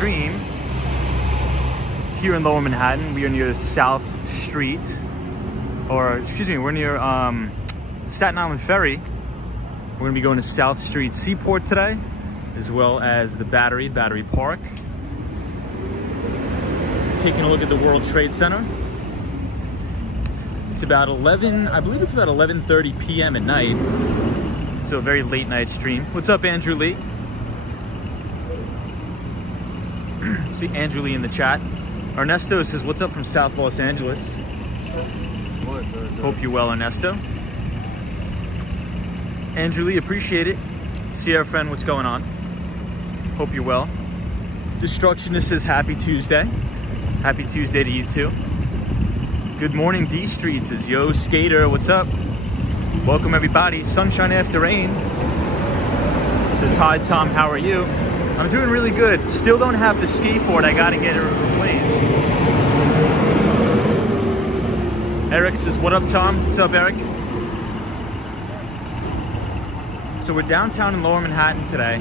stream here in Lower Manhattan. We are near South Street, or excuse me, we're near Staten Island Ferry. We're gonna be going to South Street Seaport today, as well as the Battery Park. Taking a look at the World Trade Center. It's about 11:30 p.m. at night. So a very late night stream. What's up, Andrew Lee? See Andrew Lee in the chat. Ernesto says, what's up from South Los Angeles? Hope you're well, Ernesto. Andrew Lee, appreciate it. Sierra friend, what's going on? Hope you're well. Destructionist says, happy Tuesday. Happy Tuesday to you too. Good morning, D Street says, yo, Skater, what's up? Welcome everybody. Sunshine after rain. Says, hi Tom, how are you? I'm doing really good. Still don't have the skateboard. I gotta get it replaced. Eric says, what up, Tom? What's up, Eric? So we're downtown in Lower Manhattan today.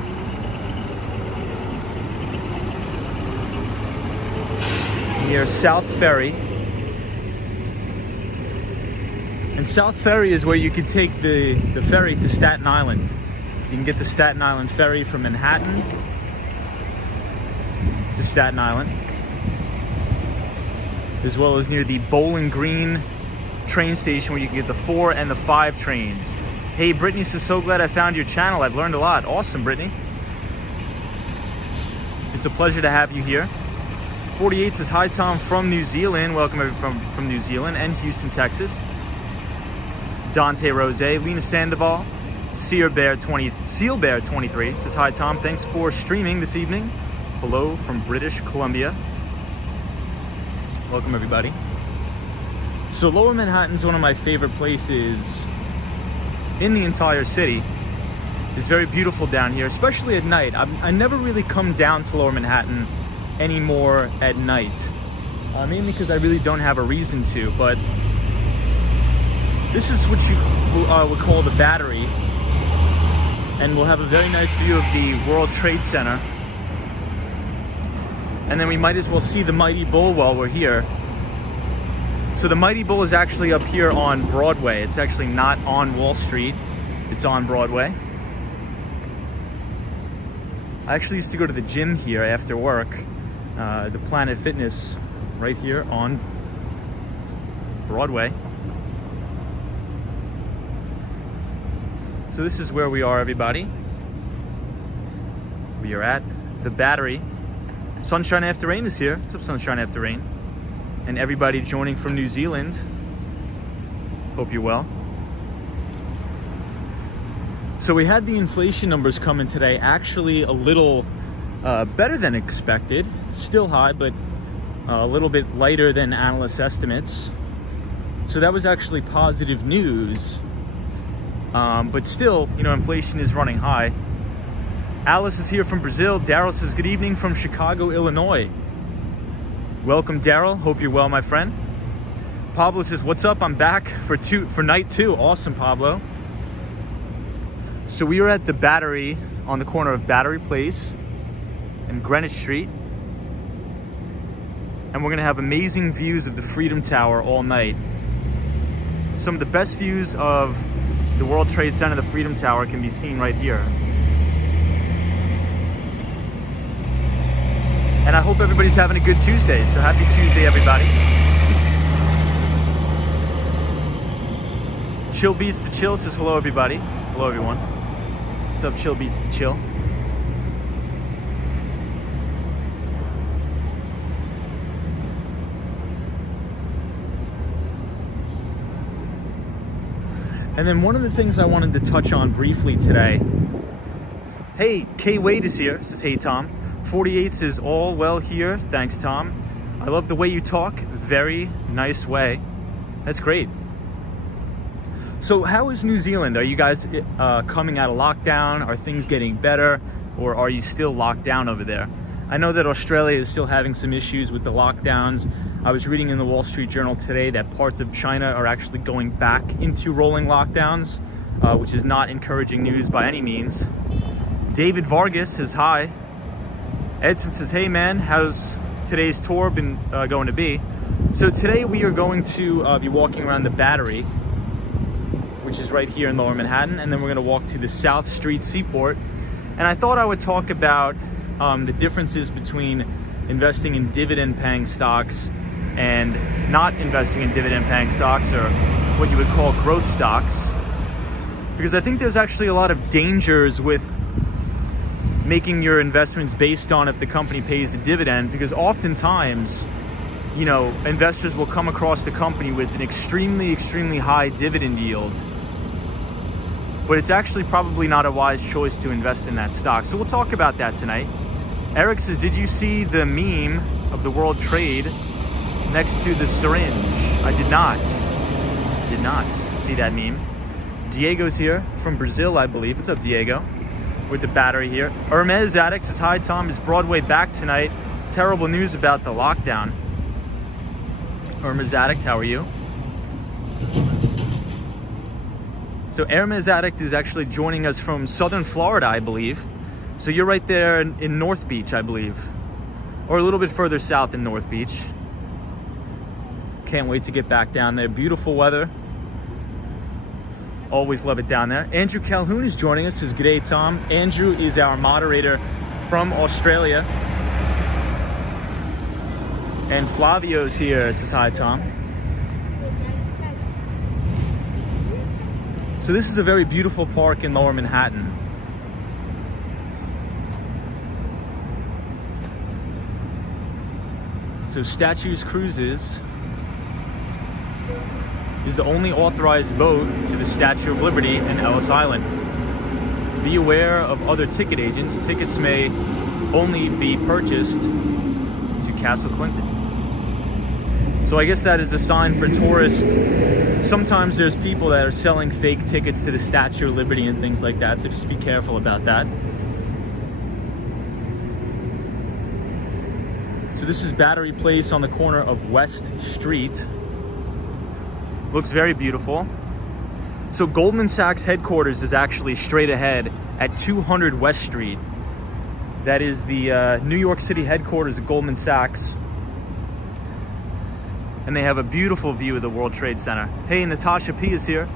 Near South Ferry. And South Ferry is where you can take the ferry to Staten Island. You can get the Staten Island Ferry from Manhattan to Staten Island, as well as near the Bowling Green train station where you can get the 4 and the 5 trains. Hey, Brittany says, so glad I found your channel. I've learned a lot. Awesome, Brittany. It's a pleasure to have you here. 48 says, hi Tom from New Zealand. Welcome from New Zealand and Houston, Texas. Dante Rose, Lena Sandoval, Seal Bear 23 says, hi Tom, thanks for streaming this evening. Hello from British Columbia. Welcome everybody. So Lower Manhattan's one of my favorite places in the entire city. It's very beautiful down here, especially at night. I never really come down to Lower Manhattan anymore at night, mainly because I really don't have a reason to, but this is what you would call the Battery, and we'll have a very nice view of the World Trade Center. And then we might as well see the Mighty Bull while we're here. So the Mighty Bull is actually up here on Broadway. It's actually not on Wall Street. It's on Broadway. I actually used to go to the gym here after work, the Planet Fitness, right here on Broadway. So this is where we are, everybody. We are at the Battery. Sunshine After Rain is here. What's up, Sunshine After Rain? And everybody joining from New Zealand. Hope you're well. So we had the inflation numbers coming today, actually a little better than expected. Still high, but a little bit lighter than analyst estimates. So that was actually positive news. But still, you know, inflation is running high. Alice is here from Brazil. Daryl says, good evening from Chicago, Illinois. Welcome, Daryl. Hope you're well, my friend. Pablo says, what's up? I'm back for night 2. Awesome, Pablo. So we are at the Battery on the corner of Battery Place and Greenwich Street. And we're gonna have amazing views of the Freedom Tower all night. Some of the best views of the World Trade Center, the Freedom Tower, can be seen right here. And I hope everybody's having a good Tuesday. So happy Tuesday, everybody. Chill Beats to Chill says, hello, everybody. Hello, everyone. What's up, Chill Beats to Chill? And then one of the things I wanted to touch on briefly today. Hey, K Wade is here. Says, hey, Tom. 48 says, all well here. Thanks, Tom. I love the way you talk. Very nice way. That's great. So how is New Zealand? Are you guys coming out of lockdown? Are things getting better? Or are you still locked down over there? I know that Australia is still having some issues with the lockdowns. I was reading in the Wall Street Journal today that parts of China are actually going back into rolling lockdowns, which is not encouraging news by any means. David Vargas says hi. Edson says, hey man, how's today's tour been going to be? So today we are going to be walking around the Battery, which is right here in Lower Manhattan, and then we're going to walk to the South Street Seaport. And I thought I would talk about the differences between investing in dividend-paying stocks and not investing in dividend-paying stocks, or what you would call growth stocks, because I think there's actually a lot of dangers with making your investments based on if the company pays a dividend, because oftentimes, you know, investors will come across the company with an extremely high dividend yield, but it's actually probably not a wise choice to invest in that stock. So we'll talk about that tonight. Eric says, did you see the meme of the World Trade next to the syringe? I did not see that meme. Diego's here from Brazil, I believe. What's up, Diego? With the Battery here. Hermes Addict says, hi Tom, is Broadway back tonight? Terrible news about the lockdown. Hermes Addict, how are you? So Hermes Addict is actually joining us from Southern Florida, I believe. So you're right there in North Beach, I believe. Or a little bit further south in North Beach. Can't wait to get back down there. Beautiful weather. Always love it down there. Andrew Calhoun is joining us. Says, g'day, Tom. Andrew is our moderator from Australia. And Flavio's here. Says, hi, Tom. So this is a very beautiful park in Lower Manhattan. So Statues Cruises is the only authorized boat to the Statue of Liberty and Ellis Island. Be aware of other ticket agents. Tickets may only be purchased to Castle Clinton. So I guess that is a sign for tourists. Sometimes there's people that are selling fake tickets to the Statue of Liberty and things like that, so just be careful about that. So this is Battery Place on the corner of West Street. Looks very beautiful. So Goldman Sachs headquarters is actually straight ahead at 200 West Street. That is the New York City headquarters of Goldman Sachs. And they have a beautiful view of the World Trade Center. Hey, Natasha P is here.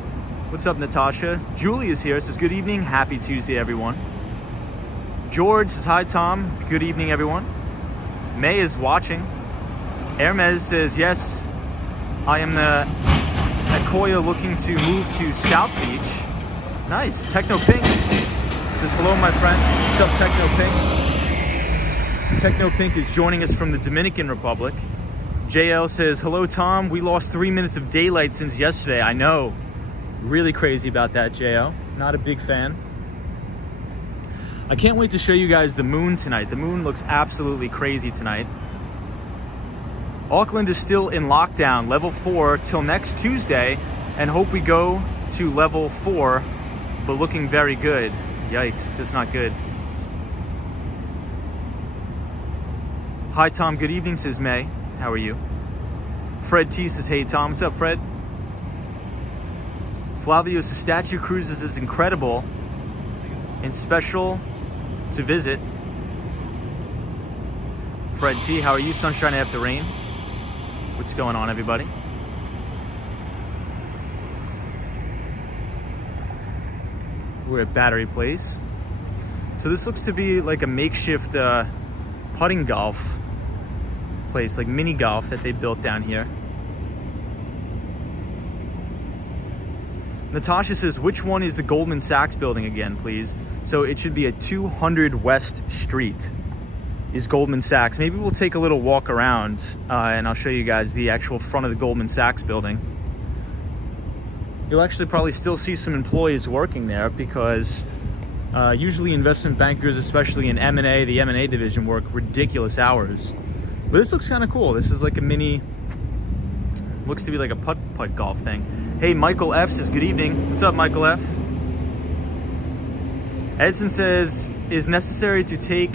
What's up, Natasha? Julie is here. Says, good evening. Happy Tuesday, everyone. George says, hi, Tom. Good evening, everyone. May is watching. Hermes says, yes, I am the Akoya looking to move to South Beach. Nice. Techno Pink says, hello, my friend. What's up, Techno Pink? Techno Pink is joining us from the Dominican Republic. JL says, hello, Tom. We lost 3 minutes of daylight since yesterday. I know. Really crazy about that, JL. Not a big fan. I can't wait to show you guys the moon tonight. The moon looks absolutely crazy tonight. Auckland is still in lockdown, level 4, till next Tuesday, and hope we go to level 4, but looking very good. Yikes, that's not good. Hi, Tom. Good evening, says May. How are you? Fred T says, hey, Tom. What's up, Fred? Flavio says, Statue Cruises is incredible and special to visit. Fred T, how are you? Sunshine after rain. What's going on, everybody? We're at Battery Place. So this looks to be like a makeshift putting golf place, like mini golf that they built down here. Natasha says, which one is the Goldman Sachs building again, please? So it should be at 200 West Street is Goldman Sachs. Maybe we'll take a little walk around and I'll show you guys the actual front of the Goldman Sachs building. You'll actually probably still see some employees working there because usually investment bankers, especially in M&A, the M&A division, work ridiculous hours. But this looks kind of cool. This is like a mini, looks to be like a putt-putt golf thing. Hey, Michael F says, good evening. What's up, Michael F? Edson says, is necessary to take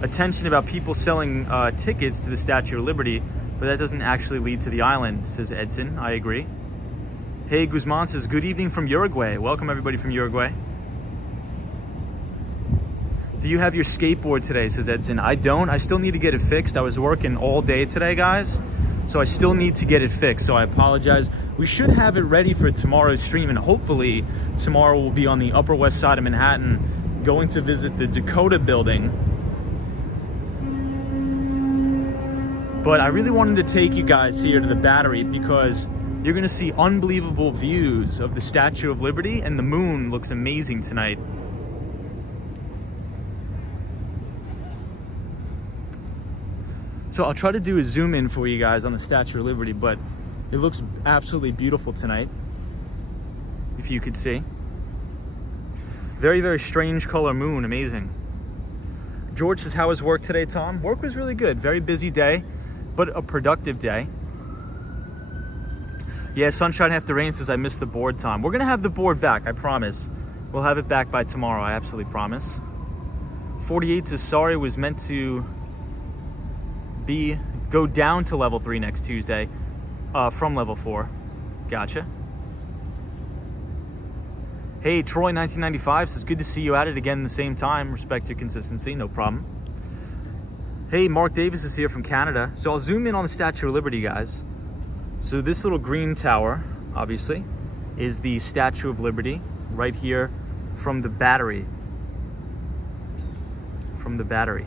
attention about people selling tickets to the Statue of Liberty, but that doesn't actually lead to the island, says Edson. I agree. Hey, Guzman says, good evening from Uruguay. Welcome, everybody from Uruguay. Do you have your skateboard today, says Edson. I don't. I still need to get it fixed. I was working all day today, guys. So I still need to get it fixed. So I apologize. We should have it ready for tomorrow's stream. And hopefully tomorrow we'll be on the Upper West Side of Manhattan going to visit the Dakota building. But I really wanted to take you guys here to the Battery because you're going to see unbelievable views of the Statue of Liberty, and the moon looks amazing tonight. So I'll try to do a zoom in for you guys on the Statue of Liberty, but it looks absolutely beautiful tonight, if you could see. Very, very strange color moon, amazing. George says, how was work today, Tom? Work was really good. Very busy day, but a productive day. Yeah, sunshine after rain says I missed the board, Tom. We're gonna have the board back, I promise. We'll have it back by tomorrow, I absolutely promise. 48 says, sorry, was meant to go down to level 3 next Tuesday from level 4. Gotcha. Hey, Troy 1995 says, good to see you at it again at the same time. Respect your consistency, no problem. Hey, Mark Davis is here from Canada. So I'll zoom in on the Statue of Liberty, guys. So this little green tower, obviously, is the Statue of Liberty right here from the Battery. From the Battery.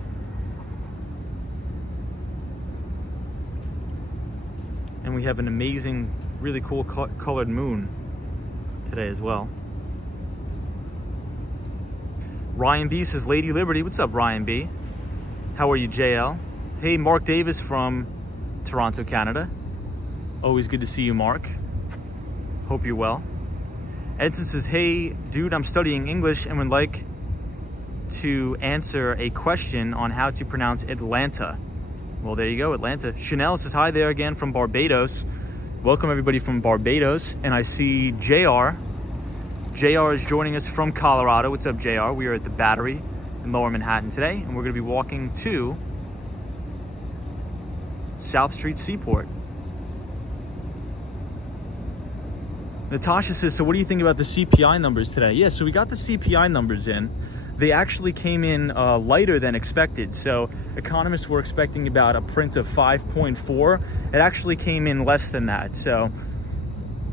And we have an amazing, really cool colored moon today as well. Ryan B says, Lady Liberty. What's up, Ryan B? How are you, JL? Hey, Mark Davis from Toronto, Canada. Always good to see you, Mark. Hope you're well. Edson says, hey, dude, I'm studying English and would like to answer a question on how to pronounce Atlanta. Well, there you go, Atlanta. Chanel says, hi there again from Barbados. Welcome everybody from Barbados. And I see JR. JR is joining us from Colorado. What's up, JR? We are at the Battery in Lower Manhattan today, and we're gonna be walking to South Street Seaport. Natasha says, so what do you think about the CPI numbers today? Yeah, so we got the CPI numbers in. They actually came in lighter than expected. So economists were expecting about a print of 5.4. It actually came in less than that. So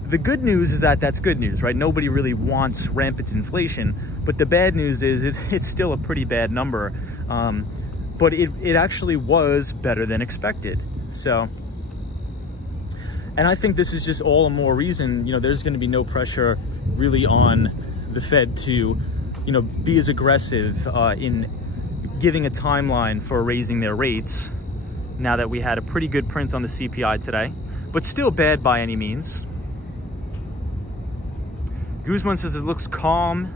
the good news is that that's good news, right? Nobody really wants rampant inflation. But the bad news is it's still a pretty bad number. But it actually was better than expected. So, and I think this is just all the more reason, you know, there's going to be no pressure really on the Fed to, you know, be as aggressive in giving a timeline for raising their rates now that we had a pretty good print on the CPI today, but still bad by any means. Guzman says it looks calm,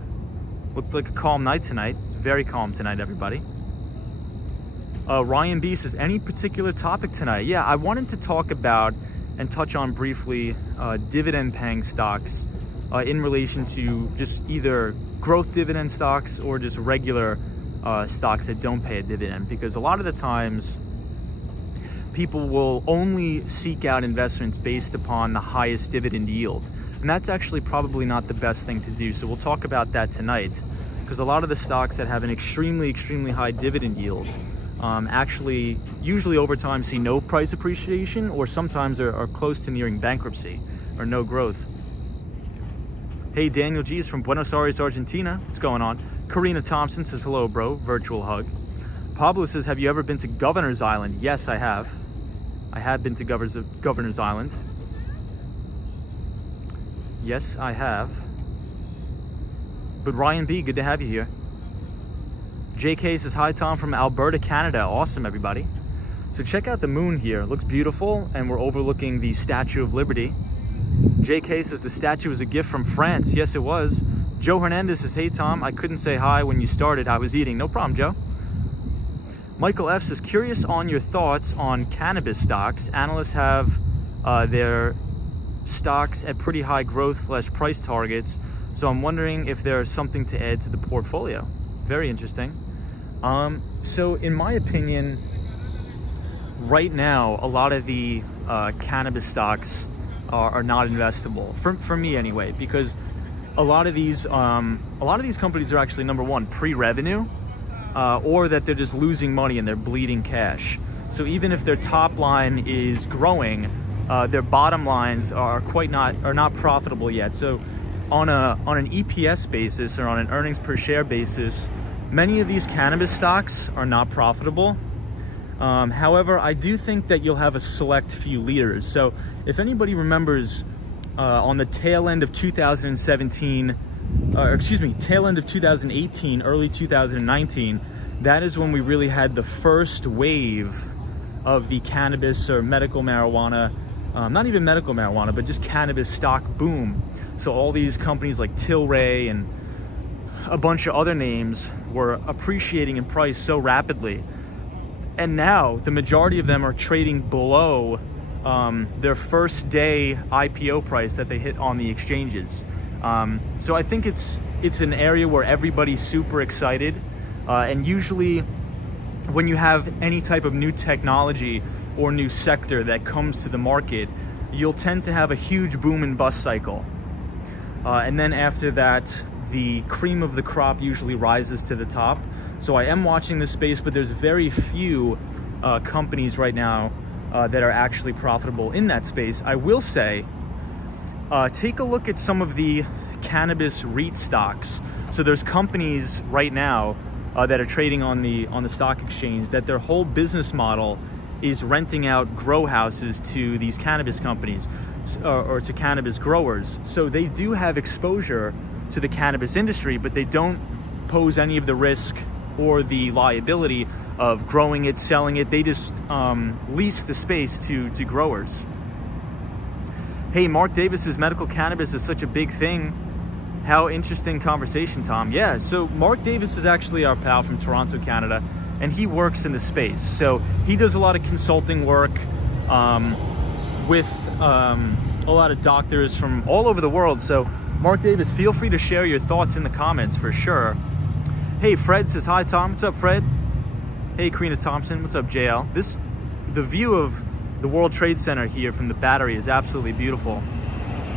looked like a calm night tonight. It's very calm tonight, everybody. Ryan B says, any particular topic tonight? Yeah, I wanted to talk about and touch on briefly dividend paying stocks in relation to just either growth dividend stocks or just regular stocks that don't pay a dividend, because a lot of the times people will only seek out investments based upon the highest dividend yield, and that's actually probably not the best thing to do. So we'll talk about that tonight, because a lot of the stocks that have an extremely high dividend yield actually usually over time see no price appreciation, or sometimes are close to nearing bankruptcy or no growth. Hey, Daniel G is from Buenos Aires, Argentina. What's going on? Karina Thompson says, hello, bro. Virtual hug. Pablo says, have you ever been to Governor's Island? Yes, I have. I have been to Governor's Island. Yes, I have. But Ryan B, good to have you here. JK says, hi, Tom from Alberta, Canada. Awesome, everybody. So check out the moon here. It looks beautiful, and we're overlooking the Statue of Liberty. JK says the statue was a gift from France. Yes, it was. Joe Hernandez says, hey, Tom, I couldn't say hi when you started. I was eating. No problem, Joe. Michael F says, curious on your thoughts on cannabis stocks. Analysts have their stocks at pretty high growth / price targets. So I'm wondering if there's something to add to the portfolio. Very interesting. So in my opinion, right now, a lot of the cannabis stocks are not investable for me anyway, because a lot of these companies are actually, number one, pre-revenue, or that they're just losing money and they're bleeding cash. So even if their top line is growing, their bottom lines are not profitable yet. So on an EPS basis, or on an earnings per share basis, many of these cannabis stocks are not profitable. However, I do think that you'll have a select few leaders. So if anybody remembers, on the tail end of 2017, tail end of 2018, early 2019, that is when we really had the first wave of the cannabis or medical marijuana, not even medical marijuana, but just cannabis stock boom. So all these companies like Tilray and a bunch of other names were appreciating in price so rapidly. And now the majority of them are trading below their first day IPO price that they hit on the exchanges. So I think it's an area where everybody's super excited. And usually when you have any type of new technology or new sector that comes to the market, you'll tend to have a huge boom and bust cycle. And then after that, the cream of the crop usually rises to the top. So I am watching this space, but there's very few companies right now that are actually profitable in that space. I will say, take a look at some of the cannabis REIT stocks. So there's companies right now that are trading on the stock exchange that their whole business model is renting out grow houses to these cannabis companies or to cannabis growers. So they do have exposure to the cannabis industry, but they don't pose any of the risk or the liability of growing it, selling it. They just lease the space to growers. Hey, Mark Davis says medical cannabis is such a big thing. How interesting conversation, Tom. Yeah, so Mark Davis is actually our pal from Toronto, Canada, and he works in the space. So he does a lot of consulting work with a lot of doctors from all over the world. So Mark Davis, feel free to share your thoughts in the comments for sure. Hey, Fred says, hi, Tom. What's up, Fred? Hey, Karina Thompson. What's up, JL? The view of the World Trade Center here from the Battery is absolutely beautiful.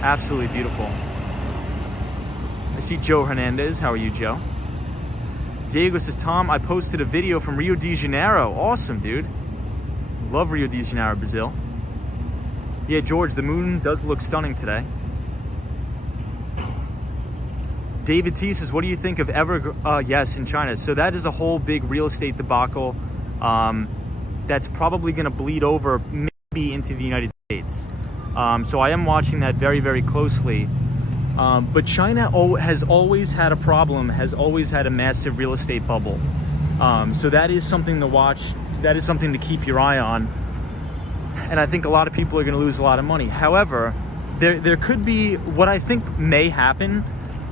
Absolutely beautiful. I see Joe Hernandez. How are you, Joe? Diego says, Tom, I posted a video from Rio de Janeiro. Awesome, dude. Love Rio de Janeiro, Brazil. Yeah, George, the moon does look stunning today. David T says, what do you think of yes, in China? So that is a whole big real estate debacle that's probably going to bleed over maybe into the United States. So I am watching that very, very closely. But China has always had a problem, has always had a massive real estate bubble. So that is something to watch. That is something to keep your eye on. And I think a lot of people are going to lose a lot of money. However, there could be, what I think may happen,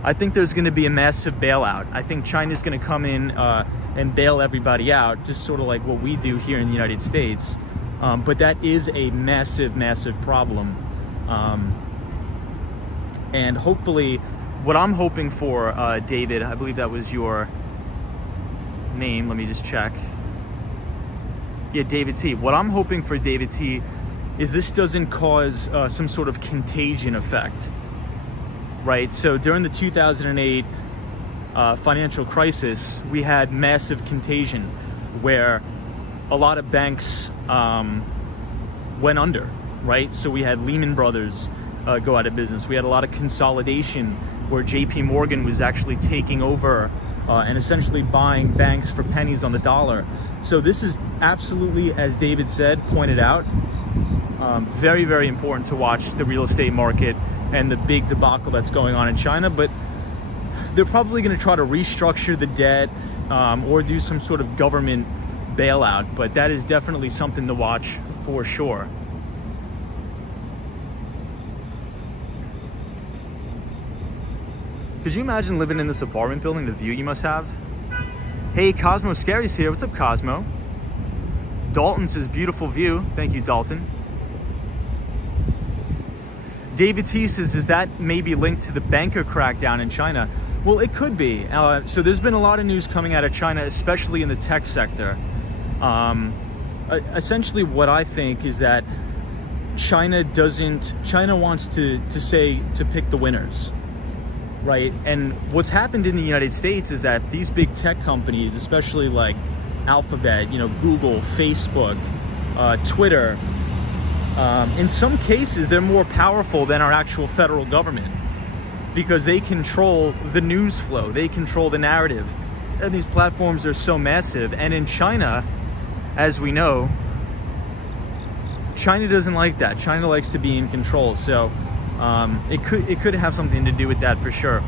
I think there's going to be a massive bailout. I think China's going to come in and bail everybody out, just sort of like what we do here in the United States. But that is a massive, massive problem. And hopefully, what I'm hoping for, David, I believe that was your name. Let me just check. Yeah, David T. What I'm hoping for, David T, is this doesn't cause some sort of contagion effect. Right, so during the 2008 financial crisis, we had massive contagion where a lot of banks went under, right? So we had Lehman Brothers go out of business. We had a lot of consolidation where JP Morgan was actually taking over and essentially buying banks for pennies on the dollar. So this is absolutely, as David said, pointed out, very, very important to watch the real estate market and the big debacle that's going on in China. But they're probably going to try to restructure the debt or do some sort of government bailout. But that is definitely something to watch for sure. Could you imagine living in this apartment building, the view you must have? Hey, Cosmo Scary's here. What's up, Cosmo? Dalton says, beautiful view. Thank you, Dalton. David T says, is that maybe linked to the banker crackdown in China? Well, it could be. So there's been a lot of news coming out of China, especially in the tech sector. Essentially what I think is that China wants to pick the winners, right? And what's happened in the United States is that these big tech companies, especially like Alphabet, Google, Facebook, Twitter, in some cases they're more powerful than our actual federal government because they control the news flow, they control the narrative, and these platforms are so massive. And in China, as we know, China doesn't like that. China likes to be in control, so it could have something to do with that for sure.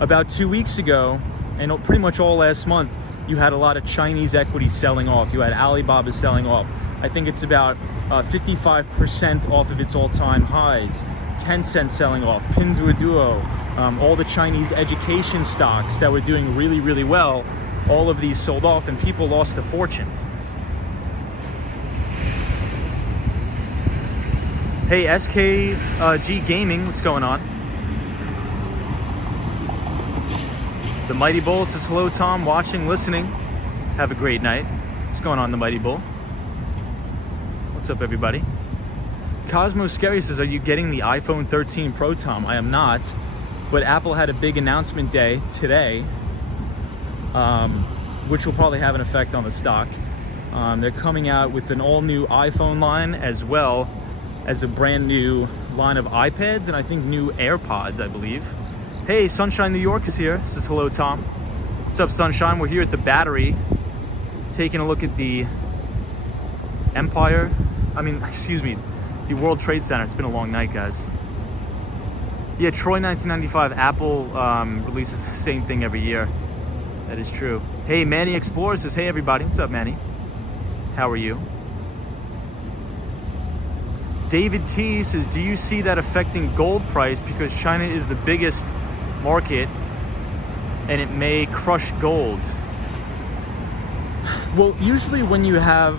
About 2 weeks ago, and pretty much all last month, you had a lot of Chinese equities selling off. You had Alibaba selling off. I think it's about 55% off of its all-time highs. Tencent selling off, Pinduoduo, all the Chinese education stocks that were doing really, really well, all of these sold off and people lost a fortune. Hey, SKG Gaming, what's going on? The Mighty Bull says, hello Tom, watching, listening. Have a great night. What's going on, the Mighty Bull? What's up, everybody? Cosmo Scary says, are you getting the iPhone 13 Pro, Tom? I am not, but Apple had a big announcement day today, which will probably have an effect on the stock. They're coming out with an all-new iPhone line as well as a brand new line of iPads and I think new AirPods, I believe. Hey, Sunshine New York is here. Says hello, Tom. What's up, Sunshine? We're here at the Battery, taking a look at the the World Trade Center. It's been a long night, guys. Yeah, Troy 1995, Apple releases the same thing every year. That is true. Hey, Manny Explorer says, hey everybody. What's up, Manny? How are you? David T says, do you see that affecting gold price because China is the biggest market and it may crush gold? Well, usually when you have,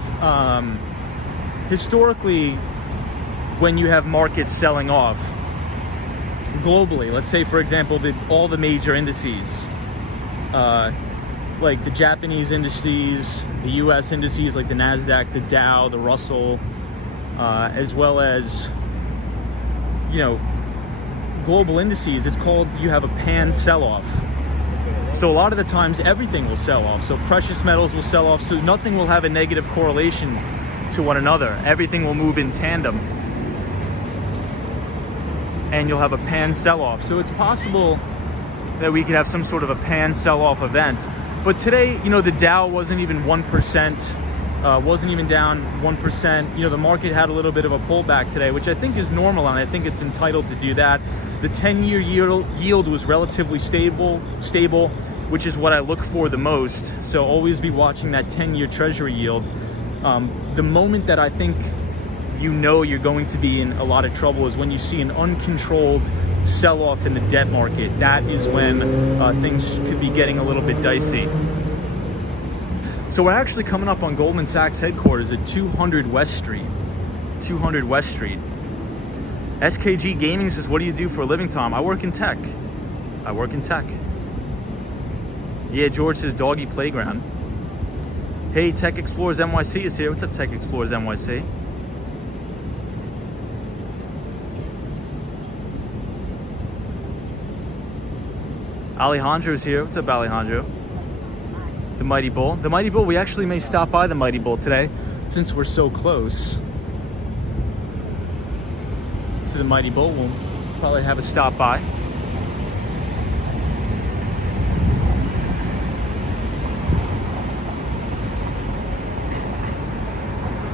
historically, when you have markets selling off globally, let's say, for example, all the major indices, like the Japanese indices, the US indices, like the NASDAQ, the Dow, the Russell, as well as, global indices, it's called, you have a pan sell-off. So a lot of the times everything will sell off. So precious metals will sell off, so nothing will have a negative correlation to one another. Everything will move in tandem. And you'll have a pan sell-off. So it's possible that we could have some sort of a pan sell-off event. But today, the Dow wasn't even 1%, wasn't even down 1%. The market had a little bit of a pullback today, which I think is normal, and I think it's entitled to do that. The 10-year yield was relatively stable, which is what I look for the most. So always be watching that 10-year Treasury yield. The moment that I think you're going to be in a lot of trouble is when you see an uncontrolled sell-off in the debt market. That is when things could be getting a little bit dicey. So we're actually coming up on Goldman Sachs headquarters at 200 West Street. 200 West Street. SKG Gaming says, what do you do for a living, Tom? I work in tech. Yeah, George says, doggy playground. Hey, Tech Explorers NYC is here. What's up, Tech Explorers NYC? Alejandro's here. What's up, Alejandro? The Mighty Bull. The Mighty Bull, we actually may stop by the Mighty Bull today since we're so close to the Mighty Bull. We'll probably have a stop by.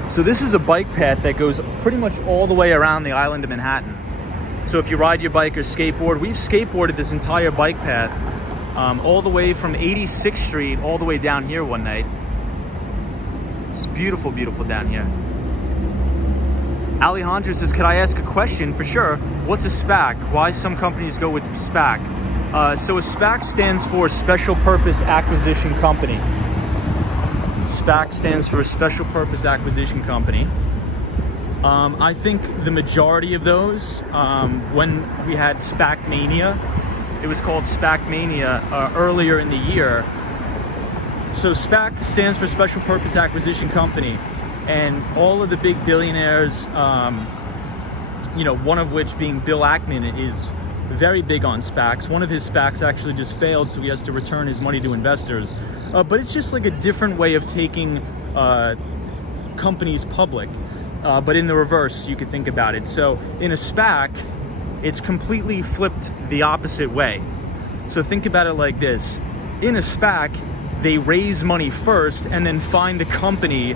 So this is a bike path that goes pretty much all the way around the island of Manhattan. So if you ride your bike or skateboard, we've skateboarded this entire bike path all the way from 86th Street all the way down here one night. It's beautiful, beautiful down here. Alejandro says, could I ask a question? For sure. What's a SPAC? Why some companies go with SPAC? So a SPAC stands for Special Purpose Acquisition Company. SPAC stands for Special Purpose Acquisition Company. I think the majority of those, when we had SPAC Mania, it was called SPAC Mania earlier in the year. So SPAC stands for Special Purpose Acquisition Company. And all of the big billionaires, one of which being Bill Ackman is very big on SPACs. One of his SPACs actually just failed, so he has to return his money to investors. But it's just like a different way of taking companies public, but in the reverse, you could think about it. So in a SPAC, it's completely flipped the opposite way. So think about it like this. In a SPAC, they raise money first and then find a company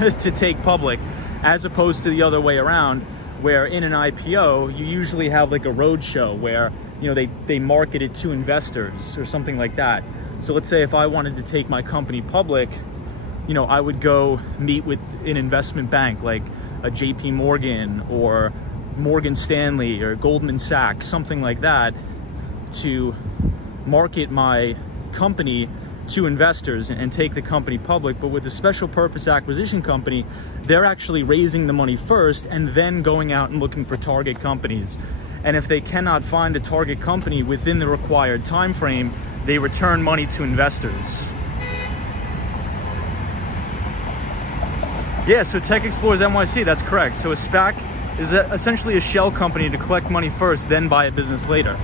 to take public, as opposed to the other way around, where in an IPO, you usually have like a roadshow where, they market it to investors or something like that. So let's say if I wanted to take my company public, I would go meet with an investment bank like a JP Morgan or Morgan Stanley or Goldman Sachs, something like that, to market my company to investors and take the company public. But with the special purpose acquisition company, they're actually raising the money first and then going out and looking for target companies. And if they cannot find a target company within the required time frame, they return money to investors. Yeah, so Tech Explorers NYC, that's correct. So a SPAC is essentially a shell company to collect money first, then buy a business later.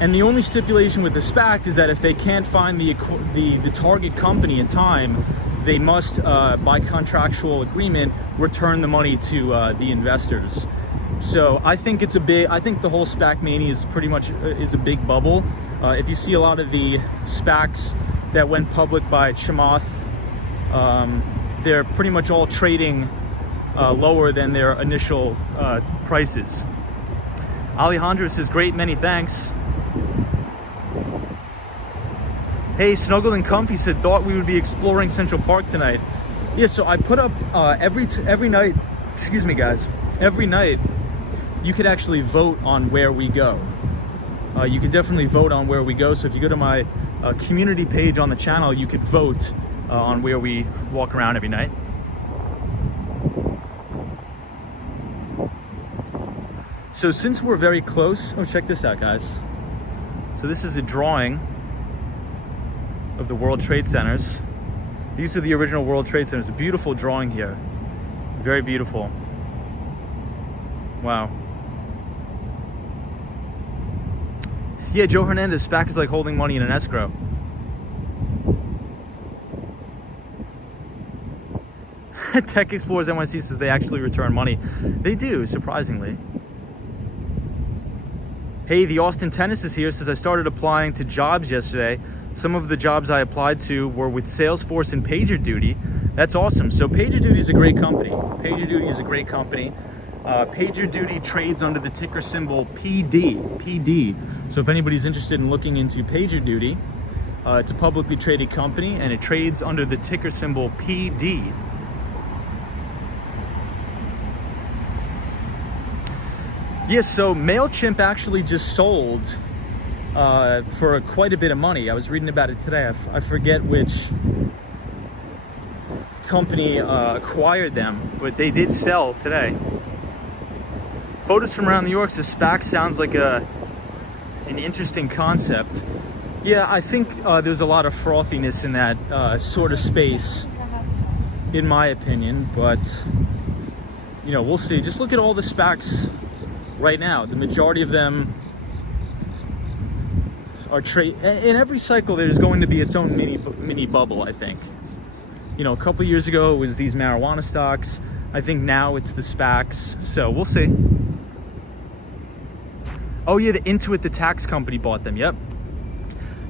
And the only stipulation with the SPAC is that if they can't find the target company in time, they must, by contractual agreement, return the money to the investors. So I think I think the whole SPAC mania is pretty much is a big bubble. If you see a lot of the SPACs that went public by Chamath, they're pretty much all trading lower than their initial prices. Alejandro says, great, many thanks. Hey, Snuggled and Comfy said, thought we would be exploring Central Park tonight. Yeah, so I put up every night, excuse me guys, every night you could actually vote on where we go. You can definitely vote on where we go. So if you go to my community page on the channel, you could vote on where we walk around every night. So since we're very close, oh, check this out, guys. So this is a drawing of the World Trade Centers. These are the original World Trade Centers. A beautiful drawing here. Very beautiful. Wow. Yeah, Joe Hernandez, SPAC is like holding money in an escrow. Tech Explorers NYC says they actually return money. They do, surprisingly. Hey, the Austin Tennis is here, says I started applying to jobs yesterday. Some of the jobs I applied to were with Salesforce and PagerDuty. That's awesome. So PagerDuty is a great company. PagerDuty is a great company. PagerDuty trades under the ticker symbol PD. So if anybody's interested in looking into PagerDuty, it's a publicly traded company and it trades under the ticker symbol PD. Yes, so MailChimp actually just sold for quite a bit of money. I was reading about it today. I forget which company acquired them, but they did sell today. Photos from around New York says SPAC sounds like an interesting concept. Yeah, I think there's a lot of frothiness in that sort of space, in my opinion, but we'll see. Just look at all the SPACs right now. The majority of them are in every cycle there's going to be its own mini bubble, I think. A couple years ago it was these marijuana stocks. I think now it's the SPACs, so we'll see. Oh yeah, the Intuit, the tax company, bought them. Yep.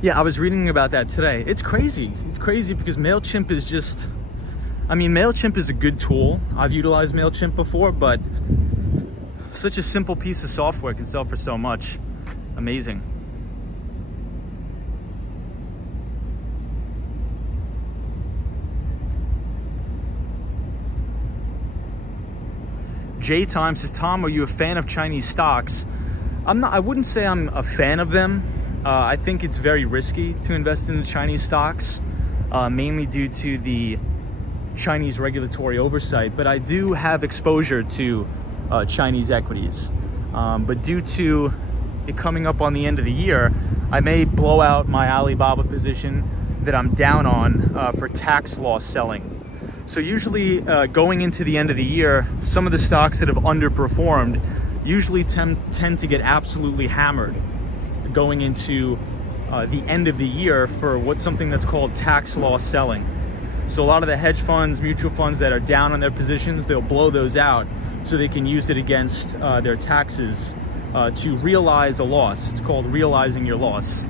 Yeah, I was reading about that today. It's crazy. It's crazy because MailChimp is just, MailChimp is a good tool. I've utilized MailChimp before, but such a simple piece of software can sell for so much. Amazing. J Time says, Tom, are you a fan of Chinese stocks? I wouldn't say I'm a fan of them. I think it's very risky to invest in the Chinese stocks, mainly due to the Chinese regulatory oversight, but I do have exposure to Chinese equities. But due to it coming up on the end of the year, I may blow out my Alibaba position that I'm down on for tax loss selling. So usually going into the end of the year, some of the stocks that have underperformed usually tend to get absolutely hammered going into the end of the year for something that's called tax loss selling. So a lot of the hedge funds, mutual funds that are down on their positions, they'll blow those out so they can use it against their taxes to realize a loss. It's called realizing your loss.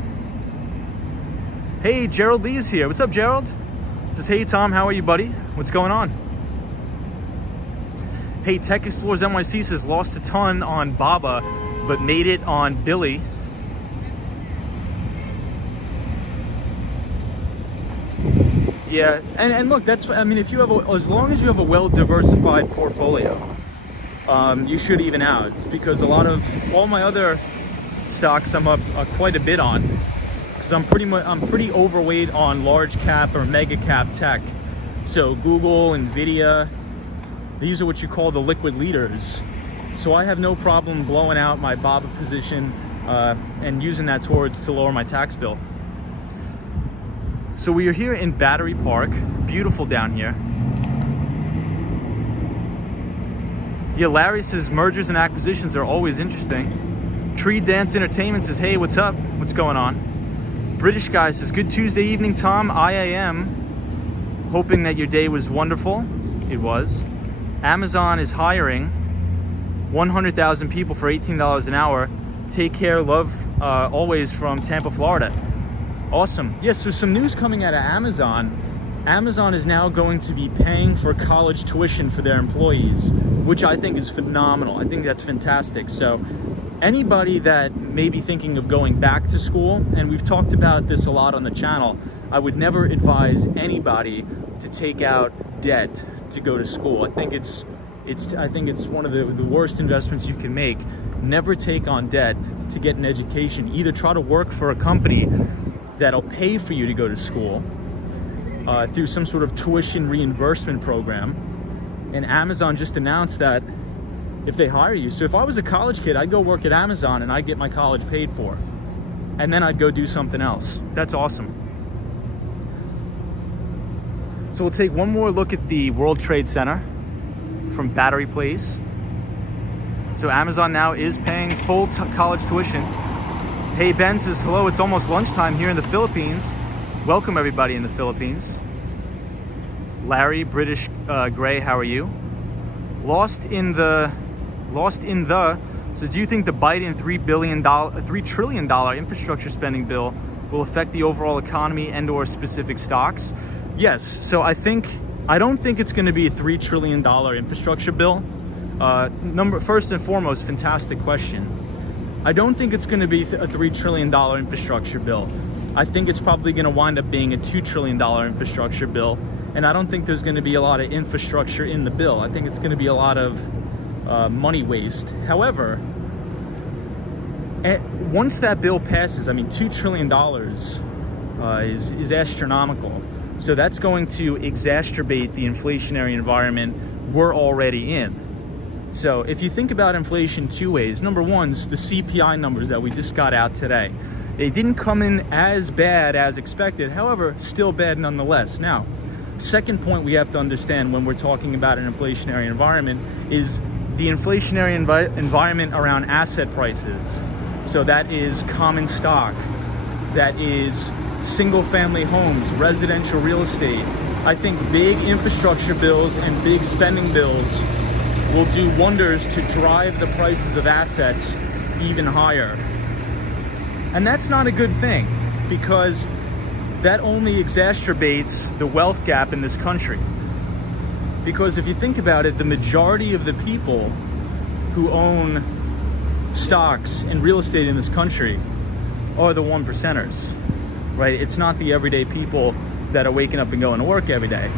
Hey, Gerald Lee is here. What's up, Gerald? Says, hey, Tom, how are you, buddy? What's going on? Hey, Tech Explorers NYC says, lost a ton on Baba, but made it on Billy. Yeah, and look, that's, I mean, if you have as long as you have a well-diversified portfolio, you should even out, because a lot of all my other stocks I'm up quite a bit on, because I'm pretty overweight on large cap or mega cap tech. So Google, Nvidia, these are what you call the liquid leaders. So I have no problem blowing out my BABA position and using that to lower my tax bill. So we are here in Battery Park, beautiful down here. Yeah, Larry says mergers and acquisitions are always interesting. Tree Dance Entertainment says, hey, what's up? What's going on? British guy says, good Tuesday evening, Tom. I am hoping that your day was wonderful. It was. Amazon is hiring 100,000 people for $18 an hour. Take care, love, always from Tampa, Florida. Awesome. Yes, so some news coming out of Amazon. Amazon is now going to be paying for college tuition for their employees, which I think is phenomenal. I think that's fantastic. So anybody that may be thinking of going back to school, and we've talked about this a lot on the channel, I would never advise anybody to take out debt to go to school. I think it's one of the worst investments you can make. Never take on debt to get an education. Either try to work for a company that'll pay for you to go to school through some sort of tuition reimbursement program. And Amazon just announced that if they hire you. So if I was a college kid, I'd go work at Amazon and I'd get my college paid for. And then I'd go do something else. That's awesome. So we'll take one more look at the World Trade Center from Battery Place. So Amazon now is paying full college tuition. Hey, Ben says, hello, it's almost lunchtime here in the Philippines. Welcome everybody in the Philippines. Larry, British Gray, how are you? Lost in the, so do you think the Biden $3 trillion infrastructure spending bill will affect the overall economy and or specific stocks? Yes, so I don't think it's gonna be a $3 trillion infrastructure bill. First and foremost, fantastic question. I don't think it's going to be a $3 trillion infrastructure bill. I think it's probably going to wind up being a $2 trillion infrastructure bill. And I don't think there's going to be a lot of infrastructure in the bill. I think it's going to be a lot of money waste. However, once that bill passes, I mean, $2 trillion is astronomical. So that's going to exacerbate the inflationary environment we're already in. So if you think about inflation two ways, number one is the CPI numbers that we just got out today. They didn't come in as bad as expected, however, still bad nonetheless. Now, second point we have to understand when we're talking about an inflationary environment is the inflationary environment around asset prices. So that is common stock, that is single family homes, residential real estate. I think big infrastructure bills and big spending bills will do wonders to drive the prices of assets even higher. And that's not a good thing, because that only exacerbates the wealth gap in this country. Because if you think about it, the majority of the people who own stocks and real estate in this country are the 1%ers, right? It's not the everyday people that are waking up and going to work every day.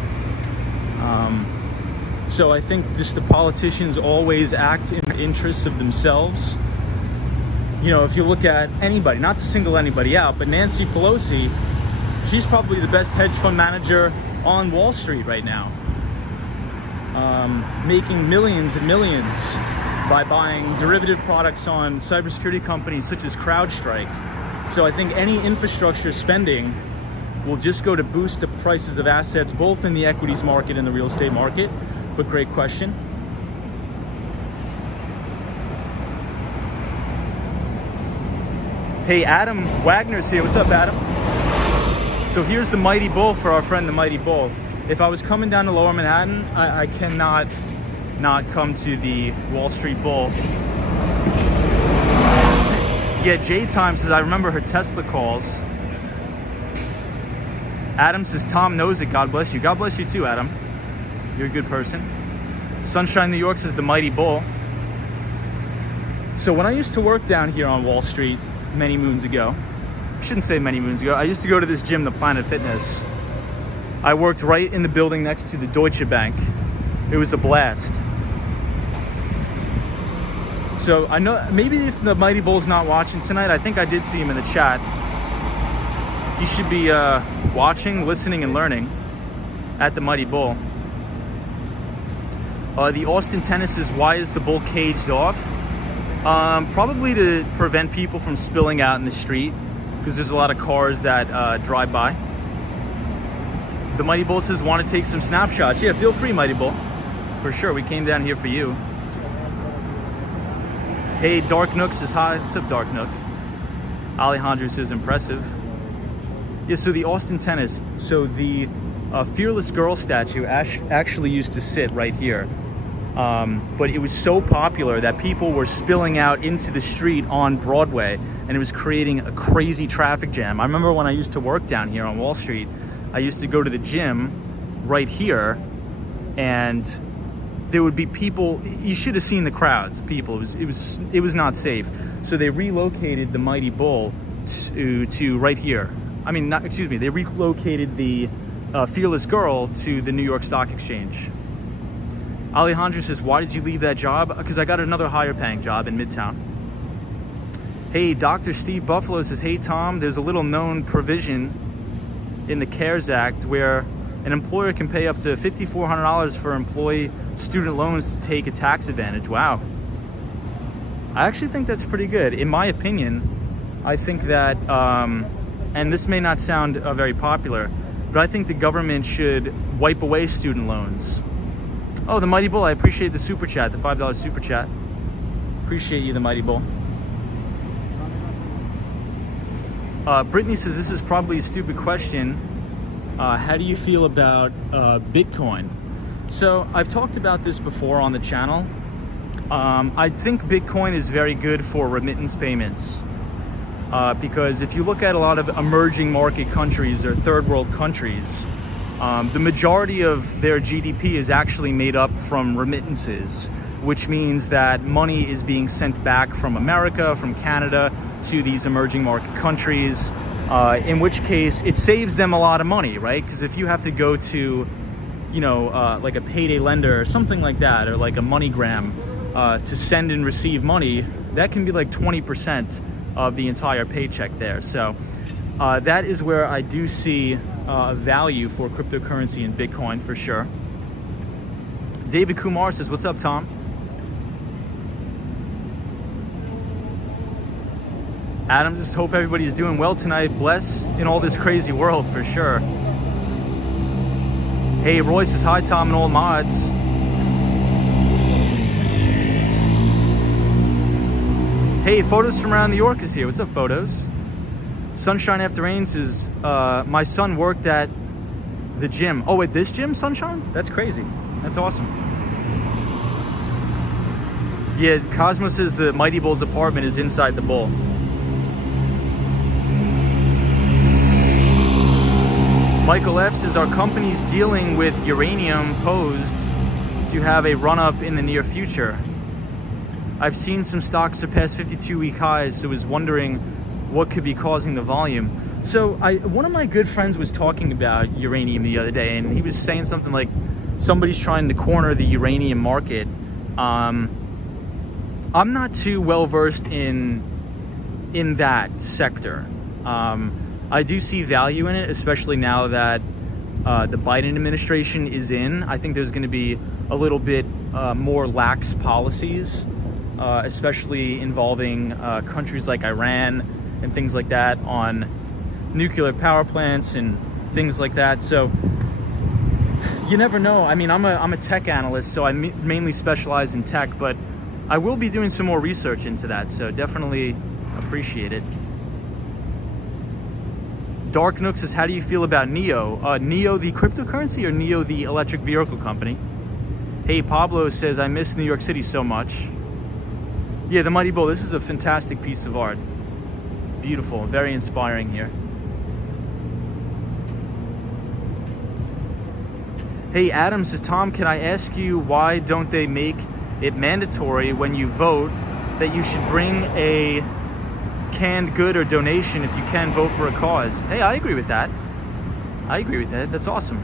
So I think just the politicians always act in the interests of themselves. You know, if you look at anybody, not to single anybody out, but Nancy Pelosi, she's probably the best hedge fund manager on Wall Street right now. Making millions and millions by buying derivative products on cybersecurity companies such as CrowdStrike. So I think any infrastructure spending will just go to boost the prices of assets, both in the equities market and the real estate market. But great question. Hey, Adam Wagner's here. What's up, Adam? So here's the Mighty Bull for our friend, the Mighty Bull. If I was coming down to Lower Manhattan, I cannot not come to the Wall Street Bull. Yeah, J-Time says, I remember her Tesla calls. Adam says, Tom knows it. God bless you. God bless you too, Adam. You're a good person. Sunshine New York says, the Mighty Bull. So when I used to work down here on Wall Street many moons ago, I shouldn't say many moons ago, I used to go to this gym, the Planet Fitness. I worked right in the building next to the Deutsche Bank. It was a blast. So I know, maybe if the Mighty Bull's not watching tonight, I think I did see him in the chat. He should be watching, listening, and learning at the Mighty Bull. The Austin Tennis says, why is the bull caged off? Probably to prevent people from spilling out in the street, because there's a lot of cars that drive by. The Mighty Bull says, want to take some snapshots? Yeah, feel free, Mighty Bull. For sure, we came down here for you. Hey, Dark Nook says hi. What's up, Dark Nook? Alejandro says impressive. Yeah, so the Austin Tennis. So the Fearless Girl statue actually used to sit right here. But it was so popular that people were spilling out into the street on Broadway, and it was creating a crazy traffic jam. I remember when I used to work down here on Wall Street, I used to go to the gym right here, and there would be people. You should have seen the crowds of people. It was not safe. So they relocated the Mighty Bull to right here. I mean, not, excuse me. They relocated the Fearless Girl to the New York Stock Exchange. Alejandro says, why did you leave that job? Because I got another higher paying job in Midtown. Hey, Dr. Steve Buffalo says, hey, Tom, there's a little known provision in the CARES Act where an employer can pay up to $5,400 for employee student loans to take a tax advantage. Wow. I actually think that's pretty good. In my opinion, I think that, and this may not sound very popular, but I think the government should wipe away student loans. Oh, the Mighty Bull, I appreciate the super chat, the $5 super chat. Appreciate you, the Mighty Bull. Brittany says, this is probably a stupid question. How do you feel about Bitcoin? So I've talked about this before on the channel. I think Bitcoin is very good for remittance payments. Because if you look at a lot of emerging market countries or third world countries, the majority of their GDP is actually made up from remittances, which means that money is being sent back from America, from Canada, to these emerging market countries, in which case it saves them a lot of money, right? Because if you have to go to, you know, like a payday lender or something like that, or like a MoneyGram, to send and receive money, that can be like 20% of the entire paycheck there. So that is where I do see value for cryptocurrency and Bitcoin for sure. David Kumar says, what's up, Tom? Adam, just hope everybody is doing well tonight. Bless in all this crazy world for sure. Hey, Roy says, hi, Tom and all mods. Hey, Photos from Around New York is here. What's up, Photos? Sunshine After Rain says, my son worked at the gym. Oh, at this gym, Sunshine? That's crazy. That's awesome. Yeah, Cosmo says the Mighty Bull's apartment is inside the Bull. Michael F says, our company's dealing with uranium posed to have a run-up in the near future. I've seen some stocks surpass 52-week highs, so I was wondering what could be causing the volume. So one of my good friends was talking about uranium the other day, and he was saying something like somebody's trying to corner the uranium market. I'm not too well versed in that sector. I do see value in it, especially now that the Biden administration is in. I think there's going to be a little bit more lax policies, especially involving countries like Iran and things like that on nuclear power plants and things like that. So you never know. I mean, I'm a tech analyst, so I mainly specialize in tech, but I will be doing some more research into that, so definitely appreciate it. Dark Nook says, how do you feel about NEO? NEO the cryptocurrency or NEO the electric vehicle company? Hey, Pablo says, I miss New York City so much. Yeah, the Mighty Bull, this is a fantastic piece of art. Beautiful, very inspiring here. Hey, Adam says, Tom, can I ask you why don't they make it mandatory when you vote that you should bring a canned good or donation if you can vote for a cause? Hey, I agree with that. I agree with that. That's awesome.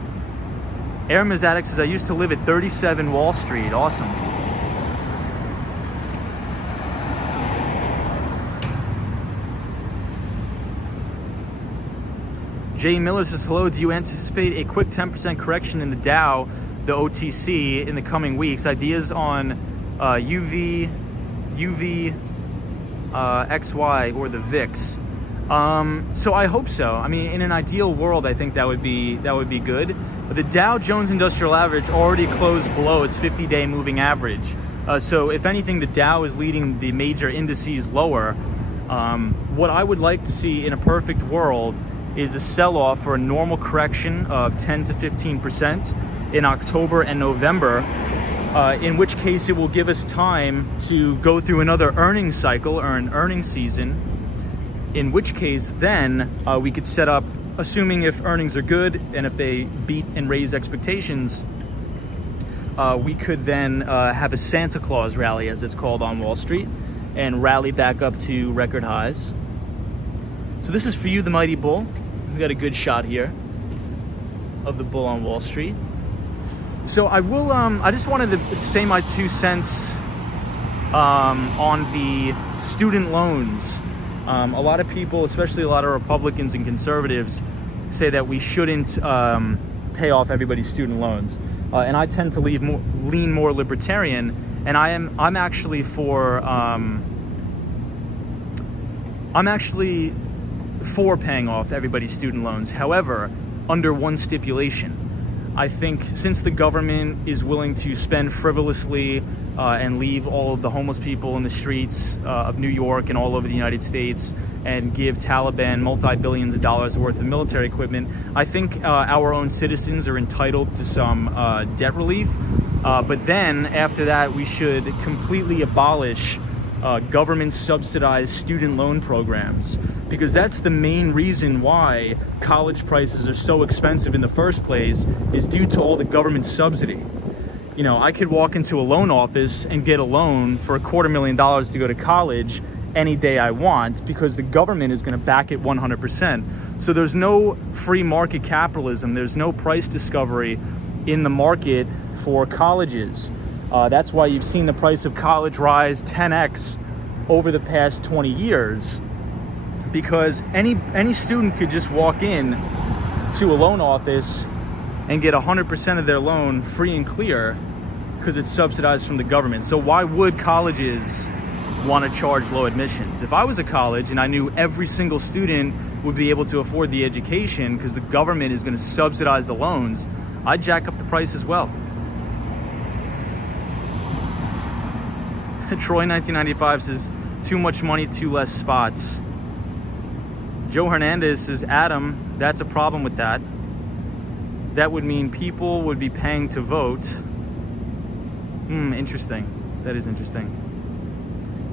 Aaron Mazatic says, I used to live at 37 Wall Street. Awesome. Jay Miller says, hello, do you anticipate a quick 10% correction in the Dow, the OTC, in the coming weeks? Ideas on XY, or the VIX? So I hope so. I mean, in an ideal world, I think that would be good. But the Dow Jones Industrial Average already closed below its 50-day moving average. So if anything, the Dow is leading the major indices lower. What I would like to see in a perfect world is a sell-off for a normal correction of 10 to 15% in October and November, in which case it will give us time to go through another earnings cycle or an earnings season, in which case then we could set up, assuming if earnings are good and if they beat and raise expectations, we could then have a Santa Claus rally, as it's called on Wall Street, and rally back up to record highs. So this is for you, the Mighty Bull. We got a good shot here of the bull on Wall Street. So I will, I just wanted to say my 2 cents on the student loans. A lot of people, especially a lot of Republicans and conservatives, say that we shouldn't pay off everybody's student loans. And I tend to lean more libertarian, and I'm actually for paying off everybody's student loans. However, under one stipulation. I think since the government is willing to spend frivolously and leave all of the homeless people in the streets of New York and all over the United States and give Taliban multi-billions of dollars worth of military equipment, I think our own citizens are entitled to some debt relief. But then after that, we should completely abolish government subsidized student loan programs, because that's the main reason why college prices are so expensive in the first place, is due to all the government subsidy. You know, I could walk into a loan office and get a loan for $250,000 to go to college any day I want, because the government is going to back it 100%. So there's no free market capitalism. There's no price discovery in the market for colleges. That's why you've seen the price of college rise 10x over the past 20 years, because any student could just walk in to a loan office and get 100% of their loan free and clear, because it's subsidized from the government. So why would colleges want to charge low admissions? If I was a college and I knew every single student would be able to afford the education because the government is going to subsidize the loans, I'd jack up the price as well. Troy 1995 says, too much money, too less spots. Joe Hernandez says, Adam, that's a problem with that. That would mean people would be paying to vote. Interesting. That is interesting.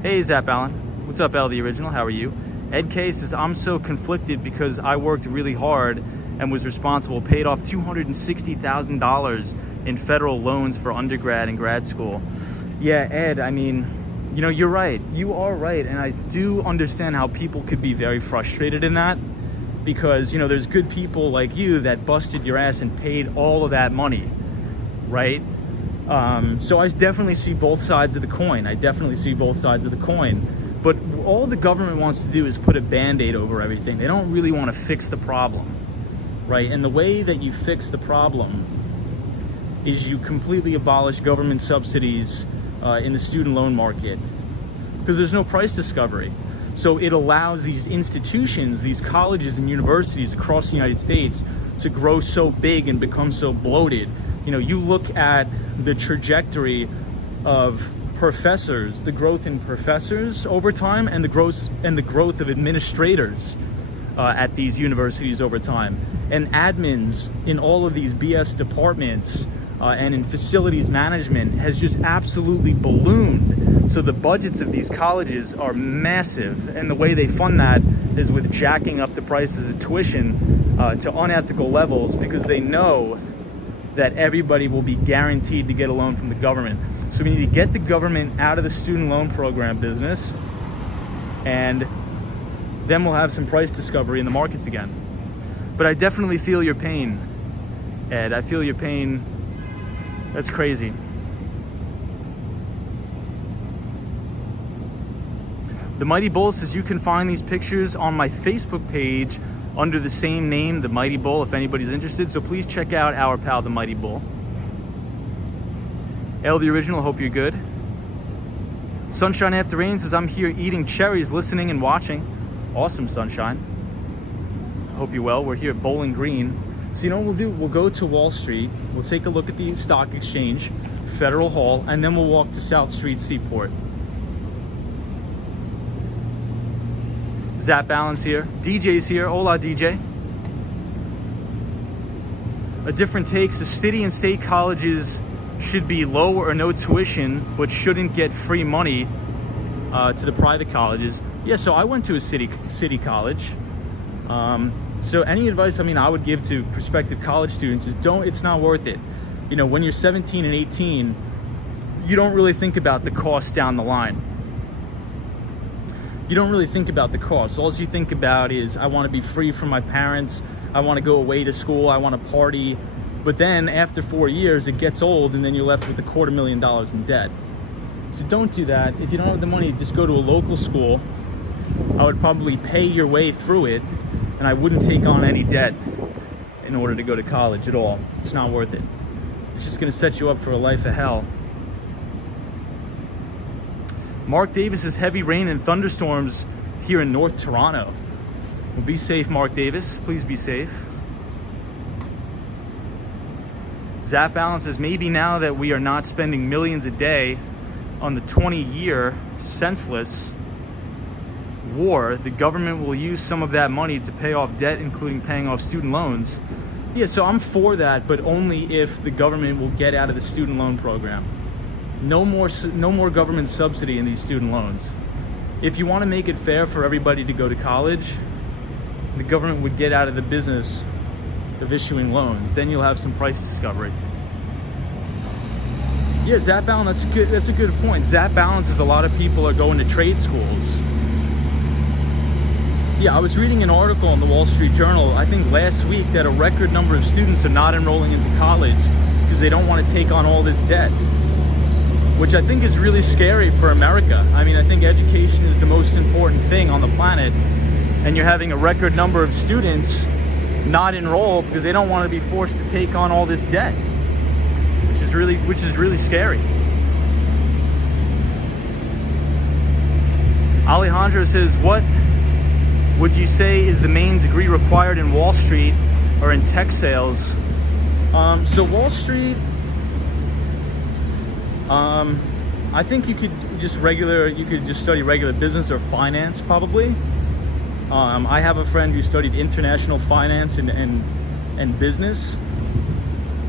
Hey, Zap Allen. What's up, Al the Original? How are you? Ed K says, I'm so conflicted because I worked really hard and was responsible, paid off $260,000 in federal loans for undergrad and grad school. Yeah, Ed, I mean, you know, you're right. You are right. And I do understand how people could be very frustrated in that, because, you know, there's good people like you that busted your ass and paid all of that money, right? So I definitely see both sides of the coin. But all the government wants to do is put a Band-Aid over everything. They don't really want to fix the problem, right? And the way that you fix the problem is you completely abolish government subsidies in the student loan market, because there's no price discovery. So it allows these institutions, these colleges and universities across the United States to grow so big and become so bloated. You know, you look at the trajectory of professors, the growth in professors over time, and the growth of administrators at these universities over time, and admins in all of these BS departments and in facilities management has just absolutely ballooned. So the budgets of these colleges are massive, and the way they fund that is with jacking up the prices of tuition to unethical levels, because they know that everybody will be guaranteed to get a loan from the government. So we need to get the government out of the student loan program business, and then we'll have some price discovery in the markets again. But I definitely feel your pain, Ed. I feel your pain. That's crazy. The Mighty Bull says you can find these pictures on my Facebook page under the same name, The Mighty Bull, if anybody's interested. So please check out our pal, The Mighty Bull. L the Original, hope you're good. Sunshine After Rain says, I'm here eating cherries, listening and watching. Awesome, Sunshine. Hope you're well. We're here at Bowling Green. So you know what we'll do? We'll go to Wall Street. We'll take a look at the stock exchange, Federal Hall, and then we'll walk to South Street, Seaport. Zap Balance here. DJ's here. Hola, DJ. A different take. So city and state colleges should be low or no tuition, but shouldn't get free money to the private colleges. Yeah, so I went to a city college. So any advice, I mean, I would give to prospective college students is it's not worth it. You know, when you're 17 and 18, you don't really think about the cost down the line. You don't really think about the cost. All you think about is, I want to be free from my parents. I want to go away to school. I want to party. But then after 4 years, it gets old, and then you're left with $250,000 in debt. So don't do that. If you don't have the money, just go to a local school. I would probably pay your way through it, and I wouldn't take on any debt in order to go to college at all. It's not worth it. It's just going to set you up for a life of hell. Mark Davis says heavy rain and thunderstorms here in North Toronto. Well, be safe, Mark Davis. Please be safe. Zap Balance says maybe now that we are not spending millions a day on the 20-year senseless war, the government will use some of that money to pay off debt, including paying off student loans. Yeah, so I'm for that, but only if the government will get out of the student loan program. No more government subsidy in these student loans. If you want to make it fair for everybody to go to college, the government would get out of the business of issuing loans. Then you'll have some price discovery. Yeah, Zap Balance, that's a good point. Zap Balance is a lot of people are going to trade schools. Yeah, I was reading an article in the Wall Street Journal, I think last week, that a record number of students are not enrolling into college because they don't want to take on all this debt, which I think is really scary for America. I mean, I think education is the most important thing on the planet, and you're having a record number of students not enroll because they don't want to be forced to take on all this debt, which is really scary. Alejandro says, what would you say is the main degree required in Wall Street or in tech sales? So Wall Street, I think you could just study regular business or finance, probably. I have a friend who studied international finance and business,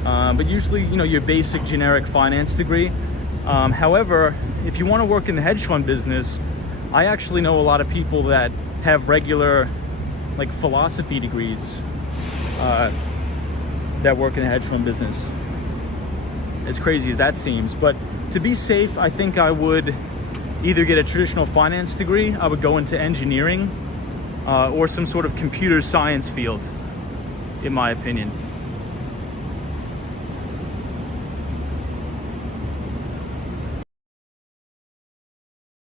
but usually, you know, your basic generic finance degree. However, if you want to work in the hedge fund business, I actually know a lot of people that have regular, like, philosophy degrees that work in the hedge fund business. As crazy as that seems, but to be safe, I think I would either get a traditional finance degree, I would go into engineering, or some sort of computer science field, in my opinion.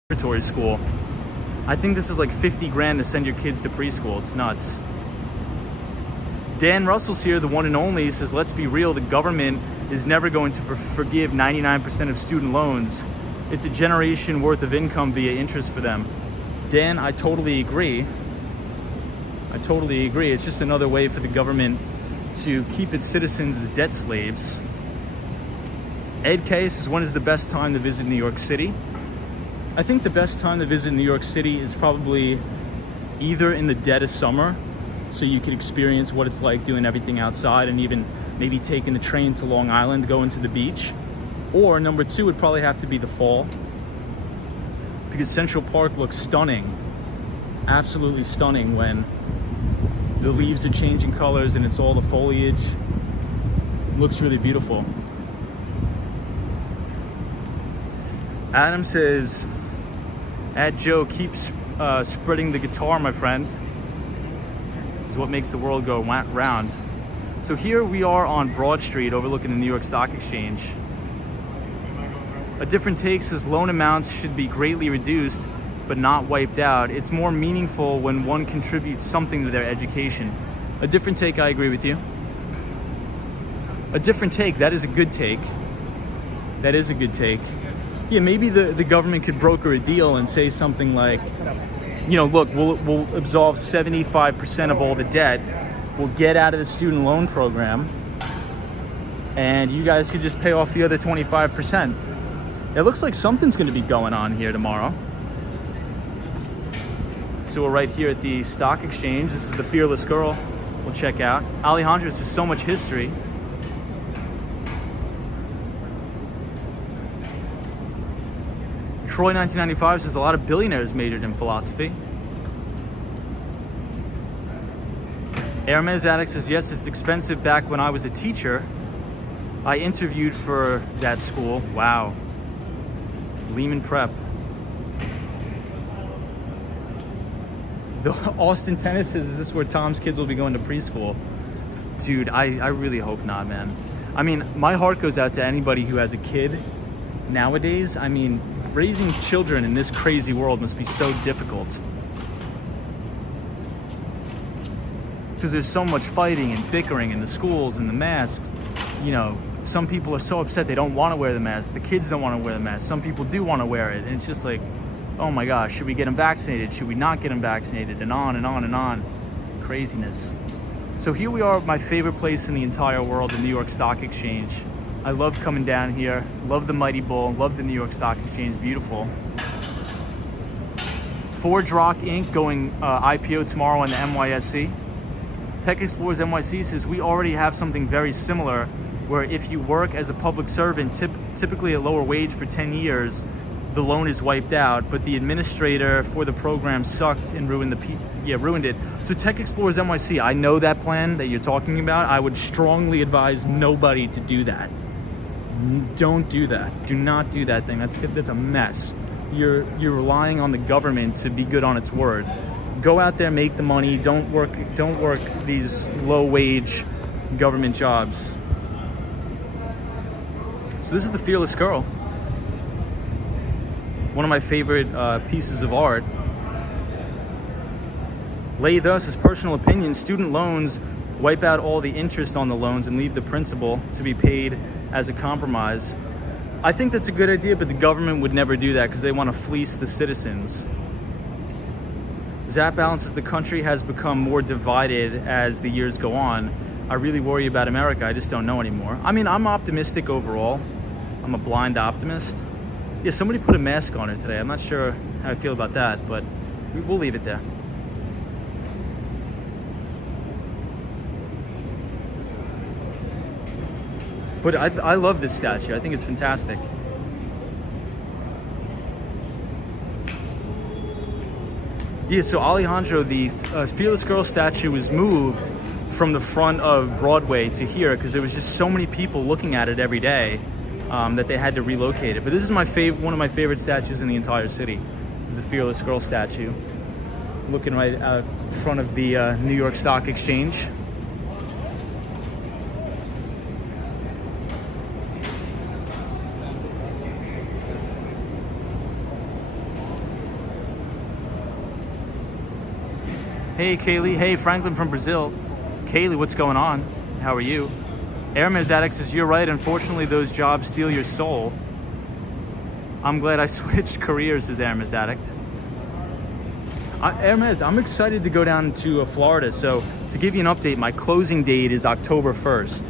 Preparatory school. I think this is like 50 grand to send your kids to preschool. It's nuts. Dan Russell's here, the one and only, says, let's be real, the government is never going to forgive 99% of student loans. It's a generation worth of income via interest for them. Dan, I totally agree. It's just another way for the government to keep its citizens as debt slaves. Ed Case is when is the best time to visit New York City? I think the best time to visit New York City is probably either in the dead of summer, so you can experience what it's like doing everything outside and even maybe taking the train to Long Island, going to the beach. Or number two would probably have to be the fall, because Central Park looks stunning, absolutely stunning when the leaves are changing colors and it's all the foliage. It looks really beautiful. Adam says, "At Joe, keep spreading the guitar, my friend. Is what makes the world go round." So here we are on Broad Street overlooking the New York Stock Exchange. A different take says loan amounts should be greatly reduced but not wiped out. It's more meaningful when one contributes something to their education. A different take, I agree with you. A different take, that is a good take. That is a good take. Yeah, maybe the government could broker a deal and say something like, you know, look, we'll absolve 75% of all the debt. We'll get out of the student loan program, and you guys could just pay off the other 25%. It looks like something's going to be going on here tomorrow. So we're right here at the Stock Exchange. This is the Fearless Girl we'll check out. Alejandro, this is so much history. Troy 1995 says a lot of billionaires majored in philosophy. Hermes Addict says, yes, it's expensive. Back when I was a teacher, I interviewed for that school. Wow. Lehman Prep. The Austin Tennis says, is this where Tom's kids will be going to preschool? Dude, I really hope not, man. I mean, my heart goes out to anybody who has a kid nowadays. I mean, raising children in this crazy world must be so difficult. Because there's so much fighting and bickering in the schools and the masks. You know, some people are so upset they don't want to wear the mask. The kids don't want to wear the mask. Some people do want to wear it. And it's just like, oh my gosh, should we get them vaccinated? Should we not get them vaccinated? And on and on and on. Craziness. So here we are at my favorite place in the entire world, the New York Stock Exchange. I love coming down here. Love the Mighty Bull. Love the New York Stock Exchange. Beautiful. Forge Rock Inc. going IPO tomorrow on the NYSE. Tech Explorers NYC says we already have something very similar, where if you work as a public servant, typically a lower wage for 10 years, the loan is wiped out, but the administrator for the program sucked and ruined it. So Tech Explorers NYC, I know that plan that you're talking about. I would strongly advise nobody to do that. Don't do that. Do not do that thing. That's a mess. You're relying on the government to be good on its word. Go out there, make the money. Don't work these low-wage government jobs. So this is the Fearless Girl. One of my favorite pieces of art. Lay thus, his personal opinion, student loans wipe out all the interest on the loans and leave the principal to be paid as a compromise. I think that's a good idea, but the government would never do that because they want to fleece the citizens. Zap Balance says the country has become more divided as the years go on. I really worry about America. I just don't know anymore. I mean, I'm optimistic overall. I'm a blind optimist. Yeah, somebody put a mask on her today. I'm not sure how I feel about that, but we'll leave it there. But I love this statue. I think it's fantastic. Yeah, so Alejandro, the Fearless Girl statue was moved from the front of Broadway to here because there was just so many people looking at it every day that they had to relocate it. But this is one of my favorite statues in the entire city. Is the Fearless Girl statue. Looking right out front of the New York Stock Exchange. Hey Kaylee, hey Franklin from Brazil. Kaylee, what's going on? How are you? Hermes Addict says, you're right, unfortunately those jobs steal your soul. I'm glad I switched careers, says Hermes Addict. Hermes, I'm excited to go down to Florida. So to give you an update, my closing date is October 1st.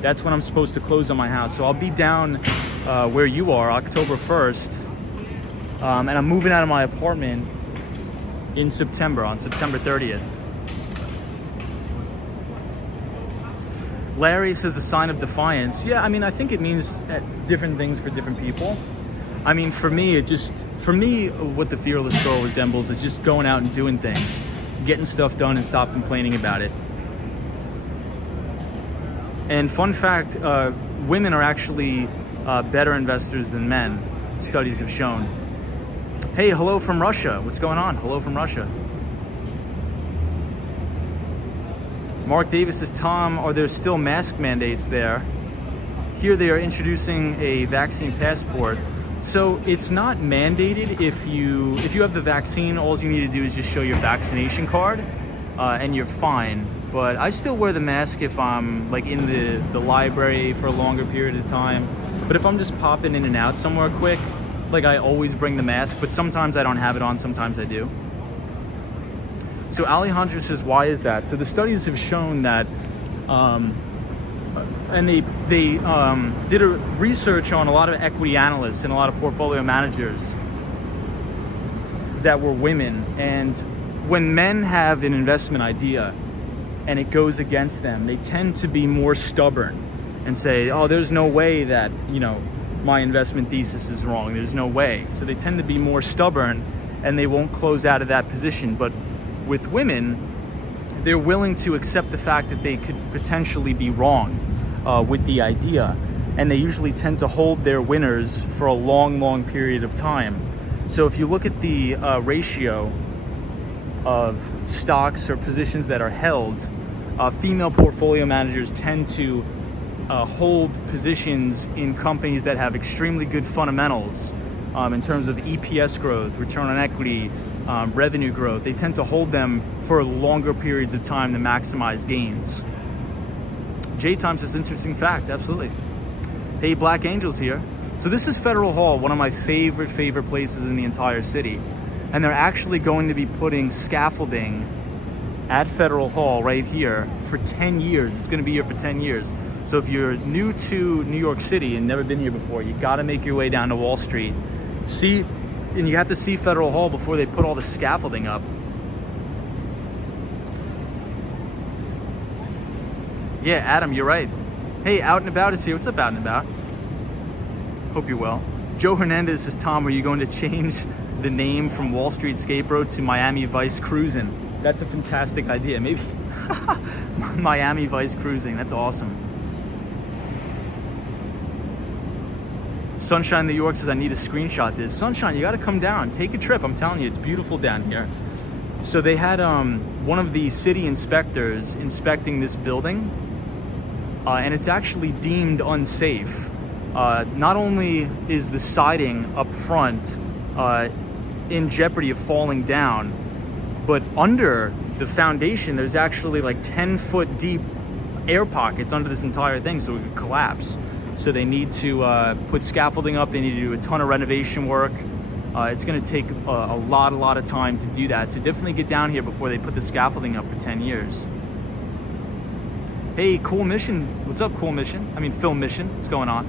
That's when I'm supposed to close on my house. So I'll be down where you are October 1st. And I'm moving out of my apartment in September, on September 30th. Larry says a sign of defiance. Yeah, I mean, I think it means different things for different people. I mean, for me, what the fearless girl resembles is just going out and doing things, getting stuff done and stop complaining about it. And fun fact, women are actually better investors than men, studies have shown. Hey, hello from Russia. What's going on? Hello from Russia. Mark Davis says, Tom, are there still mask mandates there? Here they are introducing a vaccine passport. So it's not mandated. If you have the vaccine, all you need to do is just show your vaccination card and you're fine. But I still wear the mask if I'm like in the library for a longer period of time. But if I'm just popping in and out somewhere quick, like I always bring the mask, but sometimes I don't have it on, sometimes I do. So Alejandro says, why is that? So the studies have shown that, and they did a research on a lot of equity analysts and a lot of portfolio managers that were women. And when men have an investment idea and it goes against them, they tend to be more stubborn and say, oh, there's no way that, my investment thesis is wrong. There's no way. So they tend to be more stubborn and they won't close out of that position. But with women, they're willing to accept the fact that they could potentially be wrong with the idea. And they usually tend to hold their winners for a long, long period of time. So if you look at the ratio of stocks or positions that are held, female portfolio managers tend to hold positions in companies that have extremely good fundamentals in terms of EPS growth, return on equity, revenue growth. They tend to hold them for longer periods of time to maximize gains. J-Times is an interesting fact, absolutely. Hey, Black Angel's here. So this is Federal Hall, one of my favorite places in the entire city. And they're actually going to be putting scaffolding at Federal Hall right here for 10 years. It's going to be here for 10 years. So if you're new to New York City and never been here before, you got to make your way down to Wall Street. And you have to see Federal Hall before they put all the scaffolding up. Yeah, Adam, you're right. Hey, Out and About is here. What's up, Out and About? Hope you're well. Joe Hernandez says, Tom, are you going to change the name from Wall Street Skate Road to Miami Vice Cruising? That's a fantastic idea. Maybe Miami Vice Cruising. That's awesome. Sunshine New York says, I need a screenshot this. Sunshine, you got to come down. Take a trip. I'm telling you, it's beautiful down here. So they had one of the city inspectors inspecting this building, and it's actually deemed unsafe. Not only is the siding up front in jeopardy of falling down, but under the foundation, there's actually like 10-foot deep air pockets under this entire thing, so it could collapse. So they need to put scaffolding up. They need to do a ton of renovation work. It's going to take a lot of time to do that. So definitely get down here before they put the scaffolding up for 10 years. Hey, Cool Mission. What's up, Cool Mission? I mean, Film Mission. What's going on?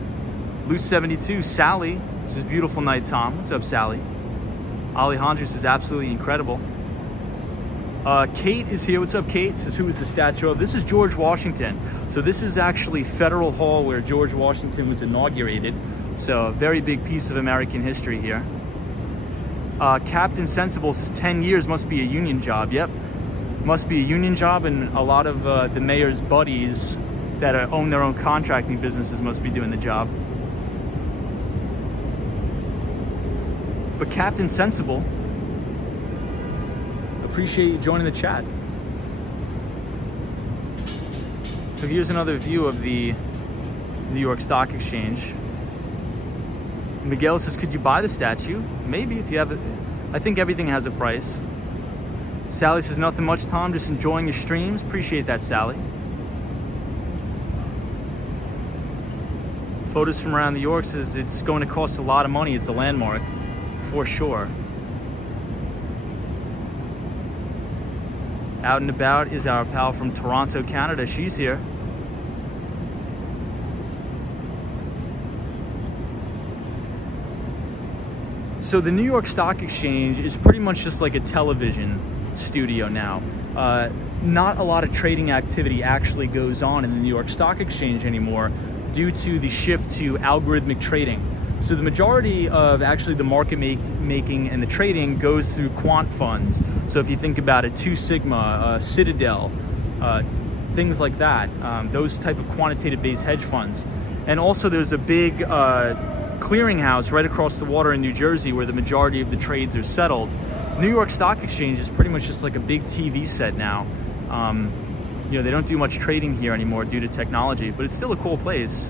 Loose 72. Sally. This is beautiful night, Tom. What's up, Sally? Alejandro says, absolutely incredible. Kate is here. What's up, Kate? Says, who is the statue of? This is George Washington. So this is actually Federal Hall where George Washington was inaugurated. So a very big piece of American history here. Captain Sensible says 10 years must be a union job. Yep, must be a union job, and a lot of the mayor's buddies that own their own contracting businesses must be doing the job. But Captain Sensible, appreciate you joining the chat. So here's another view of the New York Stock Exchange. Miguel says, could you buy the statue? Maybe, if you have it. I think everything has a price. Sally says, nothing much, Tom, just enjoying your streams. Appreciate that, Sally. Photos from around New York says it's going to cost a lot of money. It's a landmark, for sure. Out and about is our pal from Toronto, Canada. She's here. So the New York Stock Exchange is pretty much just like a television studio now. Not a lot of trading activity actually goes on in the New York Stock Exchange anymore due to the shift to algorithmic trading. So the majority of actually the market making and the trading goes through quant funds. So if you think about it, 2 Sigma, Citadel, things like that, those type of quantitative based hedge funds. And also there's a big clearinghouse right across the water in New Jersey where the majority of the trades are settled. New York Stock Exchange is pretty much just like a big TV set now. You know, they don't do much trading here anymore due to technology, but it's still a cool place.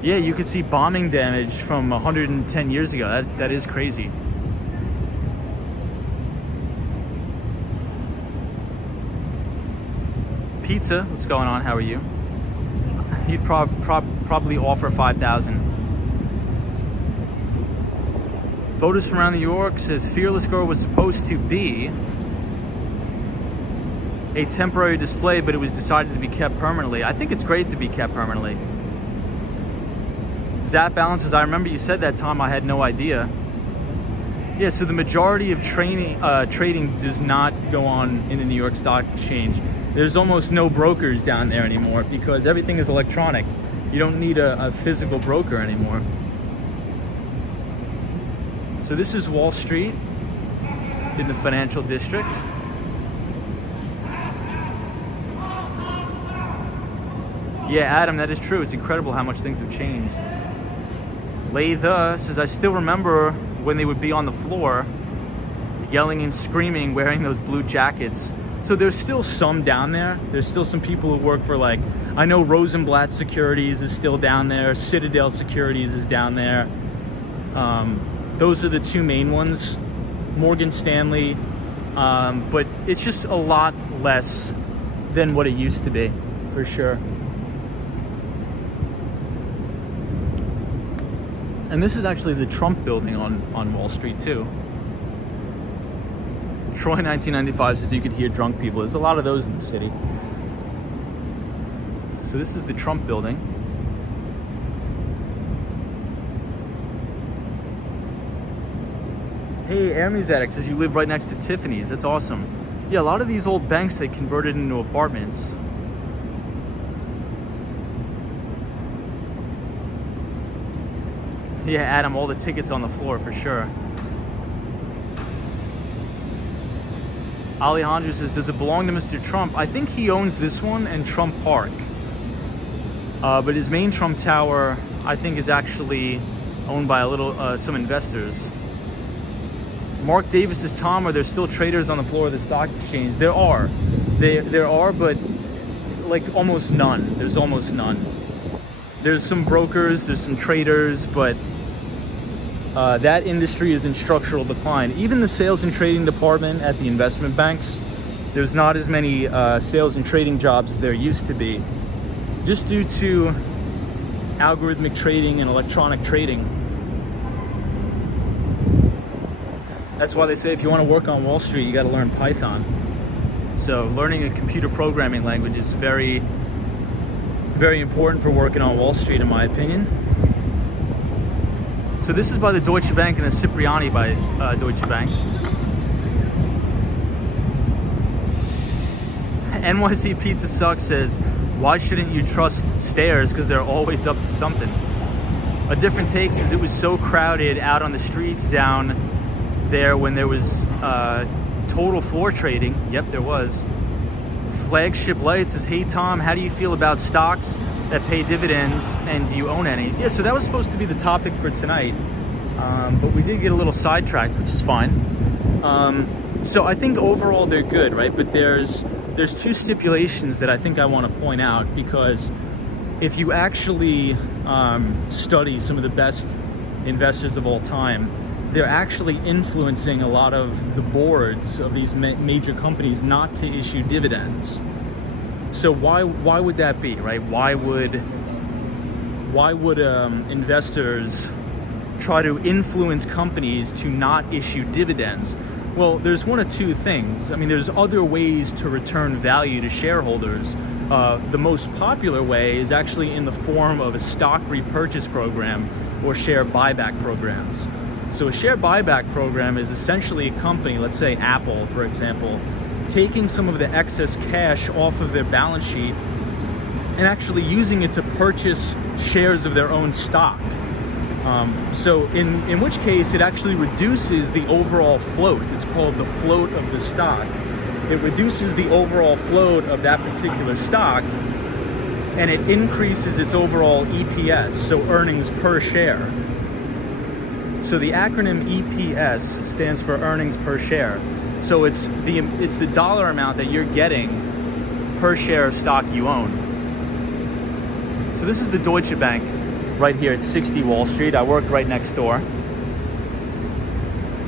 Yeah, you can see bombing damage from 110 years ago. That is crazy. Pizza, what's going on? How are you? He'd probably offer 5,000. Photos from around New York says Fearless Girl was supposed to be a temporary display, but it was decided to be kept permanently. I think it's great to be kept permanently. Zap balances, I remember you said that, Tom. I had no idea. Yeah, so the majority of trading does not go on in the New York Stock Exchange. There's almost no brokers down there anymore because everything is electronic. You don't need a physical broker anymore. So this is Wall Street in the financial district. Yeah, Adam, that is true. It's incredible how much things have changed. Latha says, I still remember when they would be on the floor yelling and screaming, wearing those blue jackets. So there's still some down there. There's still some people who work for, like, I know Rosenblatt Securities is still down there. Citadel Securities is down there. Those are the 2 main ones. Morgan Stanley. But it's just a lot less than what it used to be, for sure. And this is actually the Trump building on Wall Street too. Troy 1995 says you could hear drunk people. There's a lot of those in the city. So this is the Trump building. Hey, Airmuse Addict says you live right next to Tiffany's. That's awesome. Yeah, a lot of these old banks, they converted into apartments. Yeah, Adam, all the tickets on the floor for sure. Alejandro says, does it belong to Mr. Trump? I think he owns this one and Trump Park. But his main Trump Tower, I think, is actually owned by some investors. Mark Davis says, Tom, are there still traders on the floor of the stock exchange? There are. There are, but like almost none. There's almost none. There's some brokers, there's some traders, but that industry is in structural decline. Even the sales and trading department at the investment banks, there's not as many sales and trading jobs as there used to be, just due to algorithmic trading and electronic trading. That's why they say if you want to work on Wall Street, you got to learn Python. So learning a computer programming language is very, very important for working on Wall Street, in my opinion. So this is by the Deutsche Bank and the Cipriani by Deutsche Bank. NYC Pizza Sucks says, why shouldn't you trust stairs? Because they're always up to something. A different take says it was so crowded out on the streets down there when there was total floor trading. Yep, there was. Flagship Light says, hey Tom, how do you feel about stocks that pay dividends, and do you own any? Yeah, so that was supposed to be the topic for tonight, but we did get a little sidetracked, which is fine. So I think overall they're good, right? But there's 2 stipulations that I think I want to point out, because if you actually study some of the best investors of all time, they're actually influencing a lot of the boards of these major companies not to issue dividends. So why would that be, right? Why would investors try to influence companies to not issue dividends? Well, there's one of two things. I mean, there's other ways to return value to shareholders. The most popular way is actually in the form of a stock repurchase program or share buyback programs. So a share buyback program is essentially a company, let's say Apple, for example, taking some of the excess cash off of their balance sheet and actually using it to purchase shares of their own stock. So in which case it actually reduces the overall float. It's called the float of the stock. It reduces the overall float of that particular stock, and it increases its overall EPS, so earnings per share. So the acronym EPS stands for earnings per share. So it's the dollar amount that you're getting per share of stock you own. So this is the Deutsche Bank right here at 60 Wall Street. I work right next door.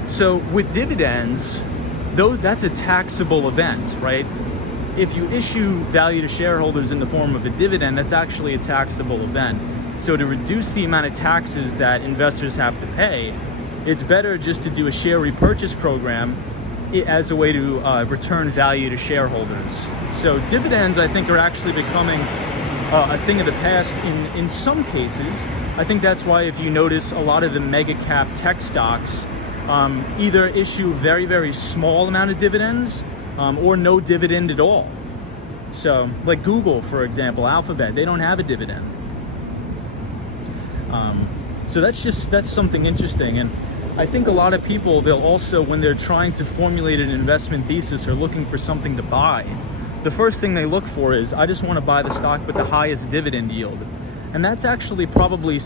So with dividends, though, that's a taxable event, right? If you issue value to shareholders in the form of a dividend, that's actually a taxable event. So to reduce the amount of taxes that investors have to pay, it's better just to do a share repurchase program as a way to return value to shareholders. So dividends, I think, are actually becoming a thing of the past in some cases. I think that's why, if you notice, a lot of the mega cap tech stocks either issue very, very small amount of dividends or no dividend at all. So like Google, for example, Alphabet, they don't have a dividend. So that's something interesting. And I think a lot of people, they'll also, when they're trying to formulate an investment thesis or looking for something to buy, the first thing they look for is, I just want to buy the stock with the highest dividend yield. And that's actually probably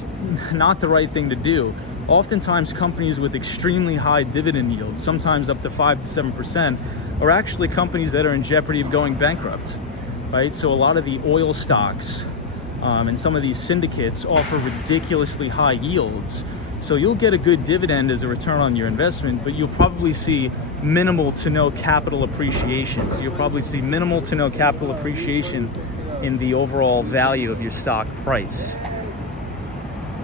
not the right thing to do. Oftentimes companies with extremely high dividend yields, sometimes up to 5 to 7%, are actually companies that are in jeopardy of going bankrupt, right? So a lot of the oil stocks and some of these syndicates offer ridiculously high yields. So you'll get a good dividend as a return on your investment, but you'll probably see minimal to no capital appreciation. So you'll probably see minimal to no capital appreciation in the overall value of your stock price.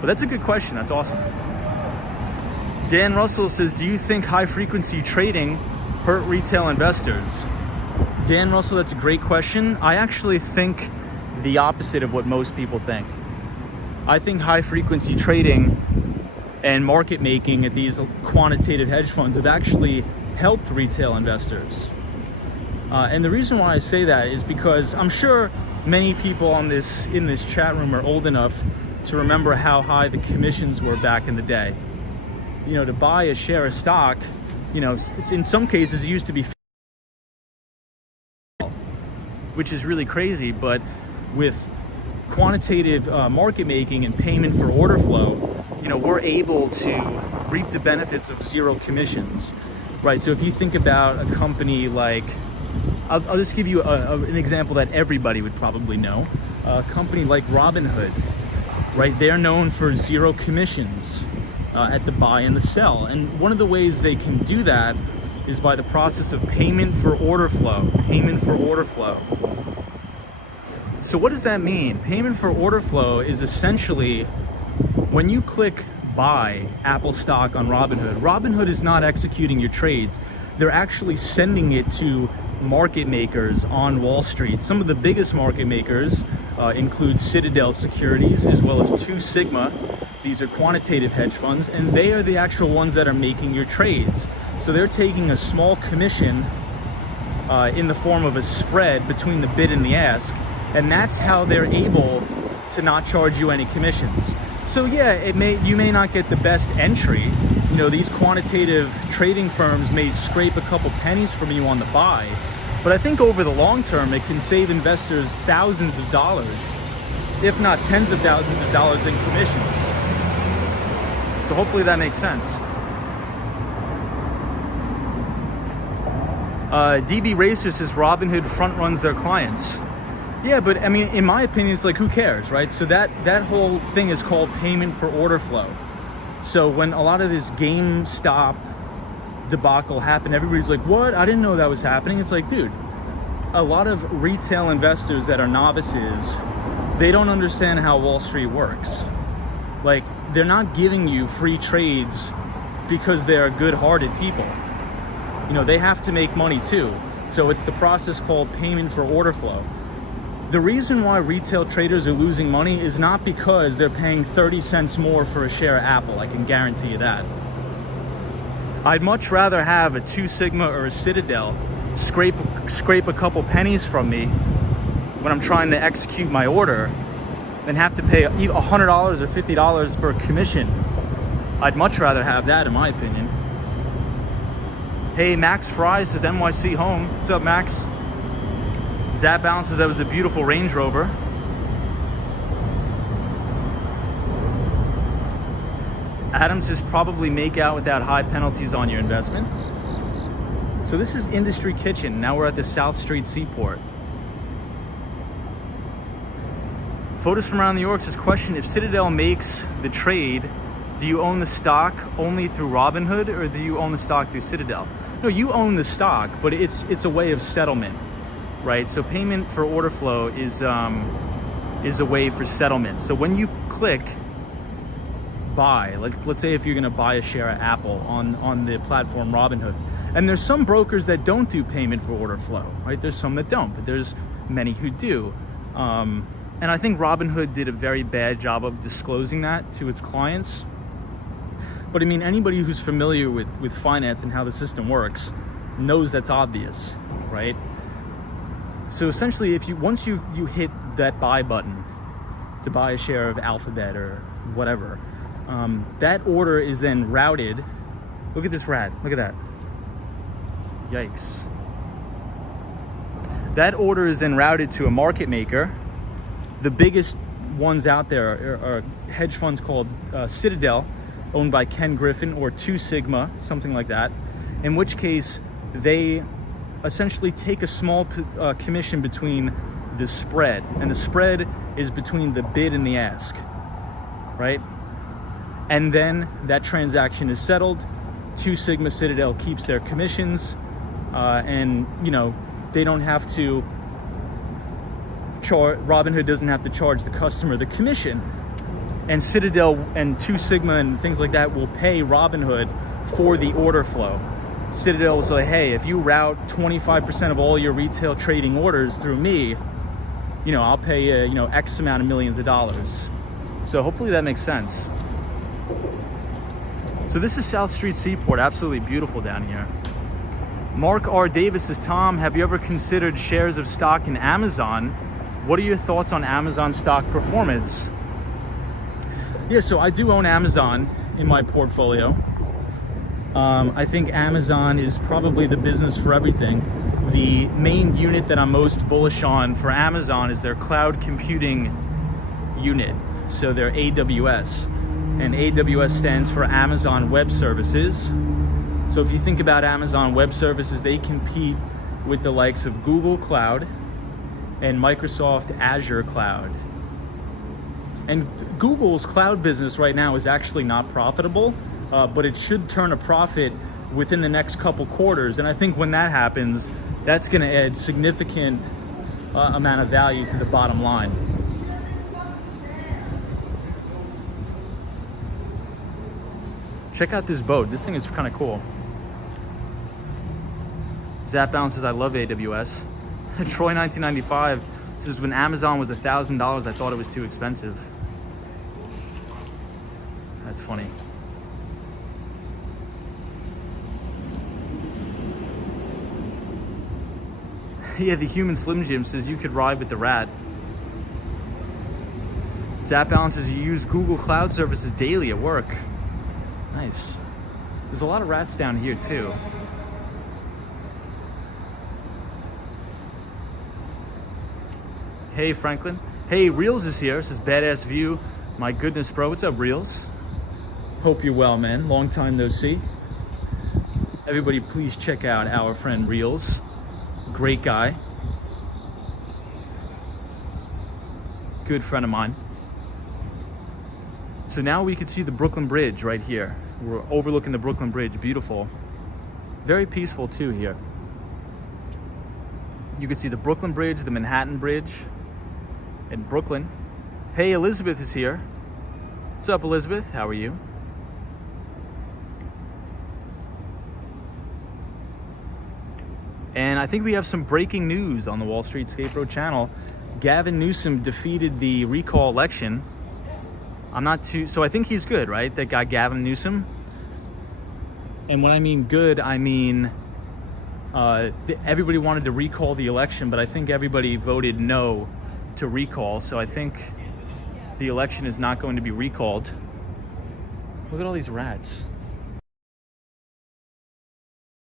But that's a good question. That's awesome. Dan Russell says, do you think high frequency trading hurt retail investors? Dan Russell, that's a great question. I actually think the opposite of what most people think. I think high frequency trading and market making at these quantitative hedge funds have actually helped retail investors. And the reason why I say that is because I'm sure many people in this chat room are old enough to remember how high the commissions were back in the day. You know, to buy a share of stock, you know, in some cases it used to be, which is really crazy, but with quantitative market making and payment for order flow, you know, we're able to reap the benefits of zero commissions, right? So if you think about a company like, I'll just give you an example that everybody would probably know. A company like Robinhood, right? They're known for zero commissions at the buy and the sell. And one of the ways they can do that is by the process of payment for order flow. Payment for order flow. So what does that mean? Payment for order flow is essentially when you click buy Apple stock on Robinhood, Robinhood is not executing your trades. They're actually sending it to market makers on Wall Street. Some of the biggest market makers include Citadel Securities as well as 2 Sigma. These are quantitative hedge funds, and they are the actual ones that are making your trades. So they're taking a small commission in the form of a spread between the bid and the ask, and that's how they're able to not charge you any commissions. So yeah, you may not get the best entry. You know, these quantitative trading firms may scrape a couple pennies from you on the buy, but I think over the long term it can save investors thousands of dollars, if not tens of thousands of dollars in commissions. So hopefully that makes sense. DB Racer says Robinhood front runs their clients. Yeah, but I mean, in my opinion, it's like, who cares, right? So that whole thing is called payment for order flow. So when a lot of this GameStop debacle happened, everybody's like, what? I didn't know that was happening. It's like, dude, a lot of retail investors that are novices, they don't understand how Wall Street works. Like, they're not giving you free trades because they're good-hearted people. You know, they have to make money too. So it's the process called payment for order flow. The reason why retail traders are losing money is not because they're paying 30 cents more for a share of Apple. I can guarantee you that. I'd much rather have a 2 Sigma or a Citadel scrape a couple pennies from me when I'm trying to execute my order than have to pay $100 or $50 for a commission. I'd much rather have that, in my opinion. Hey, Max Fry says NYC home. What's up, Max? Zap Balance says that was a beautiful Range Rover. Adam says probably make out without high penalties on your investment. So this is Industry Kitchen. Now we're at the South Street Seaport. Photos from around New York says, question, if Citadel makes the trade, do you own the stock only through Robinhood or do you own the stock through Citadel? No, you own the stock, but it's a way of settlement, right? So payment for order flow is a way for settlement. So when you click buy, let's say if you're gonna buy a share of Apple on the platform Robinhood, and there's some brokers that don't do payment for order flow, right? There's some that don't, but there's many who do. And I think Robinhood did a very bad job of disclosing that to its clients. But I mean, anybody who's familiar with finance and how the system works knows that's obvious, right? So essentially, once you hit that buy button to buy a share of Alphabet or whatever, that order is then routed. Look at this rat, look at that. Yikes. That order is then routed to a market maker. The biggest ones out there are hedge funds called Citadel, owned by Ken Griffin, or 2 Sigma, something like that, in which case they essentially take a small commission between the spread, and the spread is between the bid and the ask, right? And then that transaction is settled. 2 Sigma Citadel keeps their commissions, and you know, they don't have to Robinhood doesn't have to charge the customer the commission, and Citadel and 2 Sigma and things like that will pay Robinhood for the order flow. Citadel will say, hey, if you route 25% of all your retail trading orders through me, you know, I'll pay you, you know, X amount of millions of dollars. So hopefully that makes sense. So this is South Street Seaport, absolutely beautiful down here. Mark R. Davis says, Tom, have you ever considered shares of stock in Amazon? What are your thoughts on Amazon stock performance? Yeah, so I do own Amazon in my portfolio. I think Amazon is probably the business for everything. The main unit that I'm most bullish on for Amazon is their cloud computing unit. So their AWS. And AWS stands for Amazon Web Services. So if you think about Amazon Web Services, they compete with the likes of Google Cloud and Microsoft Azure Cloud. And Google's cloud business right now is actually not profitable, but it should turn a profit within the next couple quarters. And I think when that happens, that's gonna add significant amount of value to the bottom line. Check out this boat. This thing is kind of cool. Zap Balance says, I love AWS. Troy 1995 says, when Amazon was $1,000, I thought it was too expensive. That's funny. Yeah, the Human Slim Jim says, you could ride with the rat. Zap Balance says, you use Google Cloud Services daily at work. Nice. There's a lot of rats down here too. Hey, Franklin. Hey, Reels is here. Says, badass view. My goodness, bro. What's up, Reels? Hope you're well, man. Long time no see. Everybody, please check out our friend Reels. Great guy. Good friend of mine. So now we can see the Brooklyn Bridge right here. We're overlooking the Brooklyn Bridge. Beautiful. Very peaceful too here. You can see the Brooklyn Bridge, the Manhattan Bridge in Brooklyn. Hey, Elizabeth is here. What's up, Elizabeth? How are you? And I think we have some breaking news on the Wall Street Scapegoat channel. Gavin Newsom defeated the recall election. So I think he's good, right? That guy Gavin Newsom. And when I mean good, I mean everybody wanted to recall the election, but I think everybody voted no to recall. So I think the election is not going to be recalled. Look at all these rats.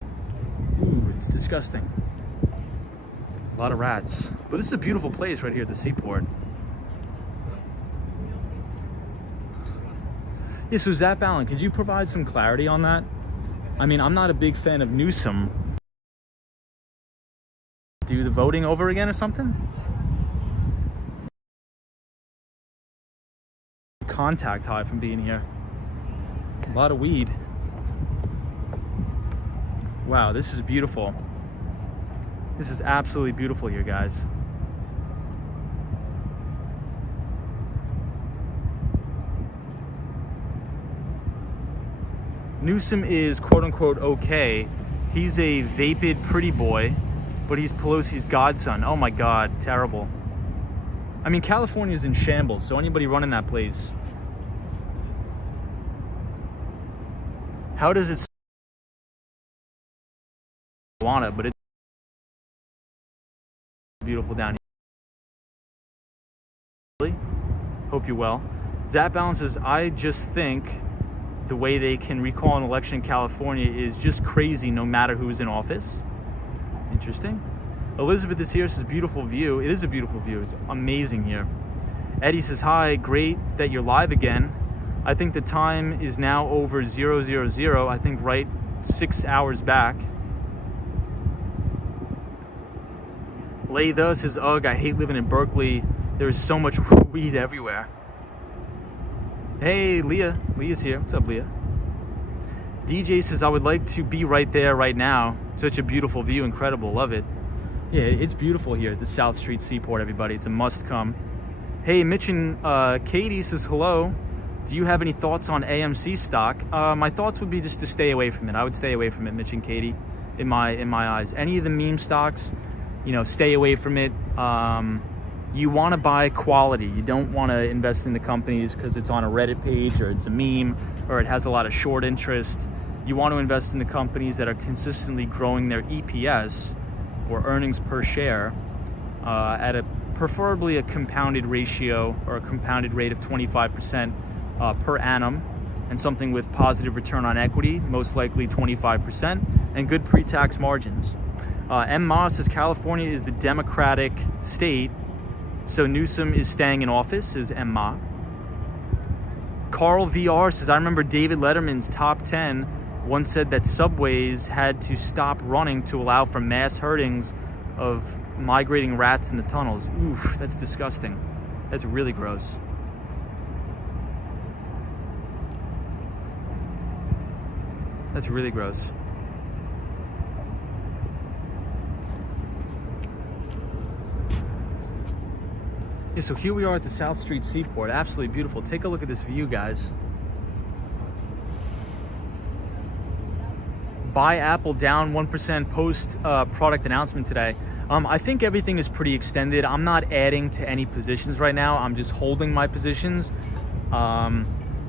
Ooh, it's disgusting. A lot of rats. But this is a beautiful place right here at the Seaport. Yeah, so Zap Allen, could you provide some clarity on that? I mean, I'm not a big fan of Newsom. Do the voting over again or something? Contact high from being here. A lot of weed. Wow, this is beautiful. This is absolutely beautiful here, guys. Newsom is quote unquote okay. He's a vapid pretty boy, but he's Pelosi's godson. Oh my God, terrible. I mean, California's in shambles, so anybody running that place. How does it marijuana, but it's beautiful down here. Really? Hope you're well. Zap Allen says, I just think the way they can recall an election in California is just crazy no matter who's in office. Interesting. Elizabeth is here, says beautiful view. It is a beautiful view. It's amazing here. Eddie says, hi, great that you're live again. I think the time is now over 000. I think right 6 hours back. Laytha says, ugh, I hate living in Berkeley. There is so much weed everywhere. Hey, Leah. Leah's here. What's up, Leah? DJ says, I would like to be right there right now. Such a beautiful view. Incredible. Love it. Yeah, it's beautiful here at the South Street Seaport, everybody. It's a must come. Hey, Mitch and Katie says, hello. Do you have any thoughts on AMC stock? My thoughts would be just to stay away from it. I would stay away from it, Mitch and Katie, in my eyes. Any of the meme stocks, you know, stay away from it. You want to buy quality. You don't want to invest in the companies because it's on a Reddit page or it's a meme or it has a lot of short interest. You want to invest in the companies that are consistently growing their EPS or earnings per share at preferably a compounded ratio or a compounded rate of 25% per annum, and something with positive return on equity, most likely 25%, and good pre-tax margins. M. Moss says California is the Democratic state, so Newsom is staying in office, says M. Ma. Carl VR says, I remember David Letterman's top 10 once said that subways had to stop running to allow for mass herdings of migrating rats in the tunnels. Oof, that's disgusting. That's really gross. That's really gross. Yeah, so here we are at the South Street Seaport. Absolutely beautiful. Take a look at this view, guys. Buy Apple down 1% post product announcement today. I think everything is pretty extended. I'm not adding to any positions right now. I'm just holding my positions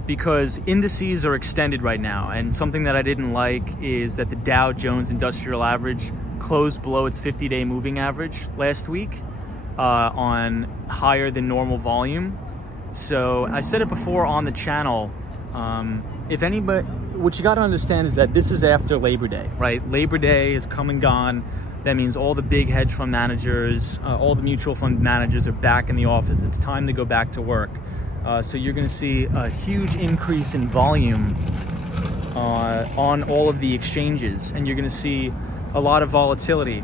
because indices are extended right now. And something that I didn't like is that the Dow Jones Industrial Average closed below its 50-day moving average last week on higher than normal volume. So I said it before on the channel. If anybody, what you got to understand is that this is after Labor Day, right? Labor Day is come and gone. That means all the big hedge fund managers, all the mutual fund managers are back in the office. It's time to go back to work. So you're going to see a huge increase in volume on all of the exchanges, and you're going to see a lot of volatility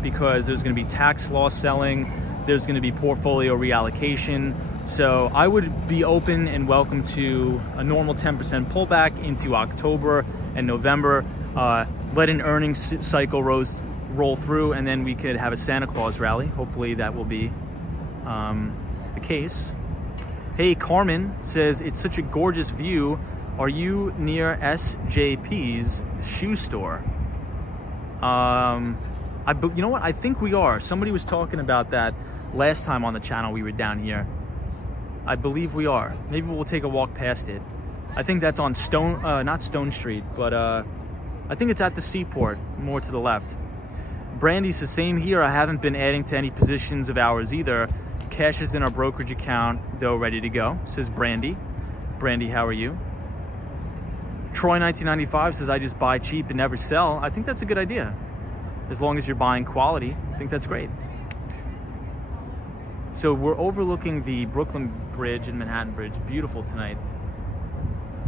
because there's going to be tax loss selling, there's going to be portfolio reallocation. So I would be open and welcome to a normal 10% pullback into October and November. Let an earnings cycle roll through, and then we could have a Santa Claus rally. Hopefully that will be the case. Hey, Carmen says, it's such a gorgeous view. Are you near SJP's shoe store? You know what? I think we are. Somebody was talking about that last time on the channel we were down here. I believe we are. Maybe we'll take a walk past it. I think that's on not Stone Street, but I think it's at the Seaport, more to the left. Brandy says, same here. I haven't been adding to any positions of ours either. Cash is in our brokerage account, though, ready to go, says Brandy. Brandy, how are you? Troy 1995 says, I just buy cheap and never sell. I think that's a good idea. As long as you're buying quality, I think that's great. So we're overlooking the Brooklyn Bridge and Manhattan Bridge. Beautiful tonight.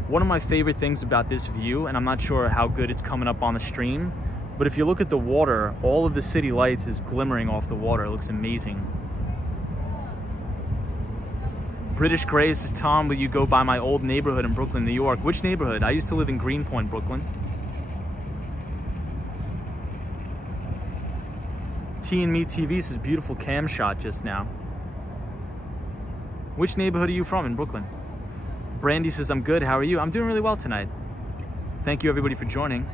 One of my favorite things about this view, and I'm not sure how good it's coming up on the stream, but if you look at the water, all of the city lights is glimmering off the water. It looks amazing. British Gray says, Tom, will you go by my old neighborhood in Brooklyn, New York? Which neighborhood? I used to live in Greenpoint, Brooklyn. T and Me TV says, beautiful cam shot just now. Which neighborhood are you from in Brooklyn? Brandy says, I'm good. How are you? I'm doing really well tonight. Thank you, everybody, for joining.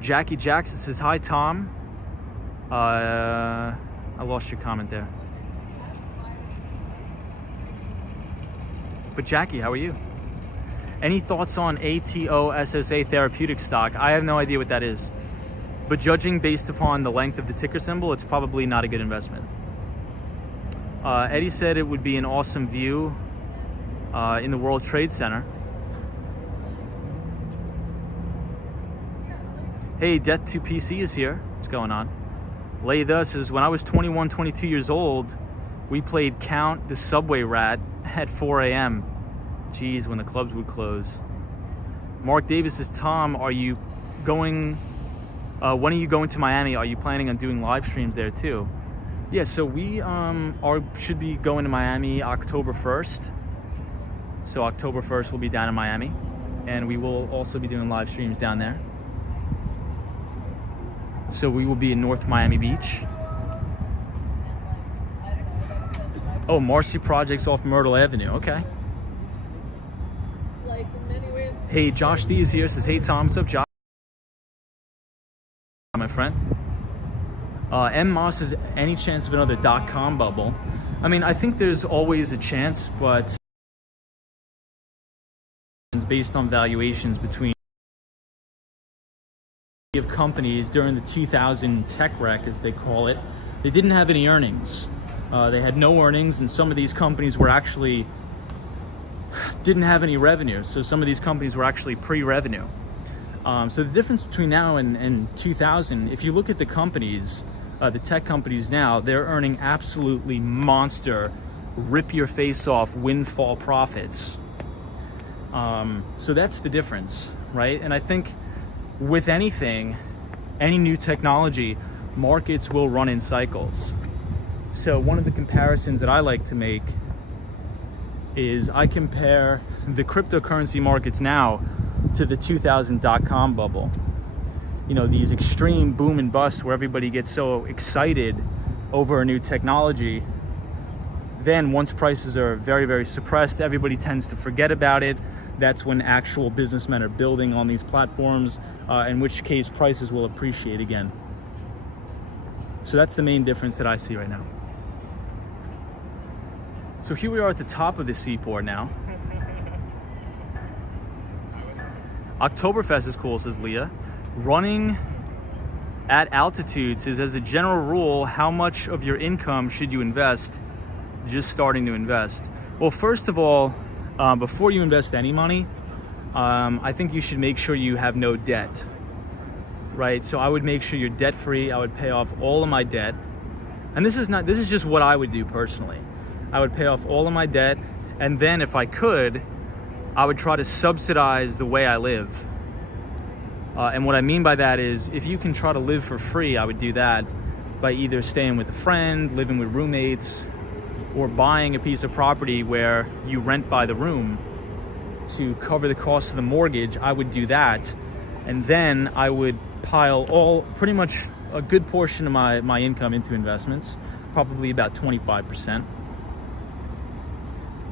Jackie Jackson says, hi, Tom. I lost your comment there. But Jackie, how are you? Any thoughts on ATOSSA therapeutic stock? I have no idea what that is. But judging based upon the length of the ticker symbol, it's probably not a good investment. Eddie said it would be an awesome view in the World Trade Center. Hey, Death to PC is here. What's going on? Laytha says, when I was 21, 22 years old, we played Count the Subway Rat at 4 a.m. Geez, when the clubs would close. Mark Davis says, Tom, are you going, when are you going to Miami? Are you planning on doing live streams there too? Yeah, so we should be going to Miami October 1st. So October 1st we'll be down in Miami, and we will also be doing live streams down there. So we will be in North Miami Beach. Oh, Marcy Projects off Myrtle Avenue. Okay. Like in many ways. Hey, Josh D is here. Says, hey, Tom. What's up, Josh? My friend. M. Moss says, any chance of another .com bubble? I mean, I think there's always a chance, but it's based on valuations between of companies during the 2000 tech wreck, as they call it. They didn't have any earnings. They had no earnings, and some of these companies were actually didn't have any revenue. So some of these companies were actually pre-revenue. So the difference between now and 2000, if you look at the companies, the tech companies now, they're earning absolutely monster, rip your face off windfall profits. So that's the difference, right? And I think with anything, any new technology, markets will run in cycles. So one of the comparisons that I like to make is I compare the cryptocurrency markets now to the 2000 .com bubble. You know, these extreme boom and bust where everybody gets so excited over a new technology. Then once prices are very, very suppressed, everybody tends to forget about it. That's when actual businessmen are building on these platforms, in which case prices will appreciate again. So that's the main difference that I see right now. So here we are at the top of the Seaport now. Oktoberfest is cool, says Leah. Running at altitude says, as a general rule, how much of your income should you invest just starting to invest? Well, first of all, before you invest any money, I think you should make sure you have no debt, right? So I would make sure you're debt free. I would pay off all of my debt. And this is just what I would do personally. I would pay off all of my debt, and then if I could, I would try to subsidize the way I live. And what I mean by that is, if you can try to live for free, I would do that by either staying with a friend, living with roommates, or buying a piece of property where you rent by the room to cover the cost of the mortgage. I would do that, and then I would pile pretty much a good portion of my income into investments, probably about 25%.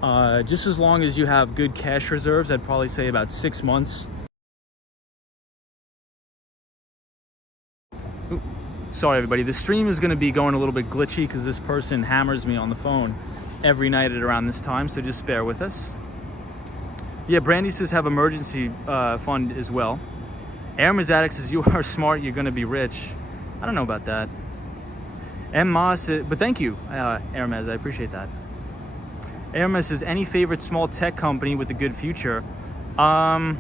Just as long as you have good cash reserves, I'd probably say about 6 months. Ooh, sorry everybody, the stream is going to be going a little bit glitchy because this person hammers me on the phone every night at around this time, so just bear with us. Yeah, Brandy says have emergency fund as well. Hermes Addict says you are smart, you're going to be rich. I don't know about that. M. Ma says, but thank you, Hermes, I appreciate that. Hermes says, any favorite small tech company with a good future? What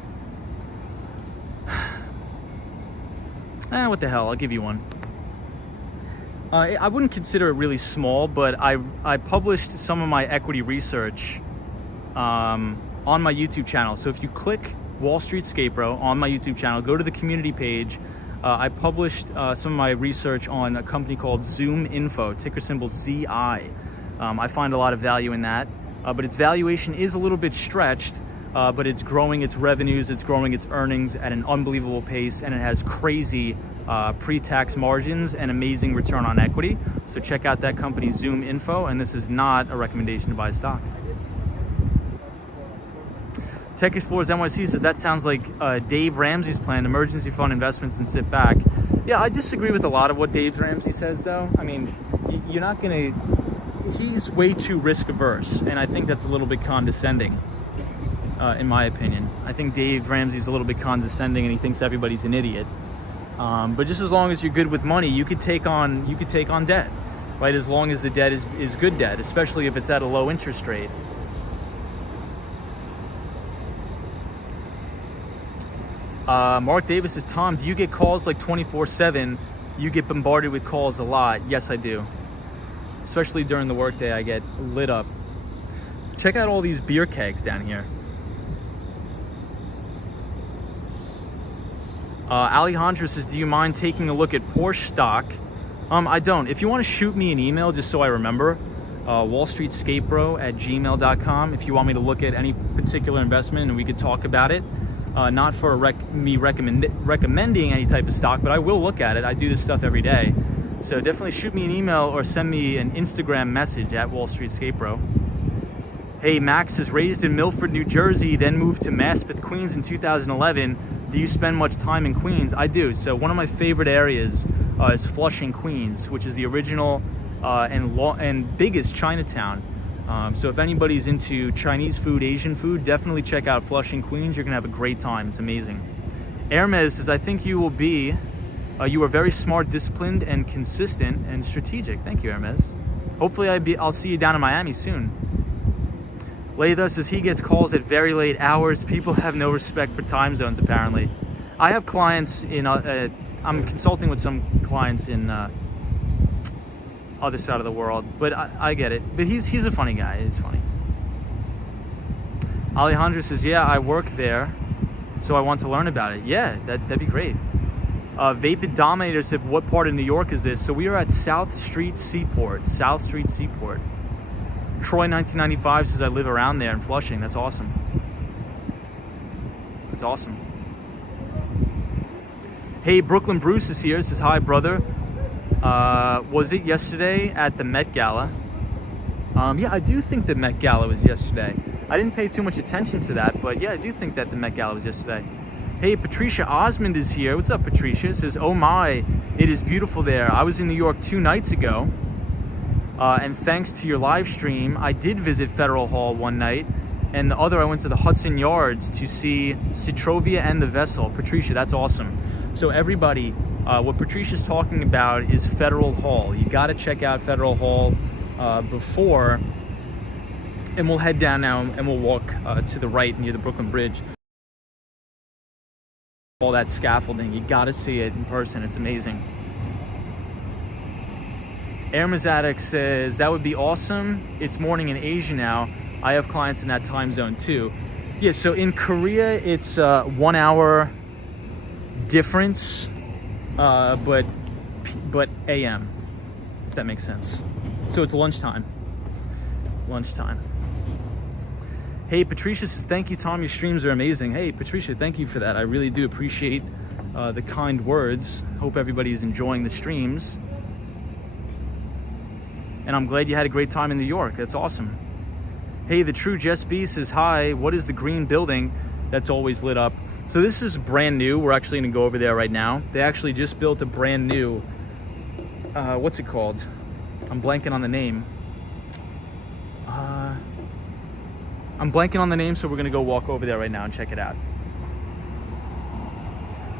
the hell, I'll give you one. I wouldn't consider it really small, but I published some of my equity research on my YouTube channel. So if you click Wall Street Scapero on my YouTube channel, go to the community page. I published some of my research on a company called Zoom Info, ticker symbol ZI. I find a lot of value in that, but its valuation is a little bit stretched, but it's growing its revenues, it's growing its earnings at an unbelievable pace, and it has crazy pre-tax margins and amazing return on equity. So check out that company, Zoom Info, and this is not a recommendation to buy stock. Tech Explorers NYC says, that sounds like Dave Ramsey's plan, emergency fund investments and sit back. Yeah, I disagree with a lot of what Dave Ramsey says, though. I mean, you're not going to... He's way too risk averse, and I think that's a little bit condescending, in my opinion. I think Dave Ramsey's a little bit condescending, and he thinks everybody's an idiot. But just as long as you're good with money, you could take on debt, right? As long as the debt is good debt, especially if it's at a low interest rate. Mark Davis says, Tom, do you get calls like 24/7? You get bombarded with calls a lot. Yes, I do. Especially during the workday, I get lit up. Check out all these beer kegs down here. Alejandro says, do you mind taking a look at Porsche stock? I don't. If you want to shoot me an email, just so I remember, wallstreetscapero@gmail.com. If you want me to look at any particular investment and we could talk about it. Not for me recommending any type of stock, but I will look at it. I do this stuff every day. So definitely shoot me an email or send me an Instagram message at Wall Street Scapero. Hey, Max is raised in Milford, New Jersey, then moved to Maspeth, Queens in 2011. Do you spend much time in Queens? I do. So one of my favorite areas is Flushing, Queens, which is the original and biggest Chinatown. So if anybody's into Chinese food, Asian food, definitely check out Flushing, Queens. You're gonna have a great time. It's amazing. Hermes says, I think you will be, you are very smart, disciplined, and consistent and strategic. Thank you, Hermes. Hopefully I'll see you down in Miami soon. Leitha says, he gets calls at very late hours. People have no respect for time zones, apparently. I have clients in, I'm consulting with some clients in, other side of the world, but I get it. But he's a funny guy. He's funny. Alejandro says, yeah, I work there, so I want to learn about it. Yeah, that'd be great. Vapid Dominator said, what part of New York is this? So we are at South Street Seaport. South Street Seaport. Troy 1995 says, I live around there in Flushing. That's awesome. That's awesome. Hey, Brooklyn Bruce is here. Says, hi, brother. Was it yesterday at the Met Gala? Yeah, I do think the Met Gala was yesterday. I didn't pay too much attention to that, but yeah, I do think that the Met Gala was yesterday. Hey, Patricia Osmond is here. What's up, Patricia? Says, oh my, it is beautiful there. I was in New York 2 nights ago, and thanks to your live stream, I did visit Federal Hall one night, and the other I went to the Hudson Yards to see Citrovia and the Vessel. Patricia, that's awesome. So everybody, what Patricia's talking about is Federal Hall. You got to check out Federal Hall before, and we'll head down now and we'll walk to the right near the Brooklyn Bridge. All that scaffolding, you got to see it in person. It's amazing. Hermes Addict says, that would be awesome. It's morning in Asia now. I have clients in that time zone too. Yeah, so in Korea, it's 1 hour difference, but AM, if that makes sense. So it's lunchtime. Hey, Patricia says, thank you, Tom. Your streams are amazing. Hey, Patricia, thank you for that. I really do appreciate the kind words. Hope everybody is enjoying the streams. And I'm glad you had a great time in New York. That's awesome. Hey, the True Jess B says, hi, what is the green building that's always lit up? So this is brand new. We're actually gonna go over there right now. They actually just built a brand new, what's it called? I'm blanking on the name. So we're gonna go walk over there right now and check it out.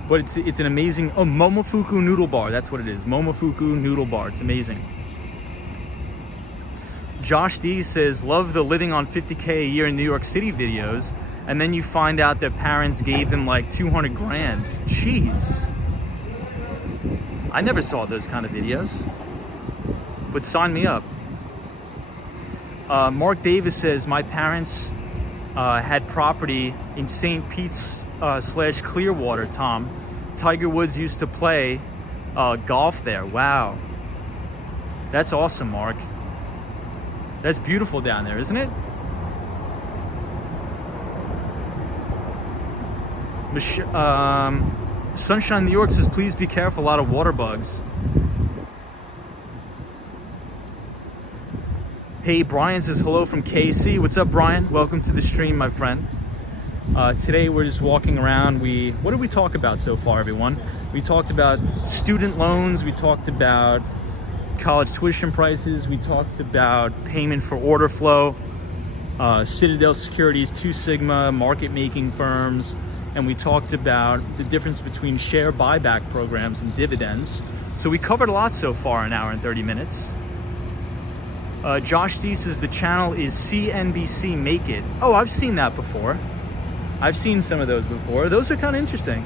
But it's an amazing, oh, Momofuku Noodle Bar, that's what it is. Momofuku Noodle Bar, it's amazing. Josh D says, love the living on 50K a year in New York City videos, and then you find out their parents gave them like 200 grand. Jeez. I never saw those kind of videos, but sign me up. Mark Davis says, my parents had property in St. Pete's / Clearwater, Tom. Tiger Woods used to play golf there. Wow. That's awesome, Mark. That's beautiful down there, isn't it? Sunshine New York says, please be careful, a lot of water bugs. Hey, Brian says, hello from KC. What's up, Brian? Welcome to the stream, my friend. Today we're just walking around. What did we talk about so far, everyone? We talked about student loans. We talked about college tuition prices. We talked about payment for order flow, Citadel Securities, 2 Sigma, market making firms, and we talked about the difference between share buyback programs and dividends. So we covered a lot so far, an hour and 30 minutes. Josh D says the channel is CNBC Make It. Oh, I've seen that before. I've seen some of those before. Those are kind of interesting.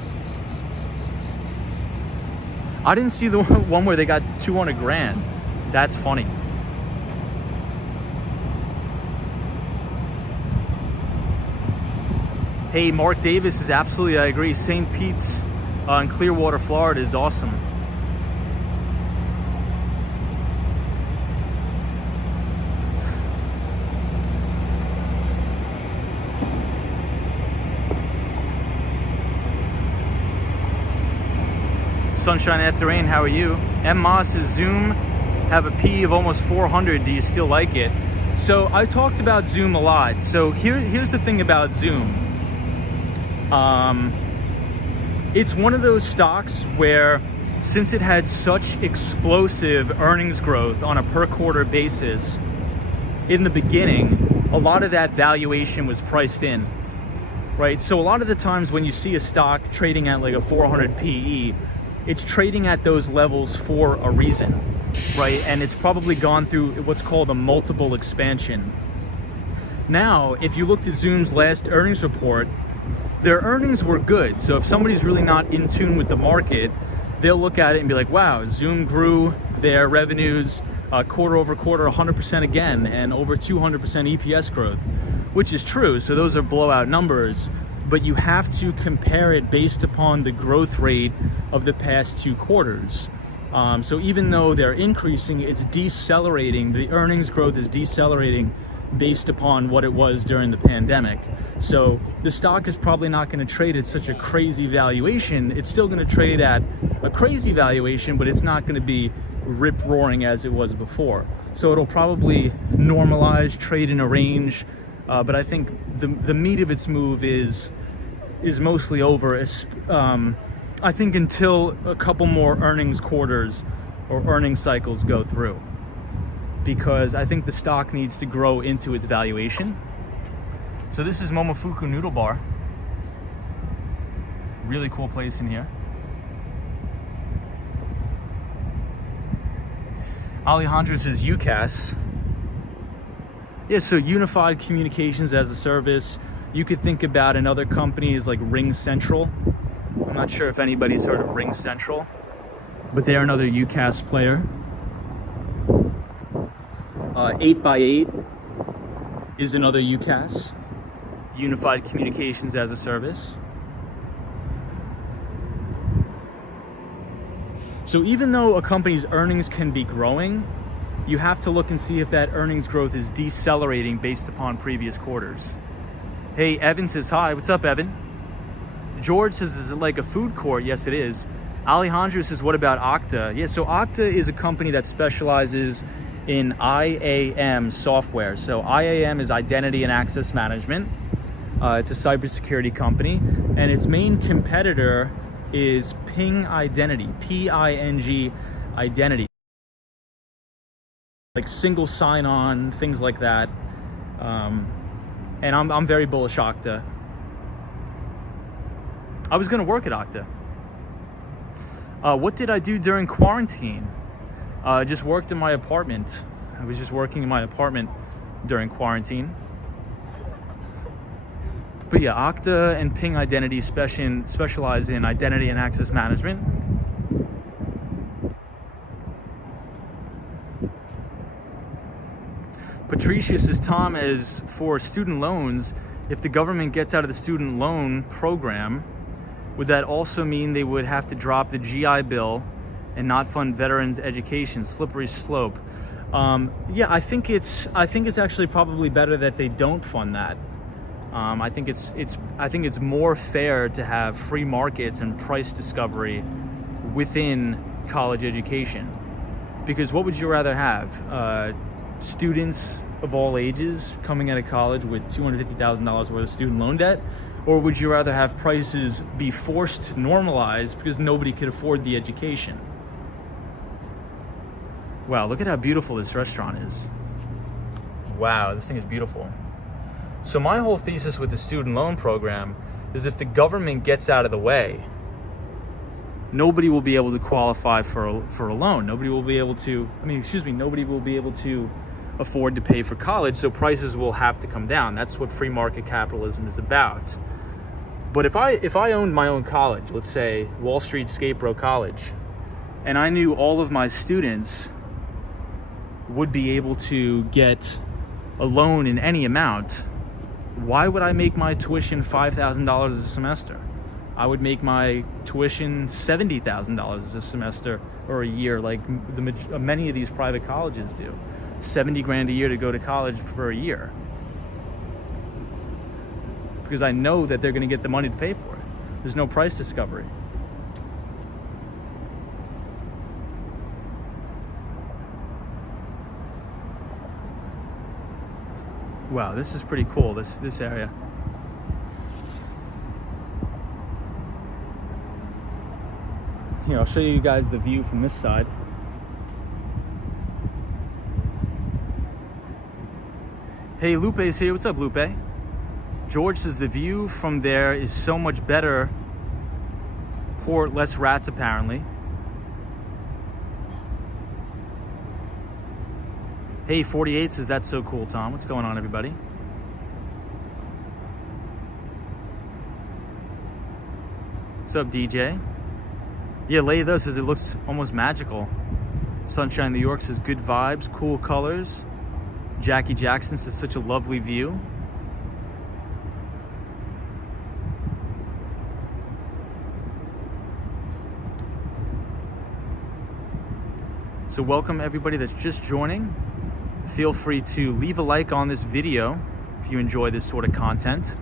I didn't see the one where they got 200 grand. That's funny. Hey, Mark Davis is absolutely, I agree. St. Pete's in Clearwater, Florida is awesome. Sunshine After Rain, how are you? M. Moss says, Zoom have a P of almost 400. Do you still like it? So I talked about Zoom a lot. So here's the thing about Zoom. It's one of those stocks where, since it had such explosive earnings growth on a per quarter basis in the beginning, a lot of that valuation was priced in, right? So a lot of the times when you see a stock trading at like a 400 PE, it's trading at those levels for a reason, right? And it's probably gone through what's called a multiple expansion. Now, if you looked at Zoom's last earnings report, their earnings were good. So if somebody's really not in tune with the market, they'll look at it and be like, wow, Zoom grew their revenues quarter over quarter 100% again, and over 200% EPS growth, which is true. So those are blowout numbers. But you have to compare it based upon the growth rate of the past 2 quarters. So even though they're increasing, it's decelerating. The earnings growth is decelerating based upon what it was during the pandemic. So the stock is probably not going to trade at such a crazy valuation. It's still going to trade at a crazy valuation, but it's not going to be rip-roaring as it was before. So it'll probably normalize, trade in a range. But I think the meat of its move is mostly over. I think until a couple more earnings quarters or earnings cycles go through, because I think the stock needs to grow into its valuation. So this is Momofuku Noodle Bar. Really cool place in here. Alejandro says UCAS. Yeah, so Unified Communications as a Service. You could think about in other companies like Ring Central. I'm not sure if anybody's heard of Ring Central, but they're another UCAS player. 8x8 is another UCAS, Unified Communications as a Service. So even though a company's earnings can be growing, you have to look and see if that earnings growth is decelerating based upon previous quarters. Hey, Evan says, hi. What's up, Evan? George says, is it like a food court? Yes, it is. Alejandro says, what about Okta? Yeah, so Okta is a company that specializes in IAM software. So IAM is Identity and Access Management. It's a cybersecurity company, and its main competitor is Ping Identity, P-I-N-G Identity. Like single sign-on, things like that. And I'm very bullish Okta. I was gonna work at Okta. What did I do during quarantine? Just worked in my apartment. I was just working in my apartment during quarantine. But yeah, Okta and Ping Identity specialize in identity and access management. Patricia says, Tom, as for student loans, if the government gets out of the student loan program, would that also mean they would have to drop the GI Bill and not fund veterans' education? Slippery slope. Yeah, I think it's actually probably better that they don't fund that. I think it's more fair to have free markets and price discovery within college education. Because what would you rather have? Students of all ages coming out of college with $250,000 worth of student loan debt? Or would you rather have prices be forced to normalize because nobody could afford the education? Wow, look at how beautiful this restaurant is. Wow, this thing is beautiful. So my whole thesis with the student loan program is if the government gets out of the way, nobody will be able to qualify for a loan. Nobody will be able to, nobody will be able to afford to pay for college, so prices will have to come down. That's what free market capitalism is about. But if I owned my own college, let's say Wall Street Skatebro College, and I knew all of my students would be able to get a loan in any amount, why would I make my tuition $5,000 a semester? I would make my tuition $70,000 a semester or a year, like many of these private colleges do. 70 grand a year to go to college for a year. Because I know that they're going to get the money to pay for it. There's no price discovery. Wow, this is pretty cool, this area. Here, I'll show you guys the view from this side. Hey, Lupe is here. What's up, Lupe? George says the view from there is so much better. Port, less rats apparently. Hey, 48 says that's so cool, Tom. What's going on, everybody? What's up, DJ? Yeah, Laytha says it looks almost magical. Sunshine New York says good vibes, cool colors. Jackie Jackson says such a lovely view. So welcome everybody that's just joining. Feel free to leave a like on this video if you enjoy this sort of content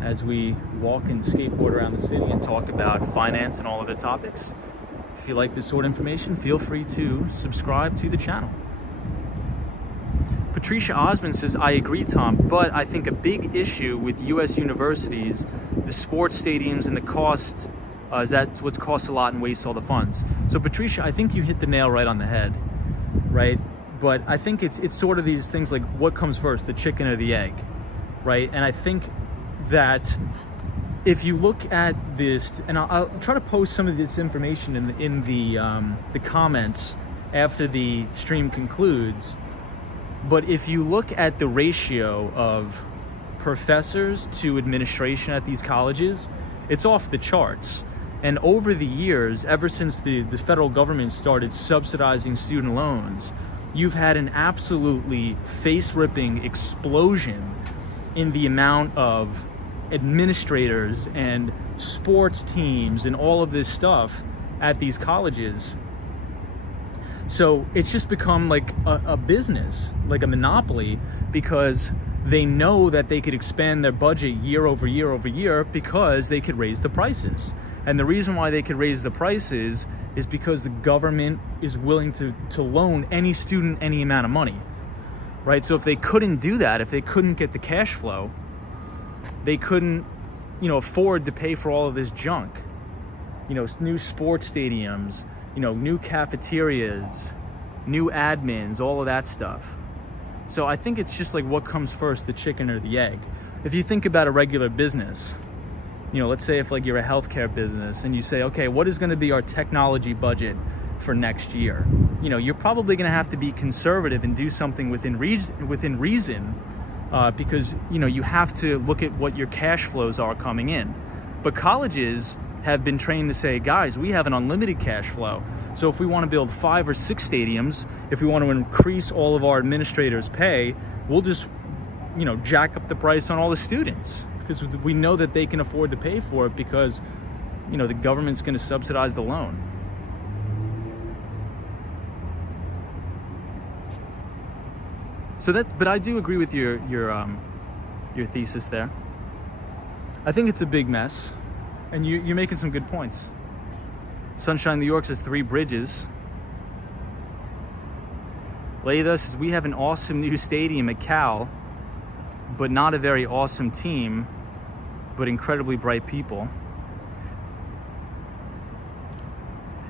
as we walk and skateboard around the city and talk about finance and all other topics. If you like this sort of information, feel free to subscribe to the channel. Patricia Osmond says, I agree, Tom, but I think a big issue with U.S. universities, the sports stadiums and the cost, is that's what costs a lot and wastes all the funds. So Patricia, I think you hit the nail right on the head, right? But I think it's sort of these things like what comes first, the chicken or the egg, right? And I think that if you look at this, and I'll try to post some of this information in the comments after the stream concludes. But if you look at the ratio of professors to administration at these colleges, it's off the charts. And over the years, ever since the federal government started subsidizing student loans, you've had an absolutely face-ripping explosion in the amount of administrators and sports teams and all of this stuff at these colleges. So it's just become like a business, like a monopoly, because they know that they could expand their budget year over year over year because they could raise the prices. And the reason why they could raise the prices is because the government is willing to loan any student any amount of money, right? So if they couldn't do that, if they couldn't get the cash flow, they couldn't, afford to pay for all of this junk. New sports stadiums, new cafeterias, new admins, all of that stuff. So I think it's just like, what comes first, the chicken or the egg? If you think about a regular business, let's say if like you're a healthcare business and you say, okay, what is going to be our technology budget for next year? You're probably going to have to be conservative and do something within reason, because you have to look at what your cash flows are coming in. But colleges have been trained to say, guys, we have an unlimited cash flow. So if we want to build 5 or 6 stadiums, if we want to increase all of our administrators' pay, we'll just, jack up the price on all the students, because we know that they can afford to pay for it, because, the government's going to subsidize the loan. So but I do agree with your thesis there. I think it's a big mess, and you're making some good points. Sunshine New York says 3 bridges. Leitha says, we have an awesome new stadium at Cal, but not a very awesome team, but incredibly bright people.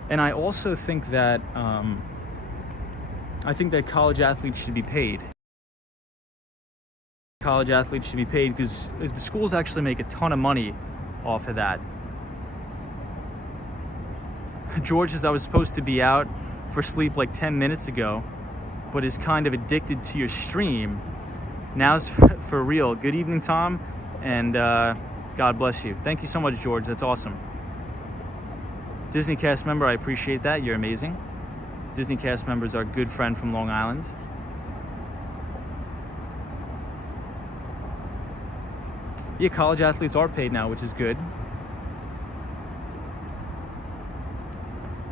And I also think that college athletes should be paid. College athletes should be paid because the schools actually make a ton of money off of that. George says, I was supposed to be out for sleep like 10 minutes ago, but is kind of addicted to your stream. Now's for real. Good evening, Tom, and God bless you. Thank you so much, George. That's awesome. Disney cast member, I appreciate that. You're amazing. Disney cast members are a good friend from Long Island. Yeah, college athletes are paid now, which is good.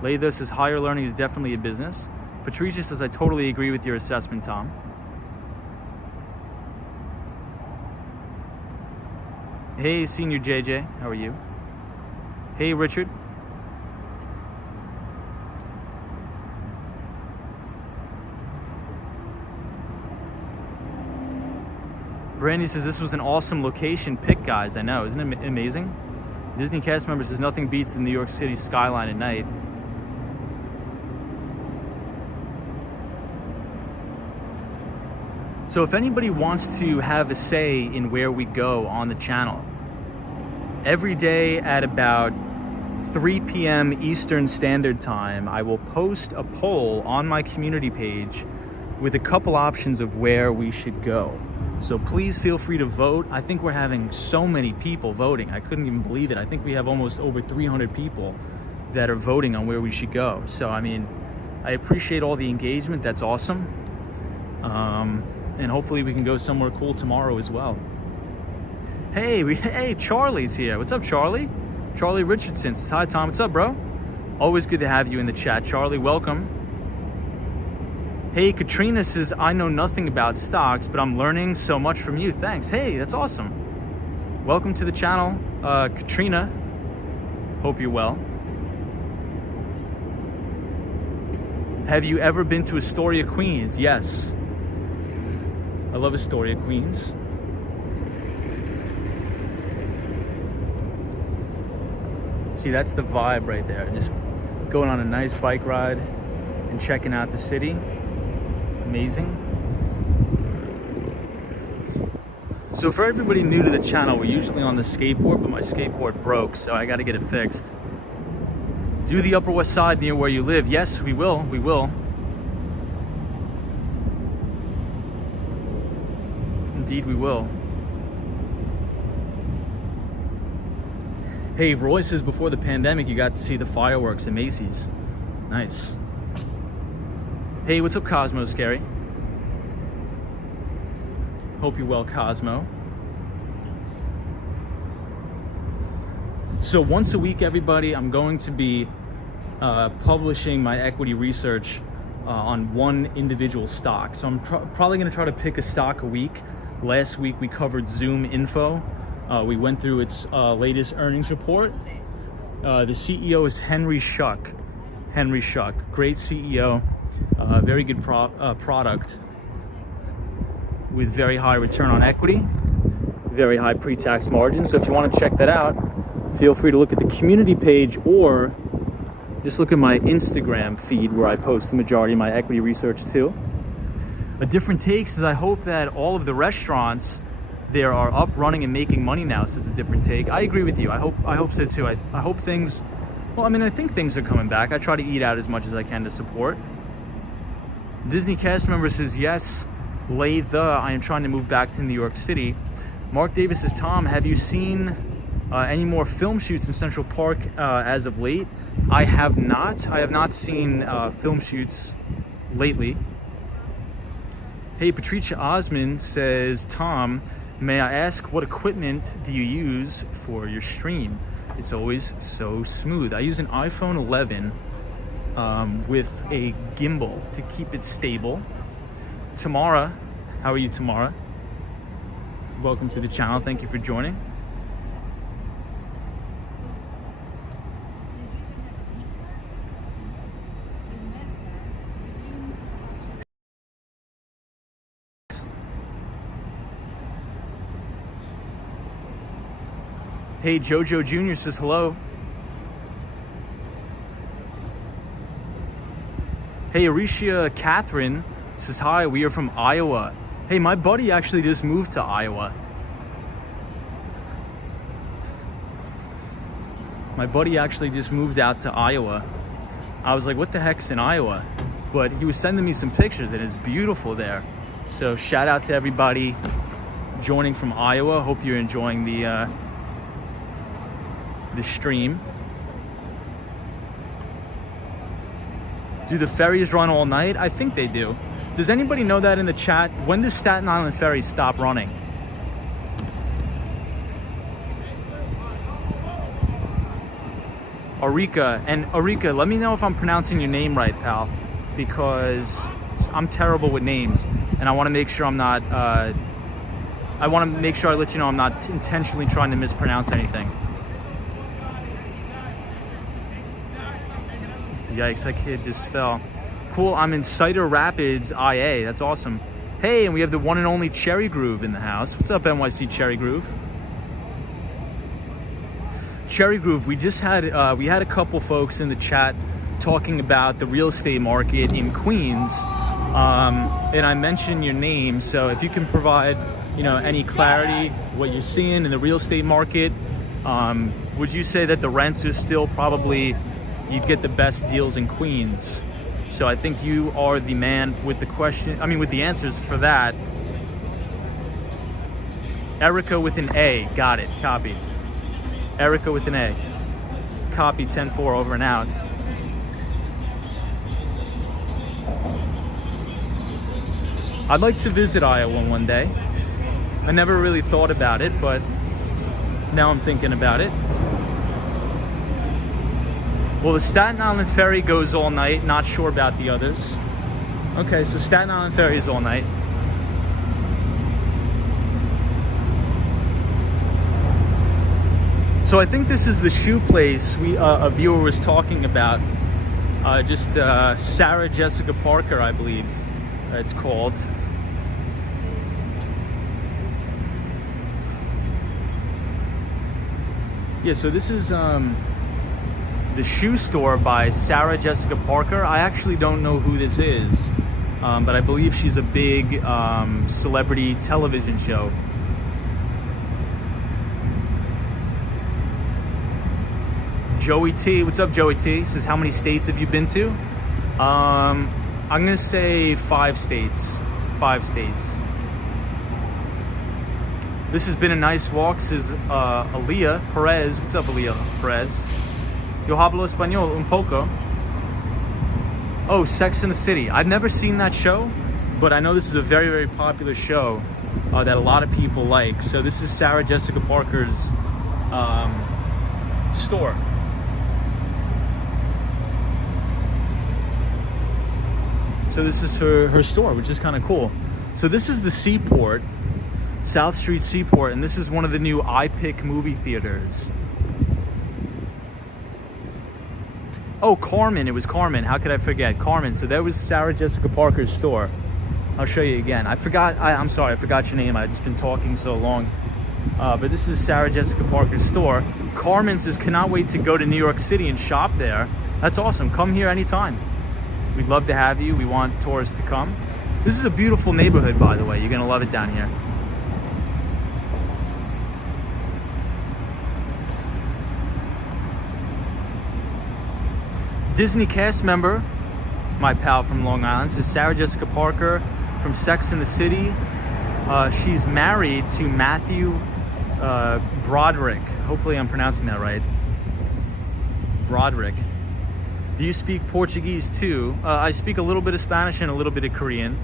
Leitha says, higher learning is definitely a business. Patricia says, I totally agree with your assessment, Tom. Hey, Senior JJ, how are you? Hey, Richard. Brandy says, this was an awesome location pick, guys. I know, isn't it amazing? Disney cast member says, nothing beats the New York City skyline at night. So if anybody wants to have a say in where we go on the channel, every day at about 3 p.m. Eastern Standard Time, I will post a poll on my community page with a couple options of where we should go. So please feel free to vote. I think we're having so many people voting. I couldn't even believe it. I think we have almost over 300 people that are voting on where we should go. So, I mean, I appreciate all the engagement. That's awesome. And hopefully we can go somewhere cool tomorrow as well. Hey, Charlie's here. What's up, Charlie? Charlie Richardson says, hi, Tom. What's up, bro? Always good to have you in the chat. Charlie, welcome. Hey, Katrina says, I know nothing about stocks, but I'm learning so much from you. Thanks. Hey, that's awesome. Welcome to the channel, Katrina. Hope you're well. Have you ever been to Astoria, Queens? Yes. I love Astoria, Queens. See, that's the vibe right there. Just going on a nice bike ride and checking out the city. Amazing. So for everybody new to the channel, we're usually on the skateboard, but my skateboard broke, so I got to get it fixed. Do the Upper West Side near where you live? Yes, we will. We will. Indeed, we will. Hey, Roy says, before the pandemic, you got to see the fireworks at Macy's. Nice. Hey, what's up, Cosmo Scary? Hope you're well, Cosmo. So once a week, everybody, I'm going to be publishing my equity research on one individual stock. So I'm probably going to try to pick a stock a week. Last week, we covered Zoom Info. We went through its latest earnings report. The CEO is Henry Schuck. Henry Schuck, great CEO, very good product with very high return on equity, very high pre-tax margins. So if you want to check that out, feel free to look at the community page or just look at my Instagram feed where I post the majority of my equity research too. A different take is I hope that all of the restaurants there are up, running, and making money now. So it's a different take. I agree with you. I hope so too. I hope things, well, I mean, I think things are coming back. I try to eat out as much as I can to support. Disney cast member says, yes, I am trying to move back to New York City. Mark Davis says, Tom, have you seen any more film shoots in Central Park as of late? I have not. I have not seen film shoots lately. Hey, Patricia Osman says, Tom, may I ask what equipment do you use for your stream? It's always so smooth. I use an iPhone 11 with a gimbal to keep it stable. Tamara, how are you, Tamara? Welcome to the channel. Thank you for joining. Hey, Jojo Jr. says hello. Hey, Aricia Catherine says hi, we are from Iowa. Hey, my buddy actually just moved to Iowa. My buddy actually just moved out to Iowa. I was like, what the heck's in Iowa? But he was sending me some pictures and it's beautiful there. So shout out to everybody joining from Iowa. Hope you're enjoying the stream. Do the ferries run all night? I think they do. Does anybody know that in the chat? When does Staten Island Ferry stop running? Arika, let me know if I'm pronouncing your name right, pal, because I'm terrible with names and I want to make sure I'm not I want to make sure I let you know I'm not intentionally trying to mispronounce anything. Yikes, that kid just fell. Cool, I'm in Cider Rapids, IA. That's awesome. Hey, and we have the one and only Cherry Groove in the house. What's up, NYC Cherry Groove? Cherry Groove, we just had a couple folks in the chat talking about the real estate market in Queens, and I mentioned your name. So if you can provide, any clarity what you're seeing in the real estate market, would you say that the rents are still probably you'd get the best deals in Queens? So I think you are the man with the question, with the answers for that. Erica with an A, got it, copy. Erica with an A, copy. 10-4, over and out. I'd like to visit Iowa one day. I never really thought about it, but now I'm thinking about it. Well, the Staten Island Ferry goes all night. Not sure about the others. Okay, so Staten Island Ferry is all night. So I think this is the shoe place a viewer was talking about. Sarah Jessica Parker, I believe it's called. Yeah, so this is the shoe store by Sarah Jessica Parker. I actually don't know who this is, but I believe she's a big celebrity television show. Joey T, what's up, Joey T? Says, how many states have you been to? I'm gonna say 5 states. 5 states. This has been a nice walk, says Aaliyah Perez. What's up, Aaliyah Perez? Yo hablo español un poco. Oh, Sex and the City. I've never seen that show, but I know this is a very, very popular show that a lot of people like. So this is Sarah Jessica Parker's store. So this is her store, which is kind of cool. So this is the Seaport, South Street Seaport, and this is one of the new iPic movie theaters. Oh, Carmen, it was Carmen. How could I forget? Carmen. So that was Sarah Jessica Parker's store. I'll show you again. I'm sorry, I forgot your name. I've just been talking so long. But this is Sarah Jessica Parker's store. Carmen says, cannot wait to go to New York City and shop there. That's awesome. Come here anytime. We'd love to have you. We want tourists to come. This is a beautiful neighborhood, by the way. You're gonna love it down here. Disney cast member, my pal from Long Island, says Sarah Jessica Parker from Sex and the City. She's married to Matthew Broderick. Hopefully I'm pronouncing that right. Broderick. Do you speak Portuguese too? I speak a little bit of Spanish and a little bit of Korean.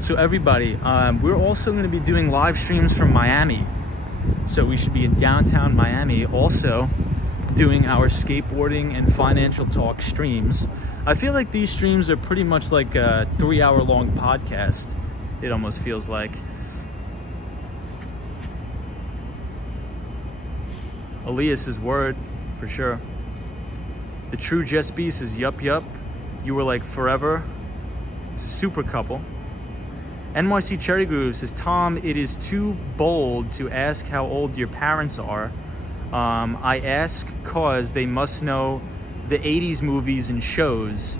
So everybody, we're also going to be doing live streams from Miami. So we should be in downtown Miami also doing our skateboarding and financial talk streams. I feel like these streams are pretty much like a 3-hour-long podcast. It almost feels like. Elias's word, for sure. The true Jess B says, yup. You were like forever. Super couple. NYC Cherry Groove says, Tom, it is too bold to ask how old your parents are. I ask cause they must know the 80s movies and shows.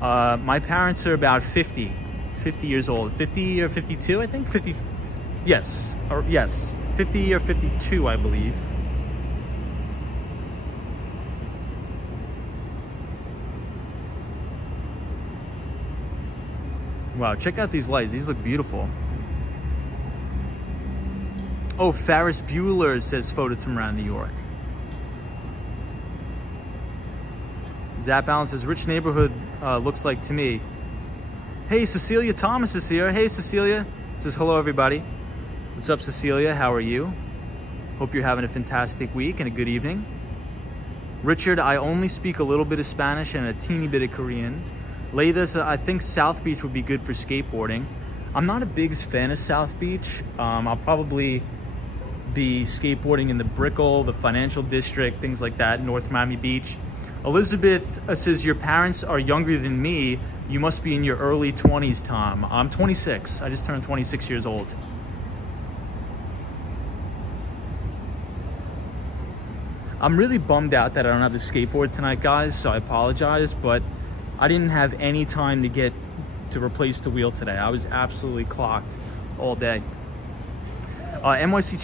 My parents are about 50 years old. 50 or 52, I think? 50, yes, 50 or 52, I believe. Wow, check out these lights. These look beautiful. Oh, Ferris Bueller says photos from around New York. Zap Allen says, rich neighborhood looks like to me. Hey, Cecilia Thomas is here. Hey, Cecilia. Says, hello, everybody. What's up, Cecilia? How are you? Hope you're having a fantastic week and a good evening. Richard, I only speak a little bit of Spanish and a teeny bit of Korean. Latha, I think South Beach would be good for skateboarding. I'm not a big fan of South Beach. I'll probably be skateboarding in the Brickell, the Financial District, things like that, North Miami Beach. Elizabeth says, your parents are younger than me. You must be in your early 20s, Tom. I'm 26. I just turned 26 years old. I'm really bummed out that I don't have the skateboard tonight, guys, so I apologize, but I didn't have any time to get to replace the wheel today. I was absolutely clocked all day. NYC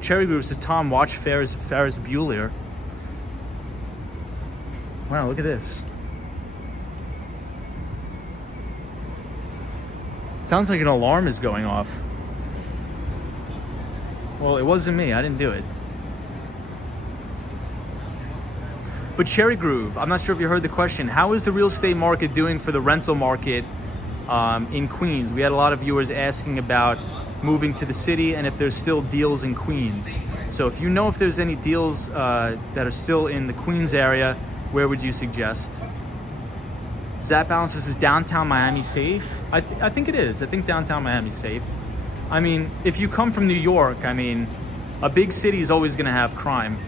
Cherry Groove says, Tom, watch Ferris Bueller. Wow, look at this. Sounds like an alarm is going off. Well, it wasn't me. I didn't do it. But Cherry Groove, I'm not sure if you heard the question. How is the real estate market doing for the rental market in Queens? We had a lot of viewers asking about moving to the city and if there's still deals in Queens. So if you know if there's any deals that are still in the Queens area, where would you suggest? Zap Balance says, is downtown Miami safe? I think it is. I think downtown Miami's safe. I mean, if you come from New York, I mean, a big city is always gonna have crime.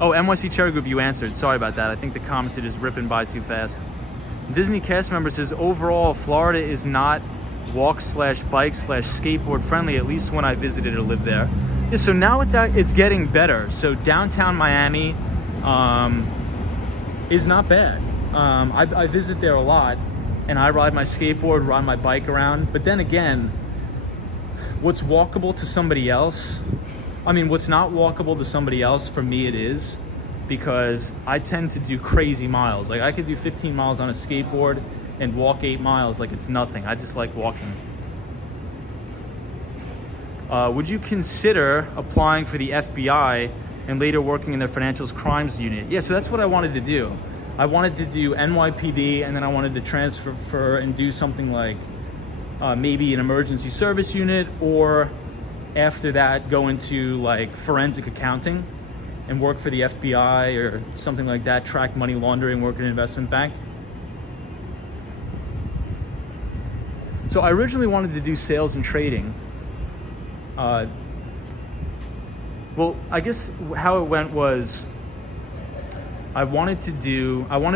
Oh, NYC Cherry Groove, you answered. Sorry about that. I think the comments are just ripping by too fast. Disney cast member says, overall, Florida is not walk/bike/skateboard friendly, at least when I visited or lived there. Yeah, so now it's getting better. So downtown Miami is not bad. I visit there a lot, and I ride my skateboard, ride my bike around. But then again, what's walkable to somebody else, I mean, what's not walkable to somebody else, for me it is, because I tend to do crazy miles. Like I could do 15 miles on a skateboard and walk 8 miles like it's nothing. I just like walking. Would you consider applying for the FBI and later working in their financial crimes unit? Yeah, so that's what I wanted to do. I wanted to do NYPD, and then I wanted to transfer and do something like maybe an emergency service unit, or after that go into like forensic accounting and work for the FBI or something like that, track money laundering, work in an investment bank. So I originally wanted to do sales and trading, Well, I guess how it went was I wanted to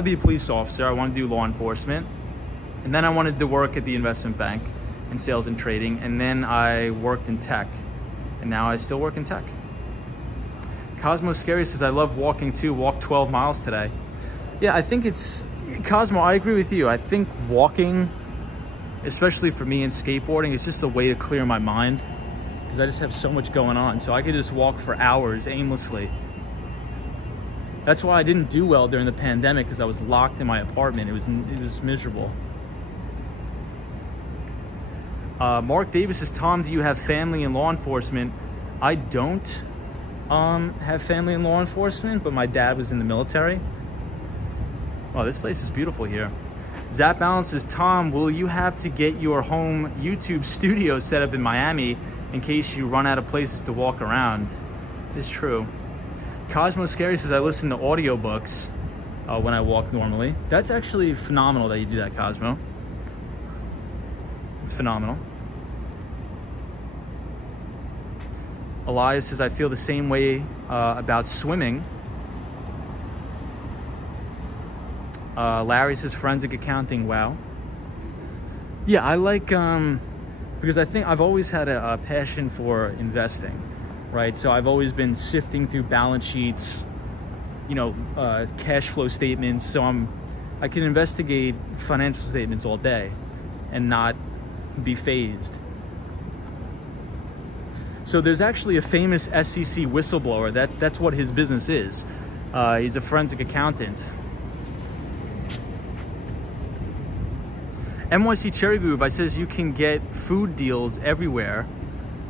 be a police officer. I wanted to do law enforcement. And then I wanted to work at the investment bank in sales and trading. And then I worked in tech. And now I still work in tech. Cosmo Scary says, I love walking too. Walked 12 miles today. Yeah, I think Cosmo, I agree with you. I think walking, especially for me in skateboarding, it's just a way to clear my mind. Because I just have so much going on. So I could just walk for hours aimlessly. That's why I didn't do well during the pandemic, because I was locked in my apartment. It was miserable. Mark Davis says, Tom, do you have family in law enforcement? I don't have family in law enforcement, but my dad was in the military. Wow, this place is beautiful here. Zap Allen says, Tom, will you have to get your home YouTube studio set up in Miami in case you run out of places to walk around? It's true. Cosmo Scary says, I listen to audiobooks when I walk normally. That's actually phenomenal that you do that, Cosmo. It's phenomenal. Elias says, I feel the same way about swimming. Larry says, forensic accounting, wow. Yeah, I like, because I think I've always had a passion for investing, right? So I've always been sifting through balance sheets, cash flow statements. So I can investigate financial statements all day and not be phased. So there's actually a famous SEC whistleblower that's what his business is. He's a forensic accountant. NYC Cherry Groove, I says you can get food deals everywhere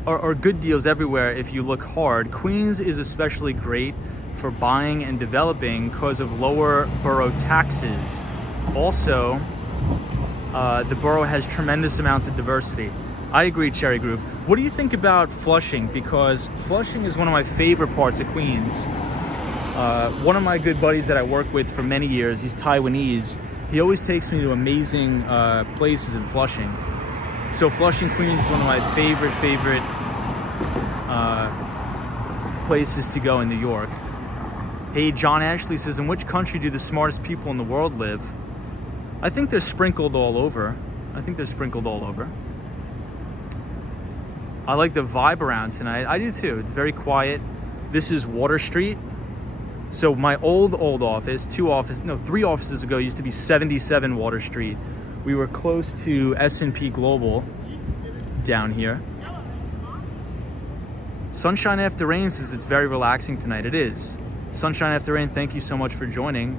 or good deals everywhere if you look hard. Queens is especially great for buying and developing because of lower borough taxes. Also, the borough has tremendous amounts of diversity. I agree, Cherry Groove. What do you think about Flushing? Because Flushing is one of my favorite parts of Queens. One of my good buddies that I work with for many years, he's Taiwanese. He always takes me to amazing places in Flushing. So Flushing, Queens is one of my favorite places to go in New York. Hey, John Ashley says, in which country do the smartest people in the world live? I think they're sprinkled all over. I like the vibe around tonight. I do too. It's very quiet. This is Water Street. So my old office, 3 offices ago, used to be 77 Water Street. We were close to S&P Global down here. Sunshine After Rain says it's very relaxing tonight. It is. Sunshine After Rain, thank you so much for joining.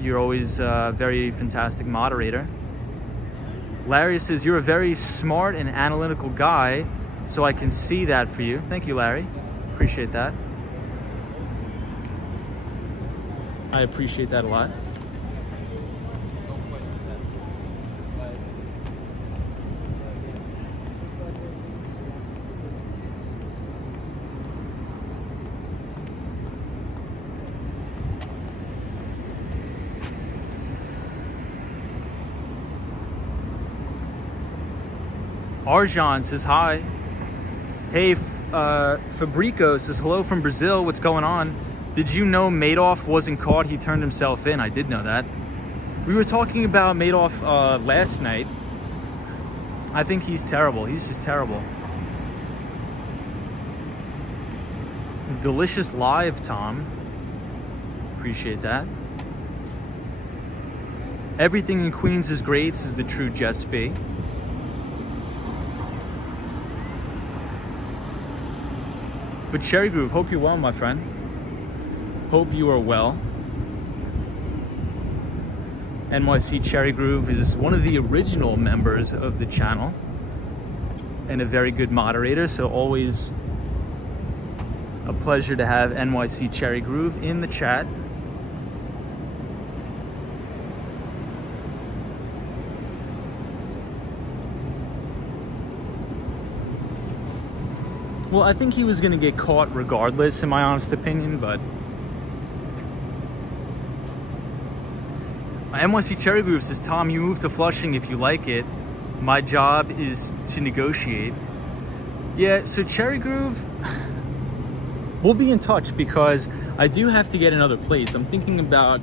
You're always a very fantastic moderator. Larry says, you're a very smart and analytical guy, so I can see that for you. Thank you, Larry. Appreciate that. I appreciate that a lot. Arjan says hi. Hey, Fabrico says hello from Brazil. What's going on? Did you know Madoff wasn't caught? He turned himself in. I did know that. We were talking about Madoff last night. I think he's terrible. He's just terrible. Delicious live, Tom. Appreciate that. Everything in Queens is great, says the true Jess B. But Cherry Groove, hope you're well, my friend. Hope you are well. NYC Cherry Groove is one of the original members of the channel and a very good moderator, so always a pleasure to have NYC Cherry Groove in the chat. Well, I think he was going to get caught regardless, in my honest opinion, but NYC Cherry Groove says, Tom, you moved to Flushing if you like it. My job is to negotiate. Yeah, so Cherry Groove, we'll be in touch because I do have to get another place. I'm thinking about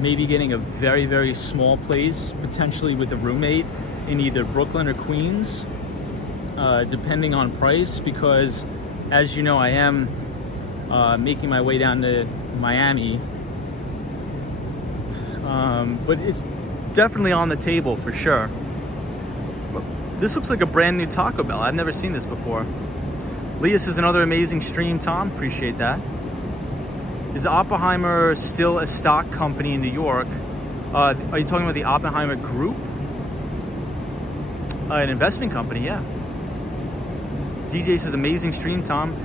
maybe getting a very, very small place, potentially with a roommate in either Brooklyn or Queens, depending on price, because as you know, I am making my way down to Miami. But it's definitely on the table for sure. This looks like a brand new Taco Bell. I've never seen this before. Leah says another amazing stream, Tom. Appreciate that. Is Oppenheimer still a stock company in New York? Are you talking about the Oppenheimer Group? An investment company, yeah. DJ says amazing stream, Tom.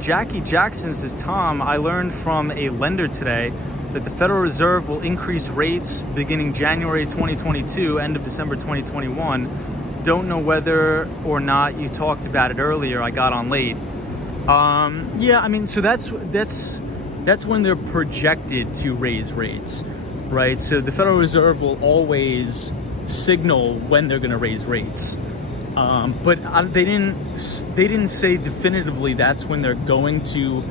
Jackie Jackson says, Tom, I learned from a lender today that the Federal Reserve will increase rates beginning January 2022, end of December 2021. Don't know whether or not you talked about it earlier. I got on late. Yeah, I mean, so that's when they're projected to raise rates, right? So the Federal Reserve will always signal when they're going to raise rates, but they didn't say definitively that's when they're going to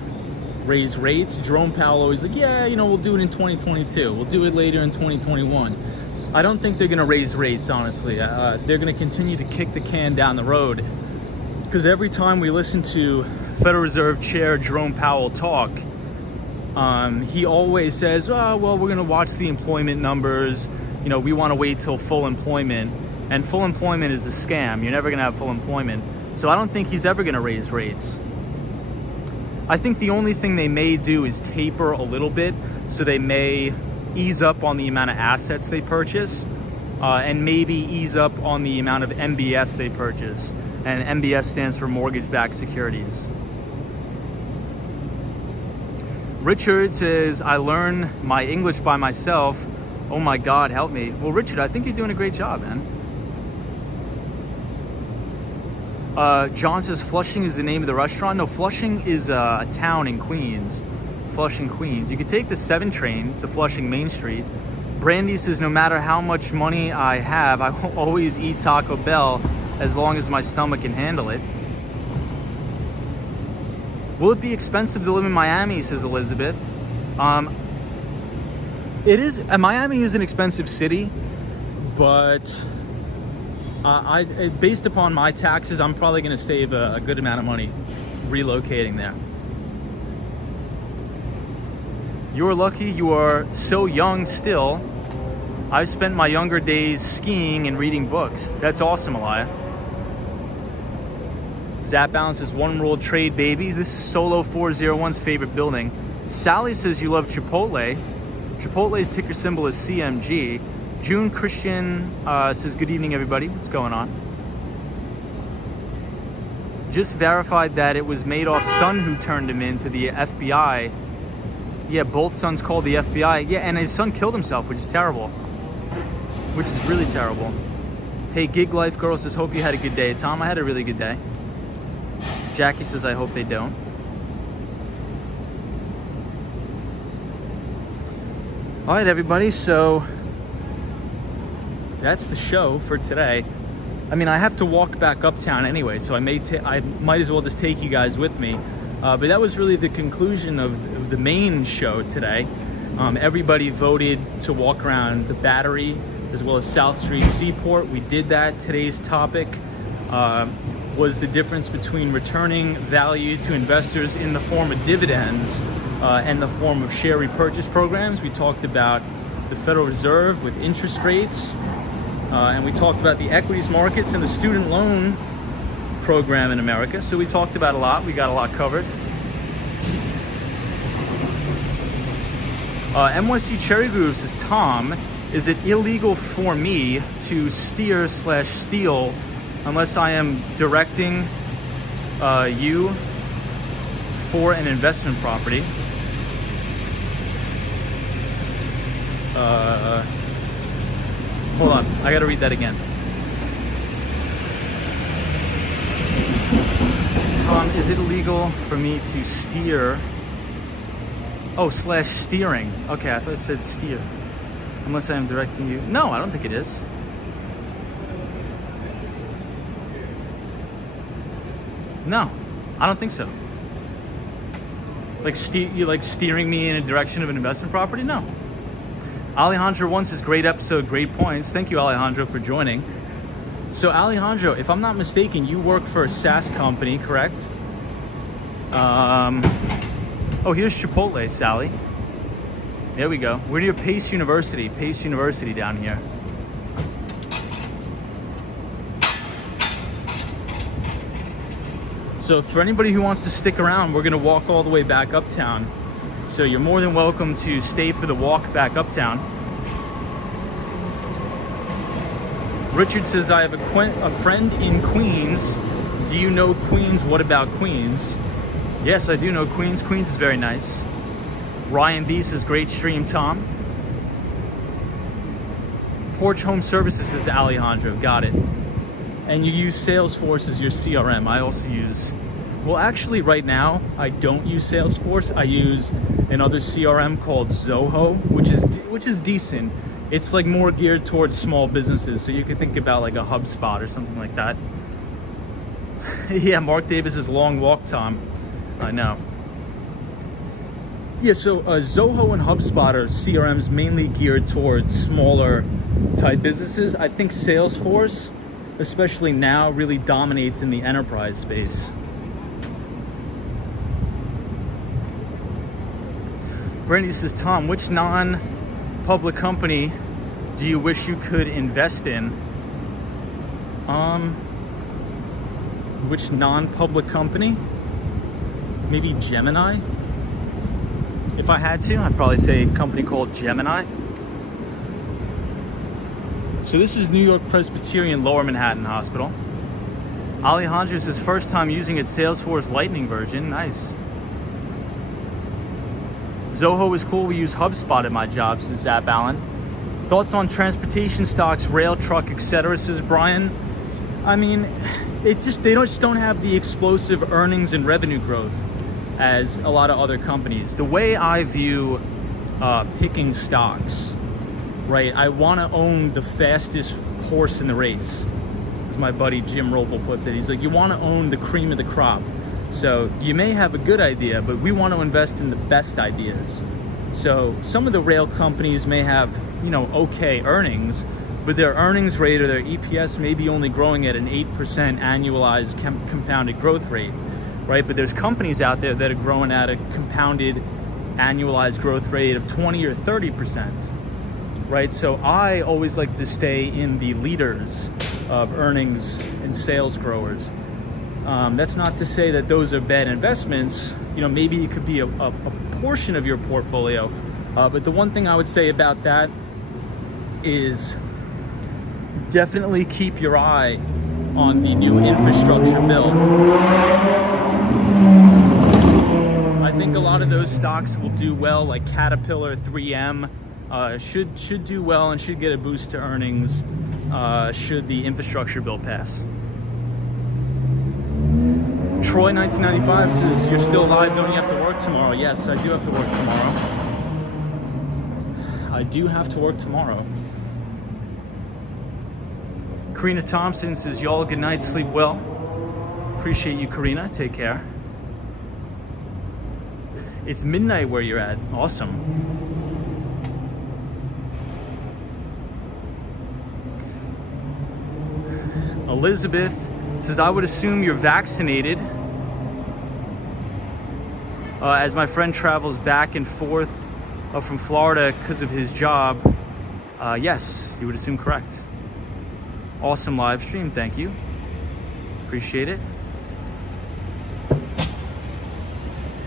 raise rates. Jerome Powell always like, yeah, you know, we'll do it in 2022. We'll do it later in 2021. I don't think they're going to raise rates, honestly. They're going to continue to kick the can down the road, because every time we listen to Federal Reserve Chair Jerome Powell talk, he always says, oh, well, we're going to watch the employment numbers. You know, we want to wait till full employment. And full employment is a scam. You're never going to have full employment. So I don't think he's ever going to raise rates. I think the only thing they may do is taper a little bit. So they may ease up on the amount of assets they purchase, and maybe ease up on the amount of MBS they purchase. And MBS stands for mortgage-backed securities. Richard says, I learn my English by myself. Oh my God, help me. Well, Richard, I think you're doing a great job, man. John says, Flushing is the name of the restaurant. No, Flushing is a town in Queens. Flushing, Queens. You could take the 7 train to Flushing Main Street. Brandy says, no matter how much money I have, I will always eat Taco Bell as long as my stomach can handle it. Will it be expensive to live in Miami, says Elizabeth. It is. Miami is an expensive city, but based upon my taxes, I'm probably going to save a good amount of money relocating there. You're lucky you are so young still. I've spent my younger days skiing and reading books. That's awesome, Elia. Zap Balance is One World Trade, baby. This is Solo 401's favorite building. Sally says you love Chipotle. Chipotle's ticker symbol is CMG. June Christian says, good evening, everybody. What's going on? Just verified that it was Madoff's son who turned him in to the FBI. Yeah, both sons called the FBI. Yeah, and his son killed himself, which is terrible. Which is really terrible. Hey, Gig Life Girl says, hope you had a good day. Tom, I had a really good day. Jackie says, I hope they don't. All right, everybody, so that's the show for today. I mean, I have to walk back uptown anyway, so I might as well just take you guys with me. But that was really the conclusion of the main show today. Everybody voted to walk around the Battery as well as South Street Seaport. We did that. Today's topic was the difference between returning value to investors in the form of dividends and the form of share repurchase programs. We talked about the Federal Reserve with interest rates, and we talked about the equities markets and the student loan program in America. So we talked about a lot. We got a lot covered. NYC Cherry Groove says, Tom, is it illegal for me to steer/steal unless I am directing you for an investment property? Hold on, I gotta read that again. Tom, is it illegal for me to steer? Oh, /steering. Okay, I thought it said steer. Unless I am directing you. No, I don't think it is. No, I don't think so. Like you like steering me in a direction of an investment property? No. Alejandro once says, great episode, great points. Thank you, Alejandro, for joining. So Alejandro, if I'm not mistaken, you work for a SaaS company, correct? Oh, here's Chipotle, Sally. There we go. We're near Pace University down here. So for anybody who wants to stick around, we're gonna walk all the way back uptown. So you're more than welcome to stay for the walk back uptown. Richard says, I have a friend in Queens. Do you know Queens? What about Queens? Yes, I do know Queens. Queens is very nice. Ryan B says, great stream, Tom. Porch Home Services says Alejandro, got it. And you use Salesforce as your CRM. I also use, well, actually right now, I don't use Salesforce. I use another CRM called Soho, which is decent. It's like more geared towards small businesses. So you could think about like a HubSpot or something like that. Yeah, Mark Davis is long walk, Tom. I know. Yeah, so Zoho and HubSpot are CRMs mainly geared towards smaller type businesses. I think Salesforce, especially now, really dominates in the enterprise space. Brandy says, Tom, which non-public company do you wish you could invest in? Which non-public company? Maybe Gemini? If I had to, I'd probably say a company called Gemini. So this is New York Presbyterian Lower Manhattan Hospital. Alejandro says, first time using it, Salesforce Lightning version. Nice. Zoho is cool. We use HubSpot at my job, says Zap Allen. Thoughts on transportation stocks, rail, truck, etc., says Brian. I mean, they just don't have the explosive earnings and revenue growth as a lot of other companies. The way I view picking stocks, right? I want to own the fastest horse in the race, as my buddy Jim Roble puts it. He's like, you want to own the cream of the crop. So you may have a good idea, but we want to invest in the best ideas. So some of the rail companies may have, okay earnings, but their earnings rate or their EPS may be only growing at an 8% annualized compounded growth rate, right? But there's companies out there that are growing at a compounded annualized growth rate of 20 or 30%, right? So I always like to stay in the leaders of earnings and sales growers. That's not to say that those are bad investments. Maybe it could be a portion of your portfolio. But the one thing I would say about that is definitely keep your eye on the new infrastructure bill. I think a lot of those stocks will do well, like Caterpillar, 3M, should do well and should get a boost to earnings should the infrastructure bill pass. Troy 1995 says, you're still alive, don't you have to work tomorrow? Yes, I do have to work tomorrow. I do have to work tomorrow. Karina Thompson says, y'all, good night, sleep well. Appreciate you, Karina, take care. It's midnight where you're at, awesome. Elizabeth says, I would assume you're vaccinated. As my friend travels back and forth from Florida because of his job. Yes, you would assume correct. Awesome live stream, thank you. Appreciate it.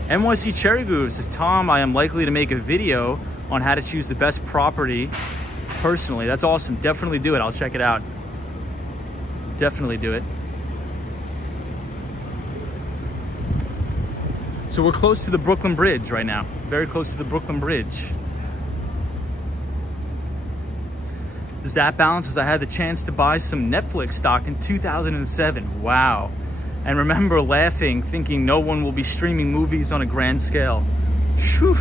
NYC Cherry Guru says, Tom, I am likely to make a video on how to choose the best property personally. That's awesome, definitely do it, I'll check it out. Definitely do it. So we're close to the Brooklyn Bridge right now. Very close to the Brooklyn Bridge. Zap Balance says, I had the chance to buy some Netflix stock in 2007. Wow. And remember laughing, thinking no one will be streaming movies on a grand scale. Whew.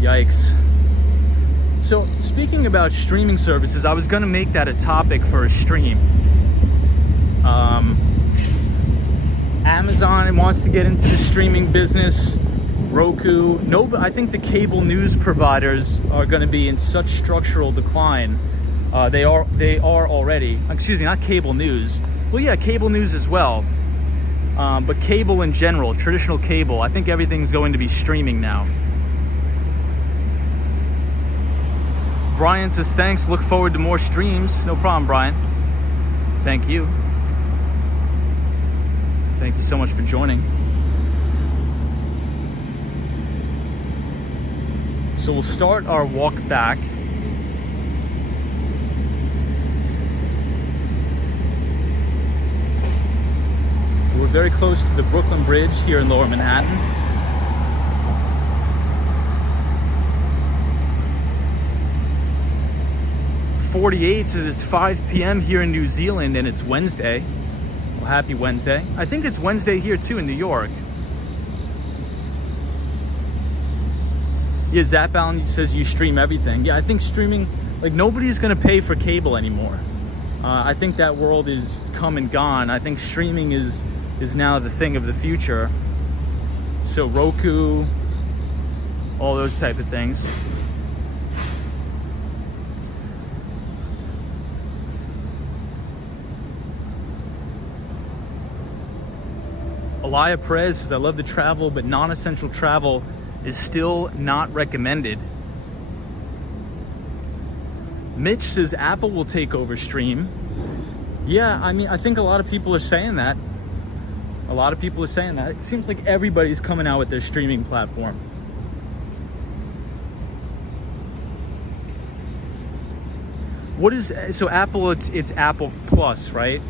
Yikes. So speaking about streaming services, I was gonna make that a topic for a stream. Amazon wants to get into the streaming business. Roku. No, I think the cable news providers are going to be in such structural decline. They are already. Excuse me, not cable news. Well, yeah, cable news as well. But cable in general, traditional cable, I think everything's going to be streaming now. Brian says, thanks, look forward to more streams. No problem, Brian. Thank you. Thank you so much for joining. So we'll start our walk back. We're very close to the Brooklyn Bridge here in Lower Manhattan. .48 says it's 5 p.m. here in New Zealand and it's Wednesday. Well, happy Wednesday. I think it's Wednesday here too in New York. Yeah, Zap Allen says you stream everything. Yeah, I think streaming, like nobody's gonna pay for cable anymore. I think that world is come and gone. I think streaming is now the thing of the future. So Roku, all those type of things. Elia Perez says, I love to travel, but non-essential travel is still not recommended. Mitch says Apple will take over stream. Yeah, I mean, I think a lot of people are saying that. A lot of people are saying that. It seems like everybody's coming out with their streaming platform. What is, so Apple, it's Apple Plus, right?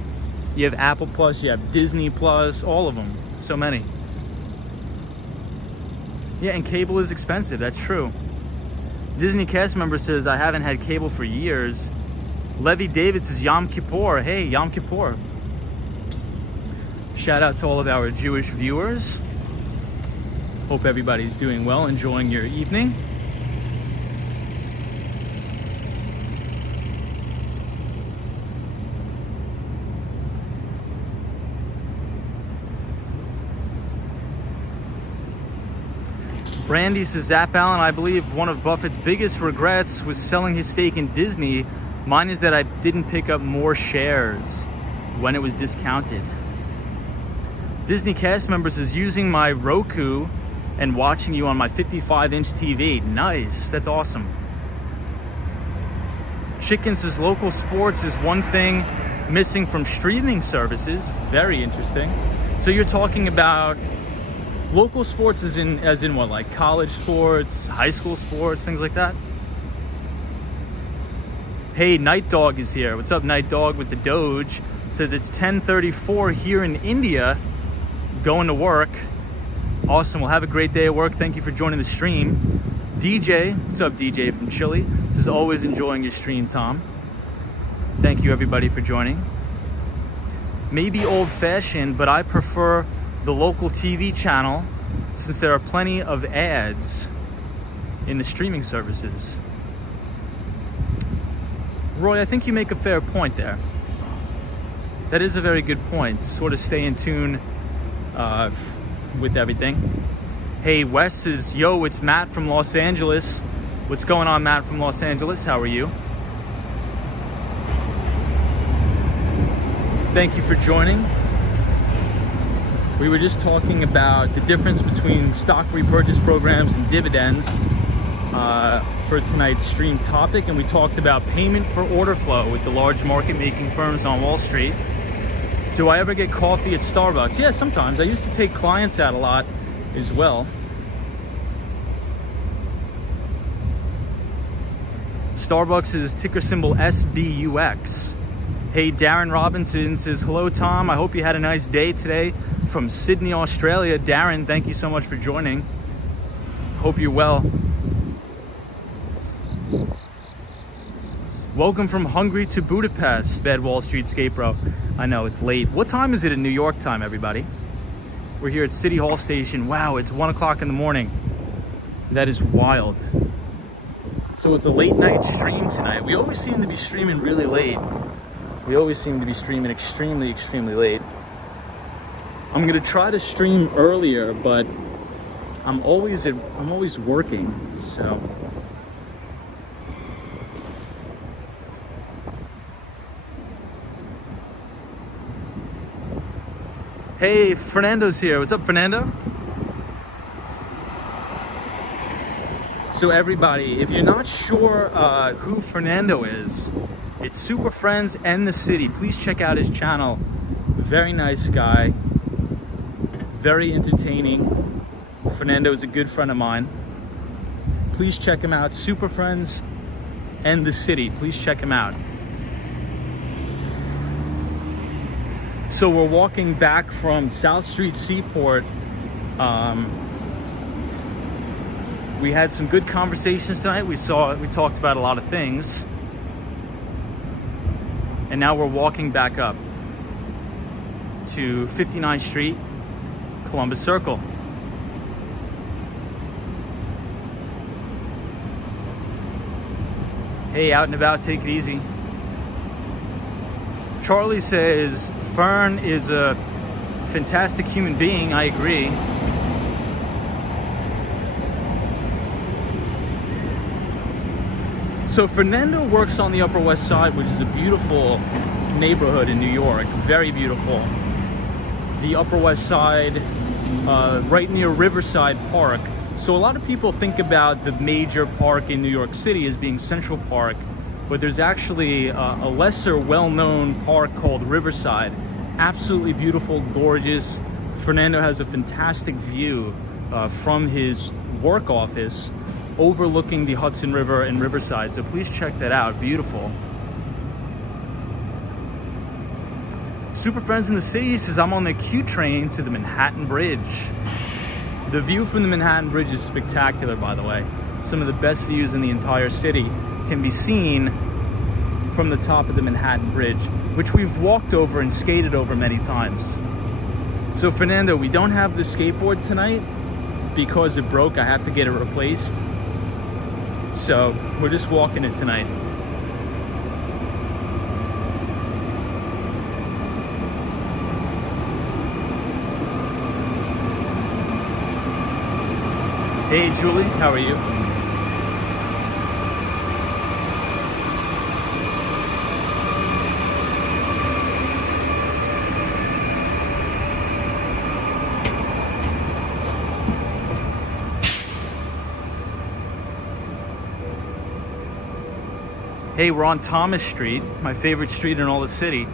You have Apple Plus, you have Disney Plus, all of them. So many. Yeah, and cable is expensive, that's true. Disney cast member says, I haven't had cable for years. Levy David says, Yom Kippur. Hey, Yom Kippur. Shout out to all of our Jewish viewers. Hope everybody's doing well, enjoying your evening. Brandy says, Zap Allen, I believe one of Buffett's biggest regrets was selling his stake in Disney. Mine is that I didn't pick up more shares when it was discounted. Disney cast members is using my Roku and watching you on my 55-inch TV. Nice, that's awesome. Chicken says, local sports is one thing missing from streaming services. Very interesting. So you're talking about local sports as in what, like college sports, high school sports, things like that? Hey, Night Dog is here. What's up, Night Dog with the Doge? Says it's 10:34 here in India. Going to work. Awesome. Well, have a great day at work. Thank you for joining the stream. DJ, what's up, DJ from Chile? Says always enjoying your stream, Tom. Thank you, everybody, for joining. Maybe old-fashioned, but I prefer the local TV channel since there are plenty of ads in the streaming services. Roy, I think you make a fair point there. That is a very good point, to sort of stay in tune with everything. Hey, Wes says, yo, it's Matt from Los Angeles. What's going on, Matt from Los Angeles? How are you? Thank you for joining. We were just talking about the difference between stock repurchase programs and dividends for tonight's stream topic, and we talked about payment for order flow with the large market making firms on Wall Street. Do I ever get coffee at Starbucks? Yeah, sometimes. I used to take clients out a lot as well. Starbucks is ticker symbol SBUX. Hey, Darren Robinson says, hello, Tom. I hope you had a nice day today from Sydney, Australia. Darren, thank you so much for joining. Hope you're well. Welcome from Hungary to Budapest, said Wall Street Skate Bro. I know, it's late. What time is it in New York time, everybody? We're here at City Hall Station. Wow, it's 1 o'clock in the morning. That is wild. So it's a late night stream tonight. We always seem to be streaming really late. We always seem to be streaming extremely, extremely late. I'm gonna try to stream earlier, but I'm always working, so. Hey, Fernando's here. What's up, Fernando? So everybody, if you're not sure who Fernando is, it's Super Friends and the City. Please check out his channel. Very nice guy, very entertaining. Fernando is a good friend of mine. Please check him out. Super Friends and the City. Please check him out. So we're walking back from South Street Seaport. We had some good conversations tonight. We talked about a lot of things. And now we're walking back up to 59th Street, Columbus Circle. Hey, out and about, take it easy. Charlie says, Fern is a fantastic human being. I agree. So Fernando works on the Upper West Side, which is a beautiful neighborhood in New York. Very beautiful. The Upper West Side, right near Riverside Park. So a lot of people think about the major park in New York City as being Central Park, but there's actually a lesser well-known park called Riverside. Absolutely beautiful, gorgeous. Fernando has a fantastic view from his work office overlooking the Hudson River and Riverside. So please check that out, beautiful. Super Friends in the City says, I'm on the Q train to the Manhattan Bridge. The view from the Manhattan Bridge is spectacular, by the way. Some of the best views in the entire city can be seen from the top of the Manhattan Bridge, which we've walked over and skated over many times. So Fernando, we don't have the skateboard tonight because it broke. I have to get it replaced. So we're just walking it tonight. Hey Julie, how are you? Hey, we're on Thomas Street, my favorite street in all the city.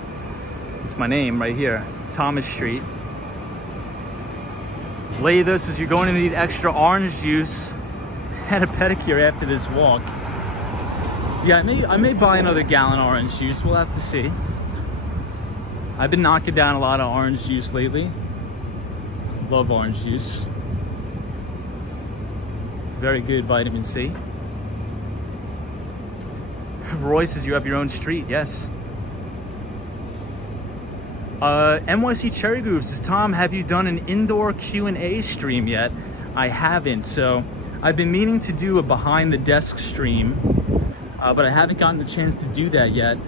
It's my name right here, Thomas Street. Laytha says you're going to need extra orange juice and a pedicure after this walk. Yeah, I may buy another gallon of orange juice. We'll have to see. I've been knocking down a lot of orange juice lately. Love orange juice. Very good vitamin C. Roy says you have your own street. Yes. NYC Cherry Groove says, Tom, have you done an indoor Q&A stream yet? I haven't. So I've been meaning to do a behind the desk stream, but I haven't gotten the chance to do that yet.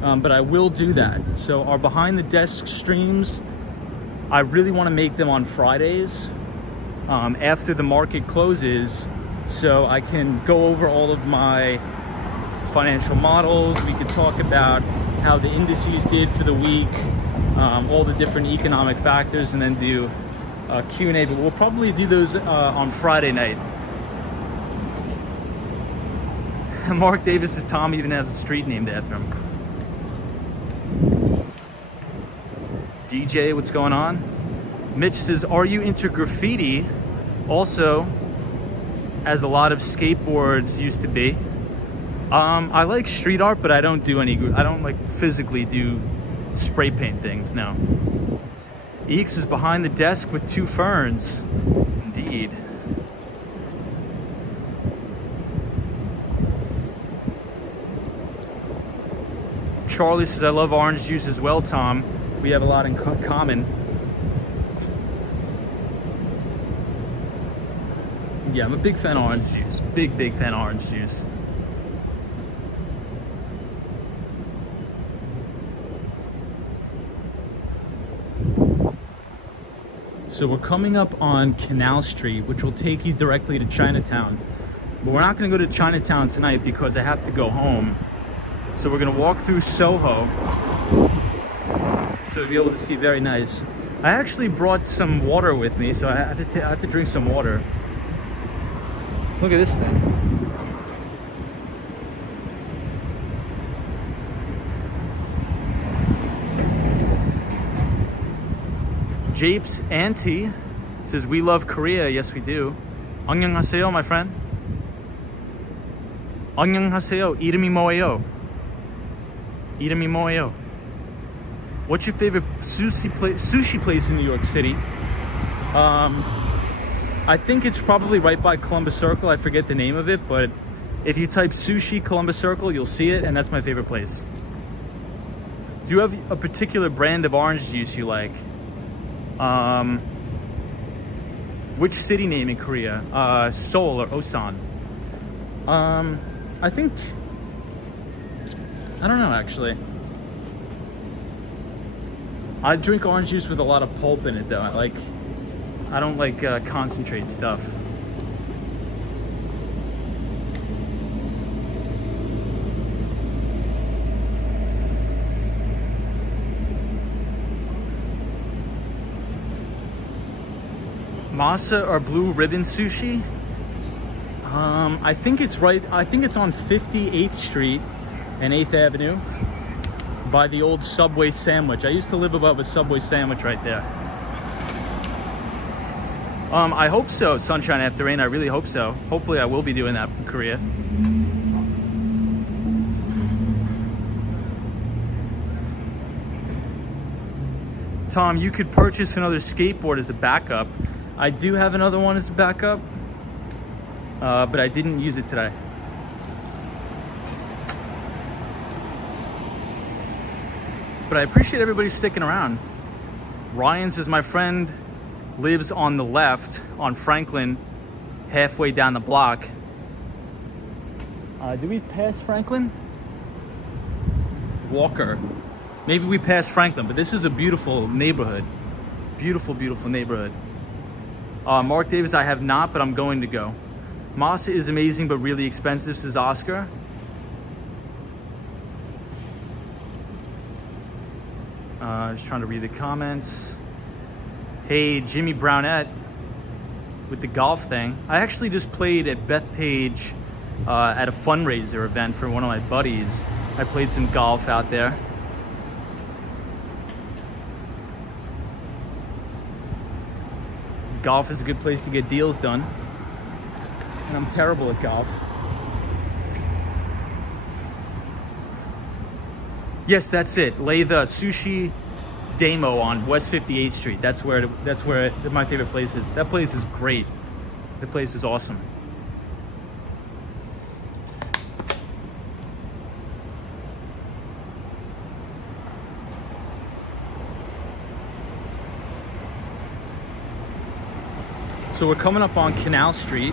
But I will do that. So our behind the desk streams, I really want to make them on Fridays after the market closes, so I can go over all of my financial models. We could talk about how the indices did for the week, all the different economic factors, and then do Q&A. But we'll probably do those on Friday night. Mark Davis says Tom even has a street named after him. DJ, what's going on? Mitch says, are you into graffiti? Also, as a lot of skateboards used to be. I like street art, but I don't do I don't like physically do spray paint things, no. Eeks is behind the desk with 2 ferns. Indeed. Charlie says, I love orange juice as well, Tom. We have a lot in common. Yeah, I'm a big fan of orange juice. Big fan of orange juice. So we're coming up on Canal Street, which will take you directly to Chinatown. But we're not going to go to Chinatown tonight because I have to go home. So we're going to walk through Soho. So you'll be able to see, very nice. I actually brought some water with me, so I have to drink some water. Look at this thing. Japes Auntie says, we love Korea. Yes, we do. 안녕하세요, my friend. 안녕하세요. 이름이 뭐예요? 이름이 뭐예요? What's your favorite sushi place in New York City? I think it's probably right by Columbus Circle. I forget the name of it, but if you type sushi Columbus Circle, you'll see it, and that's my favorite place. Do you have a particular brand of orange juice you like? Which city name in Korea? Seoul or Osan? I think, I don't know actually. I drink orange juice with a lot of pulp in it though. I don't like concentrate stuff. Masa or Blue Ribbon Sushi? I think it's on 58th Street and 8th Avenue by the old Subway sandwich. I used to live above a Subway sandwich right there. I hope so, Sunshine After Rain. I really hope so. Hopefully I will be doing that from Korea. Tom, you could purchase another skateboard as a backup. I do have another one as a backup, but I didn't use it today. But I appreciate everybody sticking around. Ryan says, my friend lives on the left on Franklin, halfway down the block. Did we pass Franklin? Walker. Maybe we passed Franklin, but this is a beautiful neighborhood. Beautiful, beautiful neighborhood. Mark Davis, I have not, but I'm going to go. Masa is amazing, but really expensive, says Oscar. Just trying to read the comments. Hey, Jimmy Brownette with the golf thing. I actually just played at Bethpage at a fundraiser event for one of my buddies. I played some golf out there. Golf is a good place to get deals done. And I'm terrible at golf. Yes, that's it. Lay the Sushi Demo on West 58th Street. That's where my favorite place is. That place is great. The place is awesome. So we're coming up on Canal Street.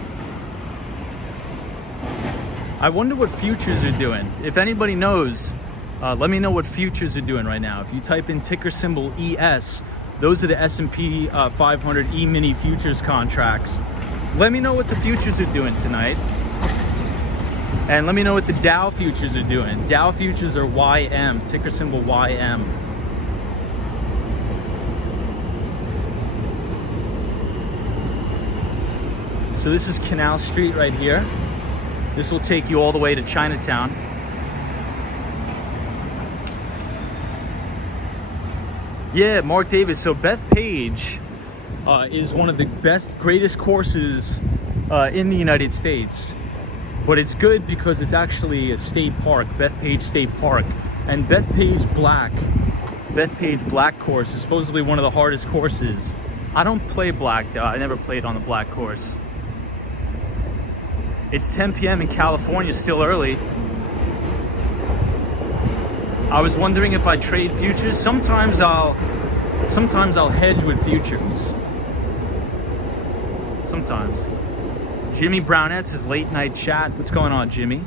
I wonder what futures are doing. If anybody knows, let me know what futures are doing right now. If you type in ticker symbol ES, those are the S&P 500 E-mini futures contracts. Let me know what the futures are doing tonight. And let me know what the Dow futures are doing. Dow futures are YM, ticker symbol YM. So this is Canal Street right here. This will take you all the way to Chinatown. Yeah, Mark Davis. So Bethpage is one of the greatest courses in the United States. But it's good because it's actually a state park, Bethpage State Park. And Bethpage Black course is supposedly one of the hardest courses. I don't play black though. I never played on the black course. It's 10 p.m. in California, still early. I was wondering if I trade futures. Sometimes I'll hedge with futures. Sometimes. Jimmy Brownette says late night chat. What's going on, Jimmy?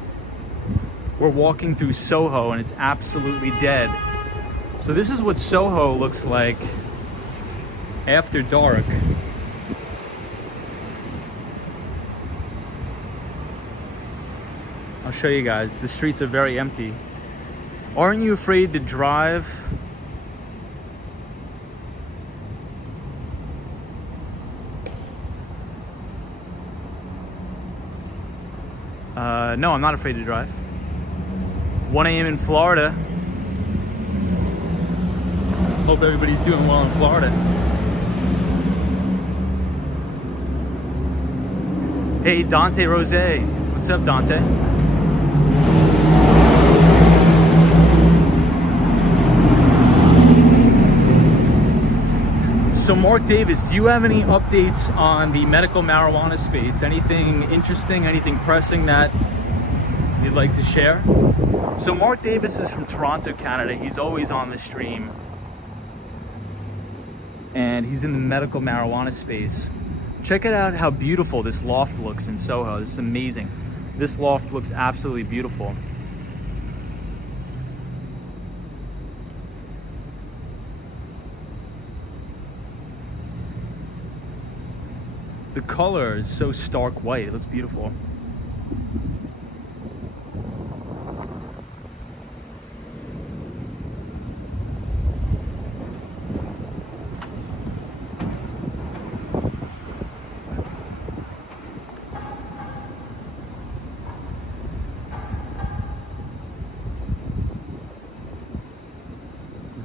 We're walking through Soho and it's absolutely dead. So this is what Soho looks like. after dark. I'll show you guys. The streets are very empty. Aren't you afraid to drive? No, I'm not afraid to drive. 1 a.m. in Florida. Hope everybody's doing well in Florida. Hey, Dante Rose. What's up, Dante? So Mark Davis, do you have any updates on the medical marijuana space? Anything interesting, anything pressing that you'd like to share? So Mark Davis is from Toronto, Canada. He's always on the stream. And he's in the medical marijuana space. Check it out how beautiful this loft looks in Soho. This is amazing. This loft looks absolutely beautiful. The color is so stark white. It looks beautiful.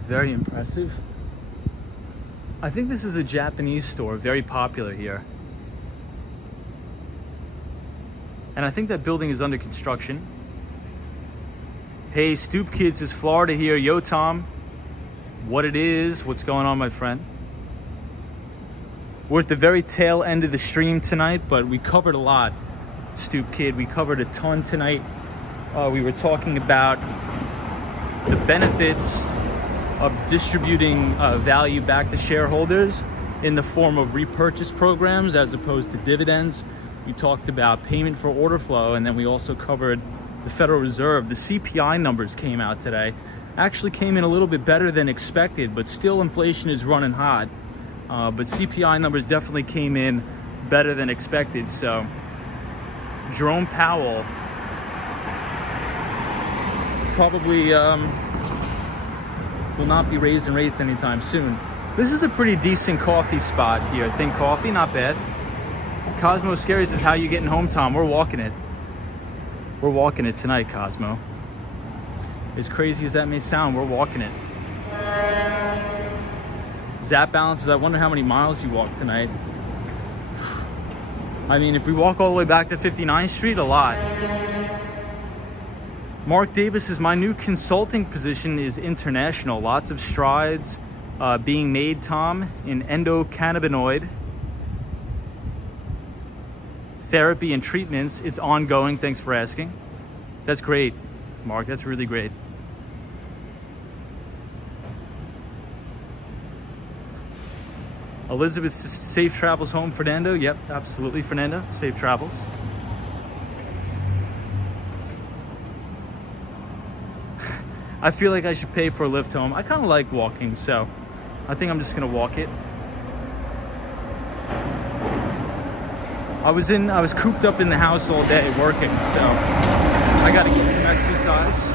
Very impressive. I think this is a Japanese store, very popular here. And I think that building is under construction. Hey, Stoop Kids is Florida here. Yo, Tom. What it is? What's going on, my friend? We're at the very tail end of the stream tonight, but we covered a lot, Stoop Kid. We covered a ton tonight. We were talking about the benefits of distributing value back to shareholders in the form of repurchase programs as opposed to dividends. We talked about payment for order flow, and then we also covered the Federal Reserve. The CPI numbers came out today. Actually came in a little bit better than expected, but still inflation is running hot. But CPI numbers definitely came in better than expected. So Jerome Powell probably will not be raising rates anytime soon. This is a pretty decent coffee spot here. Think coffee, not bad. Cosmo Scary says, how you getting home, Tom? We're walking it. We're walking it tonight, Cosmo. As crazy as that may sound, we're walking it. Zap Balance says, I wonder how many miles you walked tonight. I mean, if we walk all the way back to 59th Street, a lot. Mark Davis says, my new consulting position is international. Lots of strides being made, Tom, in endocannabinoid therapy and treatments. It's ongoing. Thanks for asking. That's great, Mark. That's really great. Elizabeth says, safe travels home, Fernando. Yep, absolutely, Fernando. Safe travels. I feel like I should pay for a lift home. I kind of like walking, so I think I'm just gonna walk it. I was cooped up in the house all day working, so I gotta get some exercise.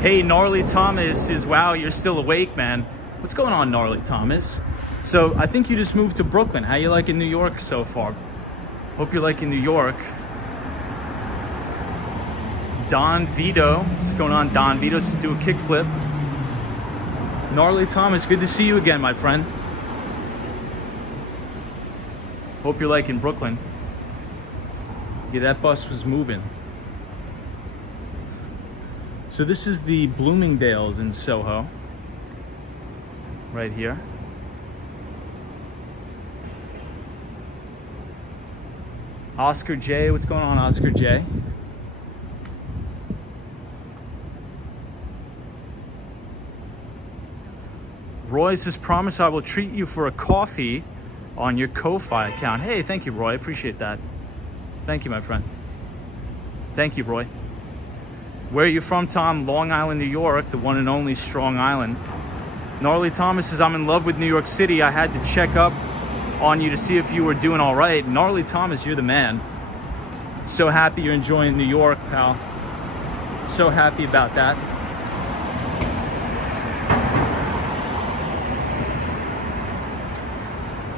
Hey, Gnarly Thomas is, wow, you're still awake, man. What's going on, Gnarly Thomas? So I think you just moved to Brooklyn. How you liking New York so far? Hope you're liking New York. Don Vito, what's going on, Don Vito? Let's do a kickflip. Gnarly Thomas, good to see you again, my friend. Hope you're liking Brooklyn. Yeah, that bus was moving. So this is the Bloomingdale's in Soho. Right here. Oscar J, what's going on, Oscar J? Roy says, promise I will treat you for a coffee on your Ko-Fi account. Hey, thank you, Roy. I appreciate that. Thank you, my friend. Thank you, Roy. Where are you from, Tom? Long Island, New York, the one and only Strong Island. Gnarly Thomas says, I'm in love with New York City. I had to check up on you to see if you were doing all right. Gnarly Thomas, you're the man. So happy you're enjoying New York, pal. So happy about that.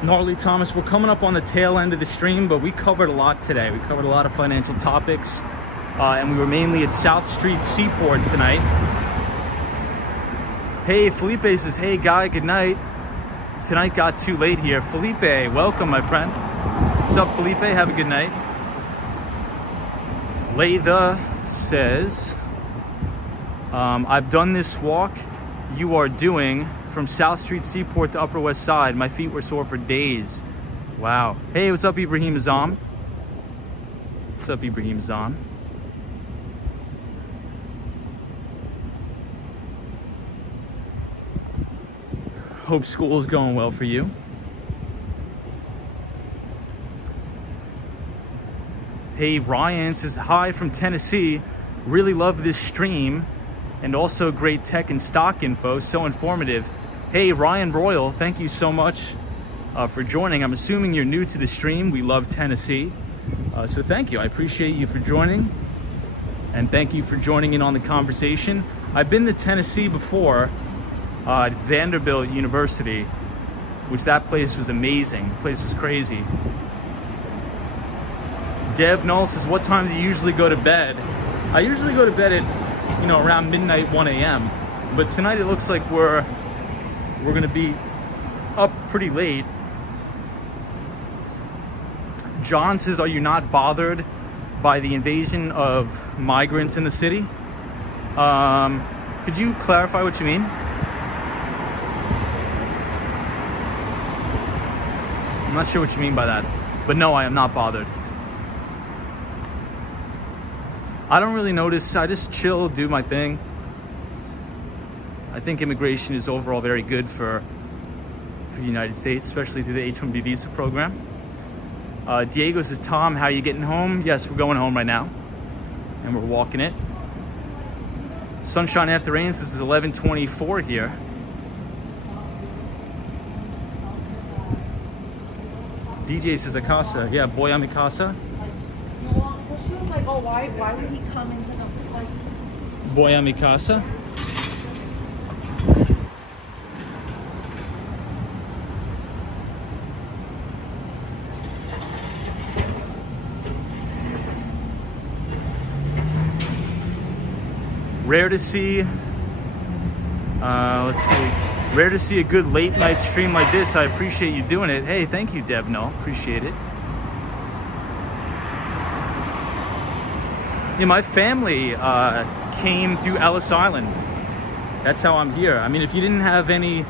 Gnarly Thomas, we're coming up on the tail end of the stream, but we covered a lot today. We covered a lot of financial topics, and we were mainly at South Street Seaport tonight. Hey, Felipe says, hey, guy, good night. Tonight got too late here. Felipe, welcome, my friend. What's up, Felipe? Have a good night. Laytha says, I've done this walk you are doing from South Street Seaport to Upper West Side. My feet were sore for days. Wow. Hey, what's up, Ibrahim Azam? What's up, Ibrahim Azam? Hope school is going well for you. Hey, Ryan says, hi from Tennessee. Really love this stream and also great tech and stock info. So informative. Hey, Ryan Royal, thank you so much for joining. I'm assuming you're new to the stream. We love Tennessee. So thank you. I appreciate you for joining. And thank you for joining in on the conversation. I've been to Tennessee before at Vanderbilt University, which that place was amazing. The place was crazy. Dev Null says, what time do you usually go to bed? I usually go to bed at, around midnight, 1 a.m. But tonight it looks like we're gonna be up pretty late. John says, are you not bothered by the invasion of migrants in the city? Could you clarify what you mean? I'm not sure what you mean by that, but no, I am not bothered. I don't really notice. I just chill, do my thing. I think immigration is overall very good for the United States, especially through the H-1B visa program. Diego says, Tom, how are you getting home? Yes, we're going home right now, and we're walking it. Sunshine after rain says it's 11:24 here. DJ says, Akasa. Yeah, boy, I'm Akasa. She was like, oh, why would he come into the place? Boy, I'm Akasa. Rare to see, let's see, rare to see a good late night stream like this. I appreciate you doing it. Hey, thank you, Deb. No, appreciate it. Yeah, my family came through Ellis Island. That's how I'm here. I mean, if you didn't have any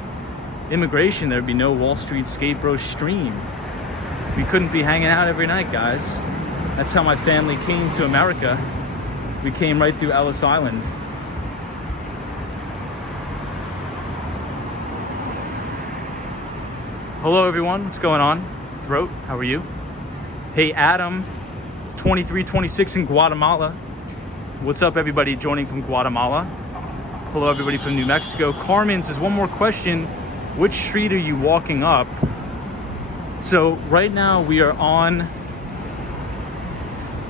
immigration, there'd be no Wall Street Skate Bro stream. We couldn't be hanging out every night, guys. That's how my family came to America. We came right through Ellis Island. Hello, everyone. What's going on? Throat, how are you? Hey, Adam, 2326 in Guatemala. What's up, everybody joining from Guatemala? Hello, everybody from New Mexico. Carmen says, one more question. Which street are you walking up? So right now we are on,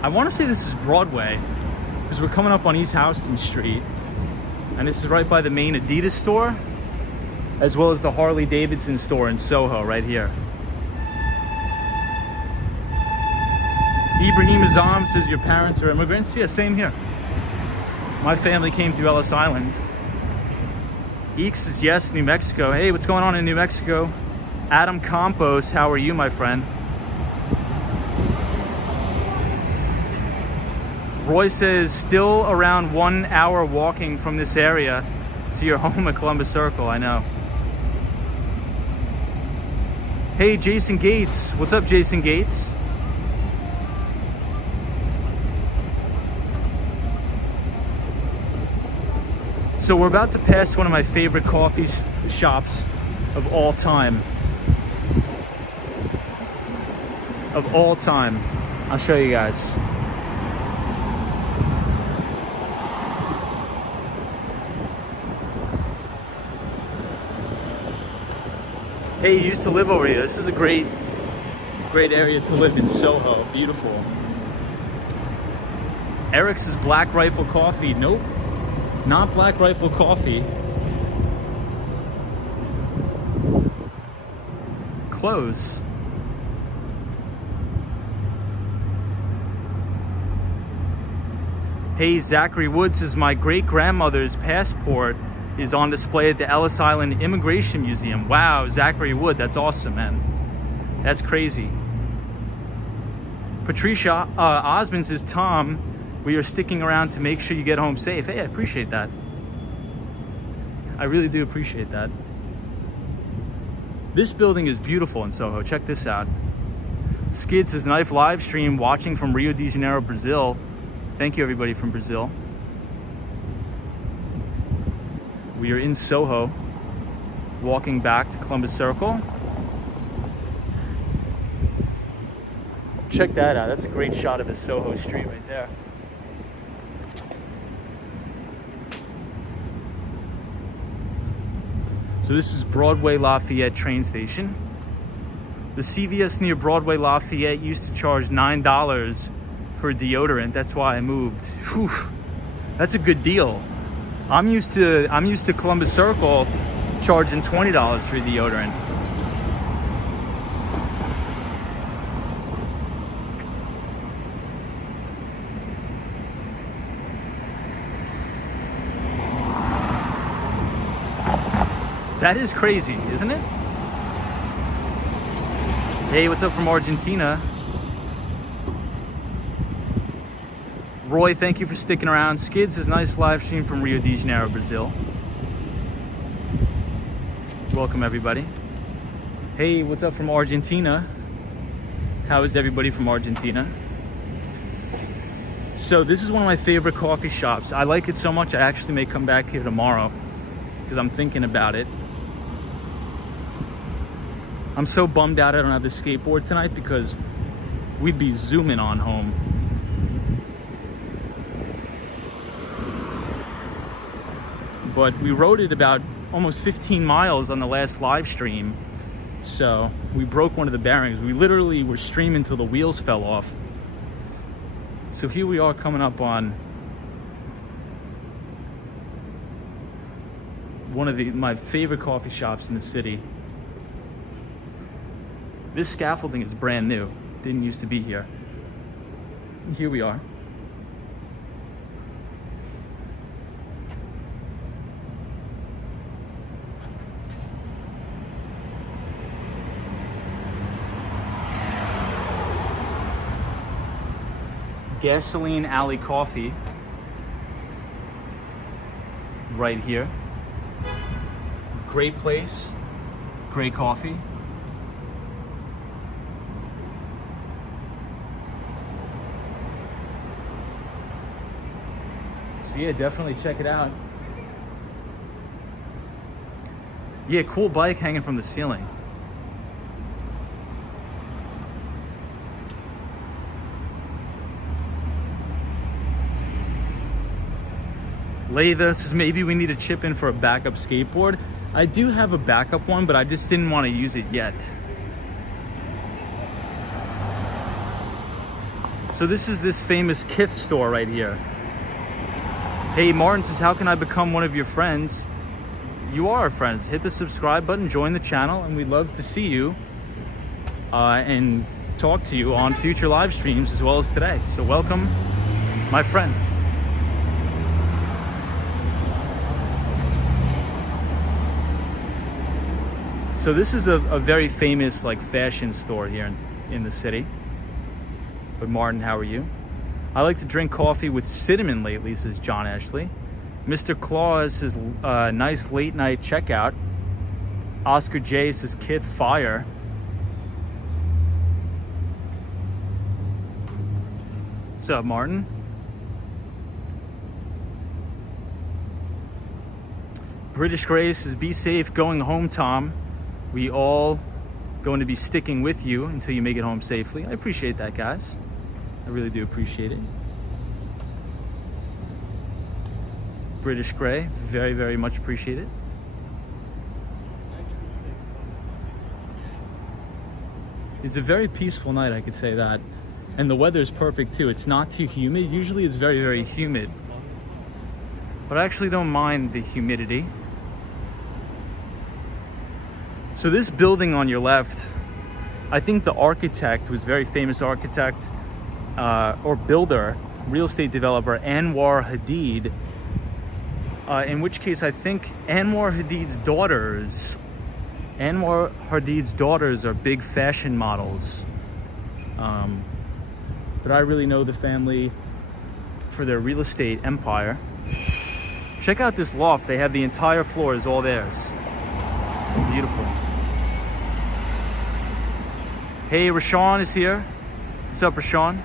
I want to say this is Broadway, because we're coming up on East Houston Street. And this is right by the main Adidas store, as well as the Harley Davidson store in Soho right here. Ibrahim Azam says your parents are immigrants. Yeah, same here. My family came through Ellis Island. Eeks says yes, New Mexico. Hey, what's going on in New Mexico? Adam Campos, how are you, my friend? Roy says still around 1 hour walking from this area to your home at Columbus Circle. I know. Hey, Jason Gates. What's up, Jason Gates? So we're about to pass one of my favorite coffee shops of all time. Of all time. I'll show you guys. Hey, you used to live over here. This is a great area to live in, Soho. Beautiful. Eric's is Black Rifle Coffee. Nope, not Black Rifle Coffee. Close. Hey, Zachary Woods says my great-grandmother's passport is on display at the Ellis Island Immigration Museum. Wow, Zachary Wood, that's awesome, man. That's crazy. Patricia Osmond says, Tom, we are sticking around to make sure you get home safe. Hey, I appreciate that. I really do appreciate that. This building is beautiful in Soho. Check this out. Skid says, Knife live stream watching from Rio de Janeiro, Brazil. Thank you, everybody from Brazil. We are in Soho, walking back to Columbus Circle. Check that out. That's a great shot of the Soho street right there. So this is Broadway Lafayette train station. The CVS near Broadway Lafayette used to charge $9 for deodorant. That's why I moved. Whew. That's a good deal. I'm used to Columbus Circle charging $20 for deodorant. That is crazy, isn't it? Hey, what's up from Argentina? Roy, thank you for sticking around. Skids is nice live stream from Rio de Janeiro, Brazil. Welcome, everybody. Hey, what's up from Argentina? How is everybody from Argentina? So this is one of my favorite coffee shops. I like it so much I actually may come back here tomorrow because I'm thinking about it. I'm so bummed out I don't have the skateboard tonight because we'd be zooming on home. But we rode it about almost 15 miles on the last live stream. So we broke one of the bearings. We literally were streaming till the wheels fell off. So here we are coming up on one of my favorite coffee shops in the city. This scaffolding is brand new. Didn't used to be here. Here we are. Gasoline Alley Coffee. Right here. Great place. Great coffee. So yeah, definitely check it out. Yeah, cool bike hanging from the ceiling. Latha says maybe we need to chip in for a backup skateboard. I do have a backup one, but I just didn't want to use it yet. So this is this famous Kith store right here. Hey, Martin says, how can I become one of your friends? You are our friends. Hit the subscribe button, join the channel, and we'd love to see you and talk to you on future live streams as well as today. So welcome, my friend. So this is a very famous like fashion store here in the city. But Martin, how are you? I like to drink coffee with cinnamon lately, says John Ashley. Mr. Claus says, nice late night checkout. Oscar J says, Kith fire. What's up, Martin? British Grace says, be safe going home, Tom. We all going to be sticking with you until you make it home safely. I appreciate that, guys. I really do appreciate it. British Gray, very, very much appreciate it. It's a very peaceful night, I could say that. And the weather is perfect too. It's not too humid. Usually it's very, very humid. But I actually don't mind the humidity. So this building on your left, I think the architect was a very famous architect or builder, real estate developer, Anwar Hadid. In which case I think Anwar Hadid's daughters are big fashion models. But I really know the family for their real estate empire. Check out this loft. They have the entire floor is all theirs. Beautiful. Hey, Rashawn is here. What's up, Rashawn?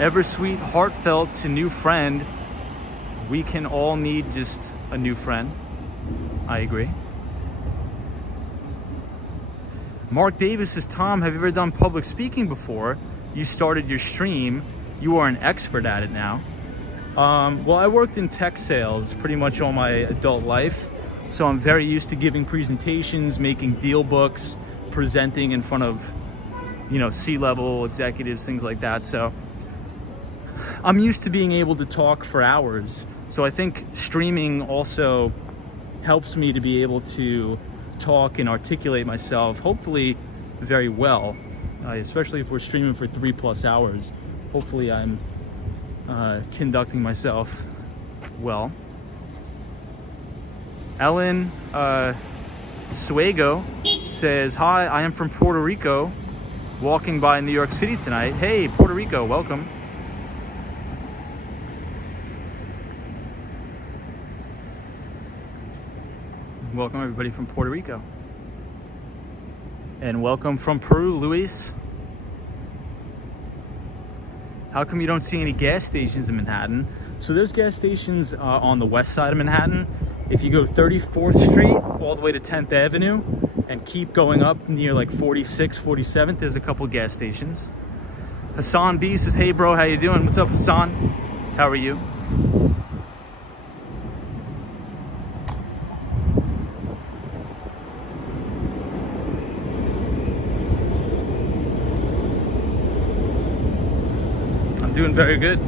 Ever sweet, heartfelt to new friend. We can all need just a new friend. I agree. Mark Davis says, Tom, have you ever done public speaking before? You started your stream. You are an expert at it now. Well, I worked in tech sales pretty much all my adult life. So I'm very used to giving presentations, making deal books, presenting in front of, C-level executives, things like that. So I'm used to being able to talk for hours. So I think streaming also helps me to be able to talk and articulate myself, hopefully very well, especially if we're streaming for 3+ hours. Hopefully I'm conducting myself well. Ellen Suego says, hi, I am from Puerto Rico, walking by New York City tonight. Hey, Puerto Rico, welcome. Welcome everybody from Puerto Rico. And welcome from Peru, Luis. How come you don't see any gas stations in Manhattan? So there's gas stations on the west side of Manhattan. If you go 34th Street all the way to 10th Avenue and keep going up near like 46th, 47th, there's a couple gas stations. Hassan B says, hey bro, how you doing? What's up, Hassan? How are you? Doing very good.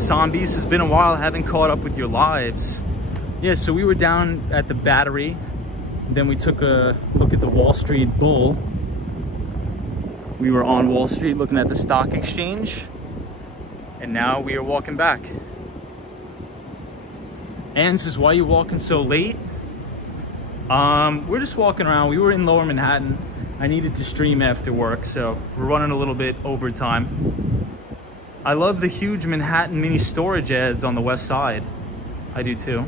Zombies, has been a while, haven't caught up with your lives. Yeah, so we were down at the Battery, then we took a look at the Wall Street Bull. We were on Wall Street looking at the stock exchange, and now we are walking back. Ann says, why are you walking so late? We're just walking around. We were in Lower Manhattan. I needed to stream after work, so we're running a little bit over time. I love the huge Manhattan mini storage ads on the west side. I do too.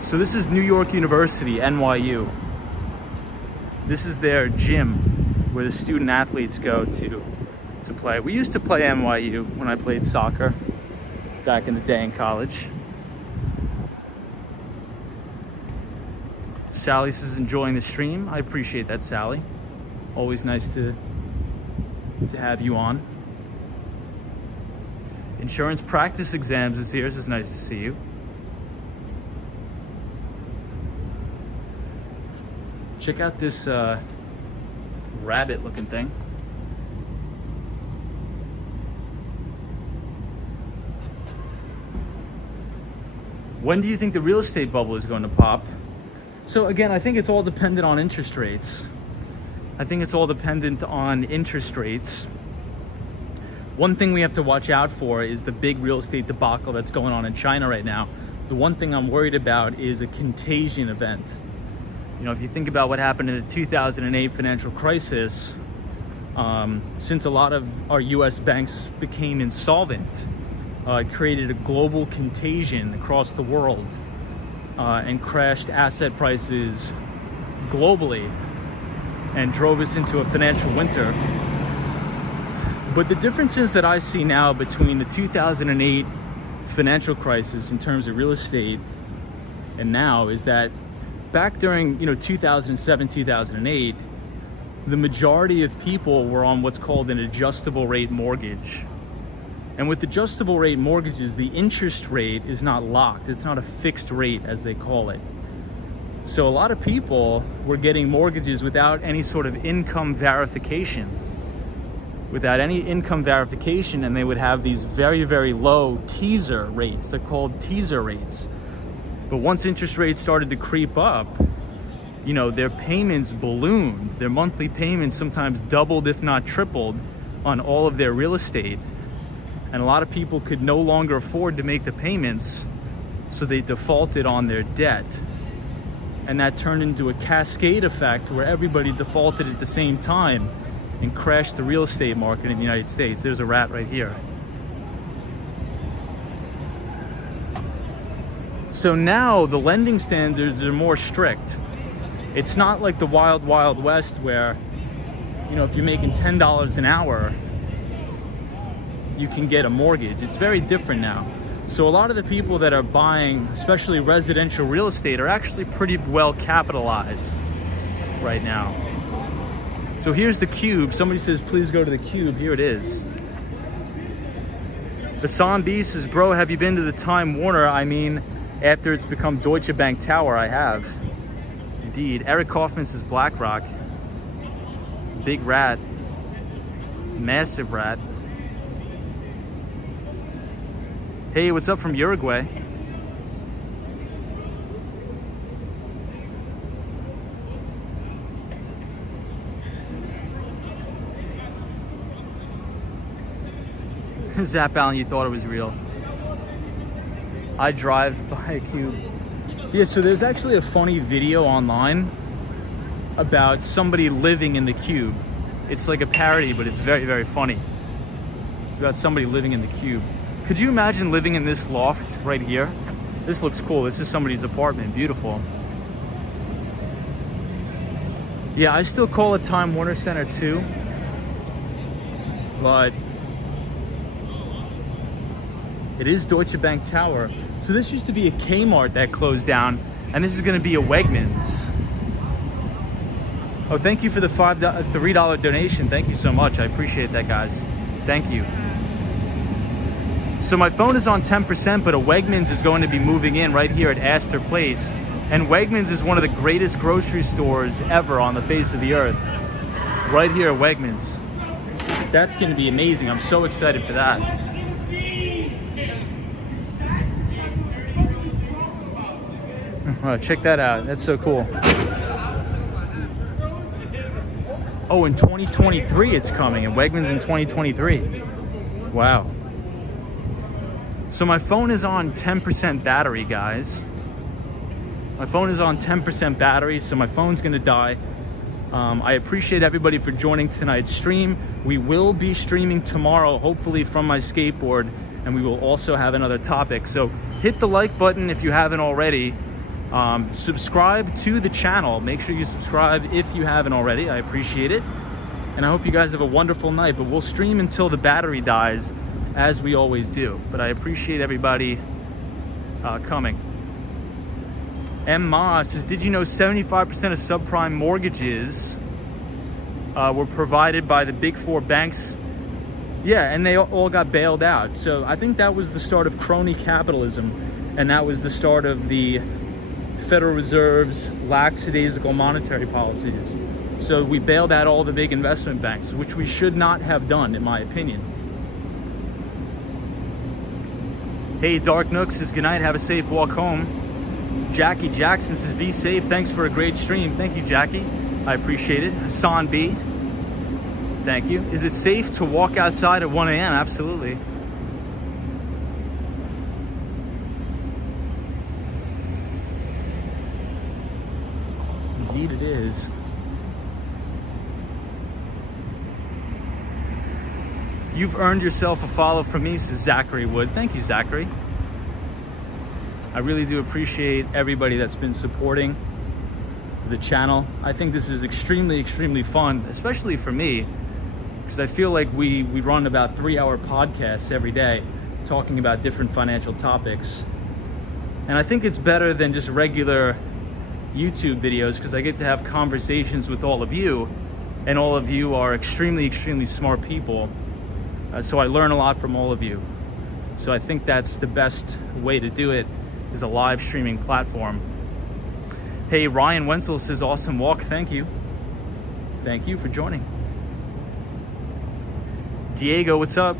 So this is New York University, NYU. This is their gym where the student athletes go to play. We used to play NYU when I played soccer back in the day in college. Sally is enjoying the stream. I appreciate that, Sally. Always nice to have you on. Insurance practice exams is here. This is nice to see you. Check out this rabbit looking thing. When do you think the real estate bubble is going to pop? So again, I think it's all dependent on interest rates. One thing we have to watch out for is the big real estate debacle that's going on in China right now. The one thing I'm worried about is a contagion event. You know, if you think about what happened in the 2008 financial crisis, since a lot of our US banks became insolvent, it created a global contagion across the world. And crashed asset prices globally and drove us into a financial winter. But the differences that I see now between the 2008 financial crisis in terms of real estate and now is that back during 2007, 2008, the majority of people were on what's called an adjustable rate mortgage. And with adjustable rate mortgages, the interest rate is not locked. It's not a fixed rate, as they call it. So a lot of people were getting mortgages without any sort of income verification. Without any income verification, and they would have these very, very low teaser rates. They're called teaser rates. But once interest rates started to creep up, you know, their payments ballooned. Their monthly payments sometimes doubled, if not tripled, on all of their real estate. And a lot of people could no longer afford to make the payments, so they defaulted on their debt. And that turned into a cascade effect where everybody defaulted at the same time and crashed the real estate market in the United States. There's a rat right here. So now the lending standards are more strict. It's not like the wild, wild west where, you know, if you're making $10 an hour, you can get a mortgage. It's very different now. So a lot of the people that are buying, especially residential real estate, are actually pretty well capitalized right now. So here's the Cube. Somebody says, please go to the Cube. Here it is. Hassan B says, bro, have you been to the Time Warner? I mean, after it's become Deutsche Bank Tower, I have. Indeed. Eric Kaufman says BlackRock. Big rat. Massive rat. Hey, what's up from Uruguay? Zap Allen, you thought it was real. I drive by a Cube. Yeah, so there's actually a funny video online about somebody living in the Cube. It's like a parody, but it's very, very funny. It's about somebody living in the Cube. Could you imagine living in this loft right here? This looks cool. This is somebody's apartment. Beautiful. Yeah, I still call it Time Warner Center too. But it is Deutsche Bank Tower. So this used to be a Kmart that closed down, and this is going to be a Wegmans. Oh, thank you for the $3 donation. Thank you so much. I appreciate that, guys. Thank you. So my phone is on 10%, but a Wegmans is going to be moving in right here at Astor Place. And Wegmans is one of the greatest grocery stores ever on the face of the earth. Right here at Wegmans. That's going to be amazing. I'm so excited for that. Oh, check that out. That's so cool. Oh, in 2023 it's coming. And Wegmans in 2023. Wow. So my phone is on 10% battery, guys. My phone is on 10% battery, so my phone's gonna die. I appreciate everybody for joining tonight's stream. We will be streaming tomorrow, hopefully from my skateboard, and we will also have another topic. So hit the like button if you haven't already. Subscribe to the channel. Make sure you subscribe if you haven't already. I appreciate it. And I hope you guys have a wonderful night, but we'll stream until the battery dies, as we always do. But I appreciate everybody coming. M. Ma says, did you know 75% of subprime mortgages were provided by the big four banks? Yeah, and they all got bailed out. So I think that was the start of crony capitalism, and that was the start of the Federal Reserve's lackadaisical monetary policies. So we bailed out all the big investment banks, which we should not have done, in my opinion. Hey, Dark Nook says, good night, have a safe walk home. Jackie Jackson says, be safe, thanks for a great stream. Thank you, Jackie. I appreciate it. Hassan B, thank you. Is it safe to walk outside at 1 a.m.? Absolutely. Indeed it is. You've earned yourself a follow from me, says Zachary Wood. Thank you, Zachary. I really do appreciate everybody that's been supporting the channel. I think this is extremely, extremely fun, especially for me, because I feel like we run about 3-hour podcasts every day talking about different financial topics. And I think it's better than just regular YouTube videos, because I get to have conversations with all of you and all of you are extremely, extremely smart people. So I learn a lot from all of you. So I think that's the best way to do it, is a live streaming platform. Hey, Ryan Wenzel says, awesome walk. Thank you. Thank you for joining. Diego, what's up?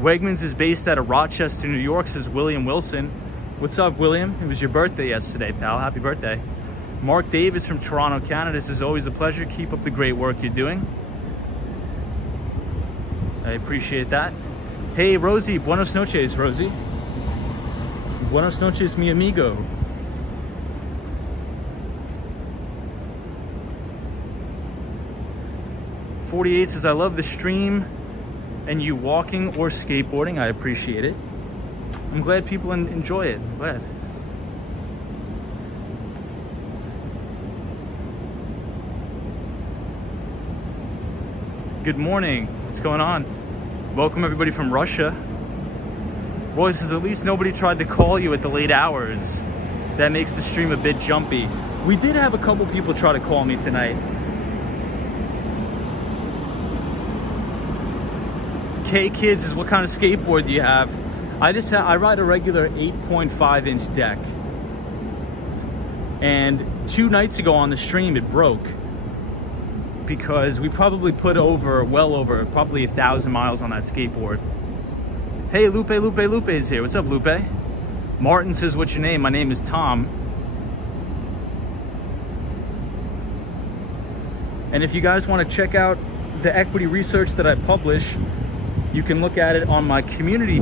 Wegmans is based out of Rochester, New York, says William Wilson. What's up, William? It was your birthday yesterday, pal. Happy birthday. Mark Davis from Toronto, Canada says, always a pleasure. Keep up the great work you're doing. I appreciate that. Hey, Rosie. Buenos noches, Rosie. Buenos noches, mi amigo. .48 says, I love the stream and you walking or skateboarding. I appreciate it. I'm glad people enjoy it. I'm glad. Good morning. What's going on? Welcome everybody from Russia. Roy says, at least nobody tried to call you at the late hours. That makes the stream a bit jumpy. We did have a couple people try to call me tonight. K Kids is, what kind of skateboard do you have? I ride a regular 8.5 inch deck. And 2 nights ago on the stream, it broke. Because we probably put well over, probably 1,000 miles on that skateboard. Hey, Lupe is here. What's up, Lupe? Martin says, what's your name? My name is Tom. And if you guys want to check out the equity research that I publish, you can look at it on my community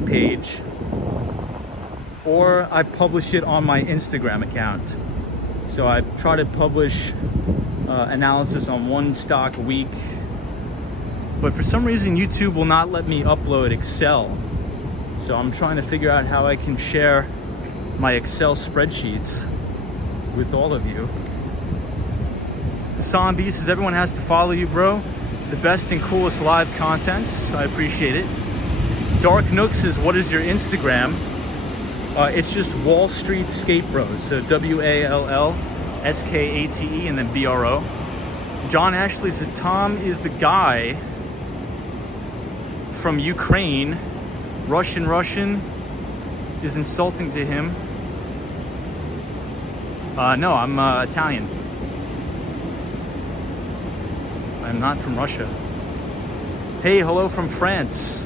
page, or I publish it on my Instagram account. So I try to publish analysis on 1 stock a week, but for some reason YouTube will not let me upload Excel. So I'm trying to figure out how I can share my Excel spreadsheets with all of you. Hassan B says, everyone has to follow you, bro. The best and coolest live content. I appreciate it. Dark Nook says, what is your Instagram? It's just Wall Street Skate Bros. So WALLSKATE and then BRO. John Ashley says, Tom is the guy from Ukraine. Russian is insulting to him. No, I'm Italian. I'm not from Russia. Hey, hello from France.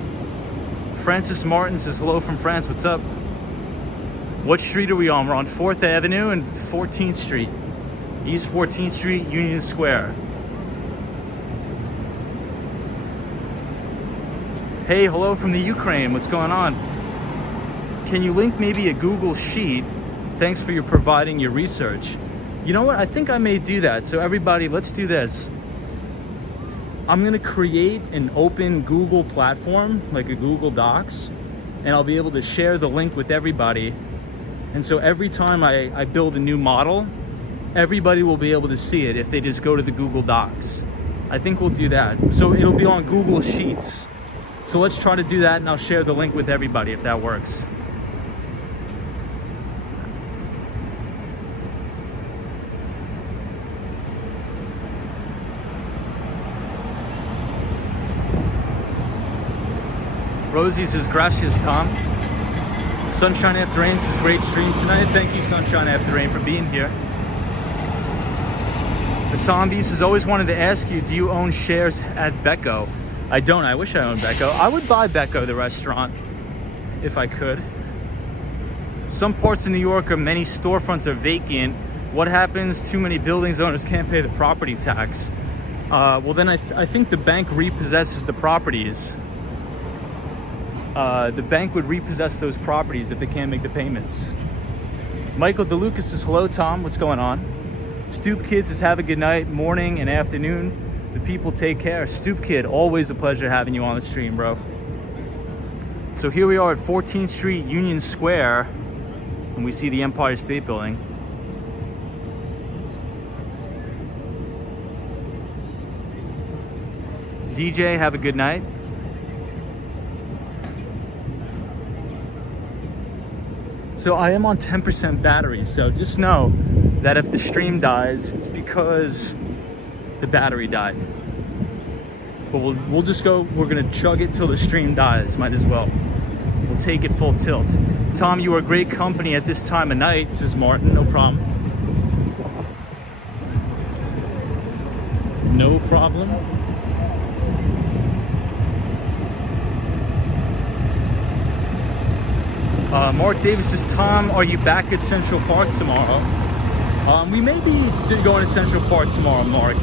Francis Martin says, hello from France. What's up? What street are we on? We're on 4th Avenue and 14th Street. East 14th Street, Union Square. Hey, hello from the Ukraine. What's going on? Can you link maybe a Google Sheet? Thanks for providing your research. You know what? I think I may do that. So everybody, let's do this. I'm gonna create an open Google platform, like a Google Docs, and I'll be able to share the link with everybody. And so every time I build a new model, everybody will be able to see it if they just go to the Google Docs. I think we'll do that. So it'll be on Google Sheets. So let's try to do that, and I'll share the link with everybody if that works. Rosie says, gracias, Tom. Sunshine After Rain says, great stream tonight. Thank you, Sunshine After Rain, for being here. The Zombie says, always wanted to ask you, do you own shares at Becco? I don't. I wish I owned Becco. I would buy Becco, the restaurant, if I could. Some parts of New York are many storefronts are vacant. What happens? Too many buildings owners can't pay the property tax. Well, then I think the bank repossesses the properties. The bank would repossess those properties if they can't make the payments. Michael DeLucas says, hello, Tom. What's going on? Stoop Kid says, have a good night, morning and afternoon. The people take care. Stoop Kid, always a pleasure having you on the stream, bro. So here we are at 14th Street, Union Square, and we see the Empire State Building. DJ, have a good night. So I am on 10% battery, so just know that if the stream dies, it's because the battery died. But we'll just go, we're gonna chug it till the stream dies, might as well. We'll take it full tilt. Tom, you are great company at this time of night, says Martin, no problem. No problem. Mark Davis says, Tom, are you back at Central Park tomorrow? We may be going to Central Park tomorrow, Mark.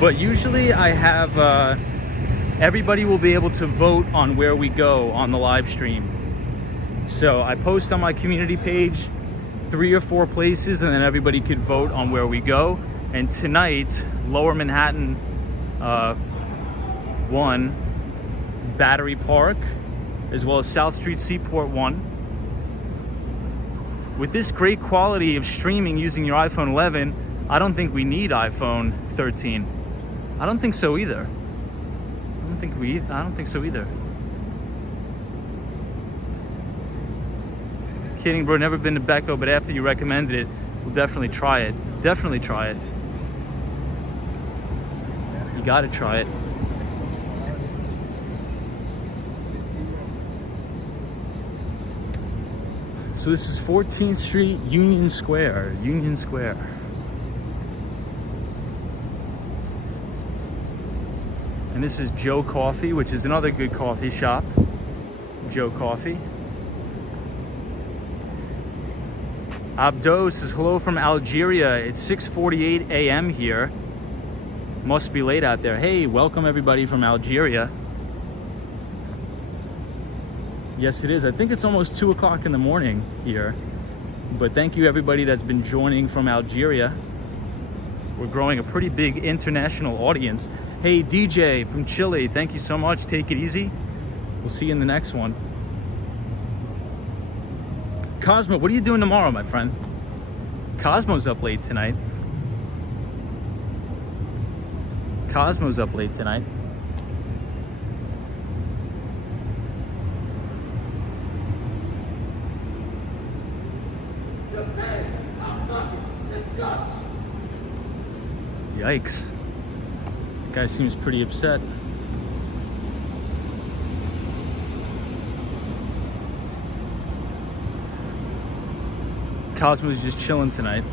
But usually I have, everybody will be able to vote on where we go on the live stream. So I post on my community page 3 or 4 places, and then everybody could vote on where we go. And tonight, Lower Manhattan 1, Battery Park, as well as South Street Seaport 1. With this great quality of streaming using your iPhone 11, I don't think we need iPhone 13. I don't think so either. I don't think so either. Kidding, bro. Never been to Becco, but after you recommended it, we'll definitely try it. Definitely try it. You gotta try it. So this is 14th Street, Union Square. Union Square. And this is Joe Coffee, which is another good coffee shop. Joe Coffee. Abdo says, hello from Algeria. It's 6:48 a.m. here. Must be late out there. Hey, welcome everybody from Algeria. Yes, it is. I think it's almost 2 o'clock in the morning here. But thank you everybody that's been joining from Algeria. We're growing a pretty big international audience. Hey, DJ from Chile, thank you so much. Take it easy. We'll see you in the next one. Cosmo, what are you doing tomorrow, my friend? Cosmo's up late tonight. Cosmo's up late tonight. Yikes. The guy seems pretty upset. Cosmo's just chilling tonight.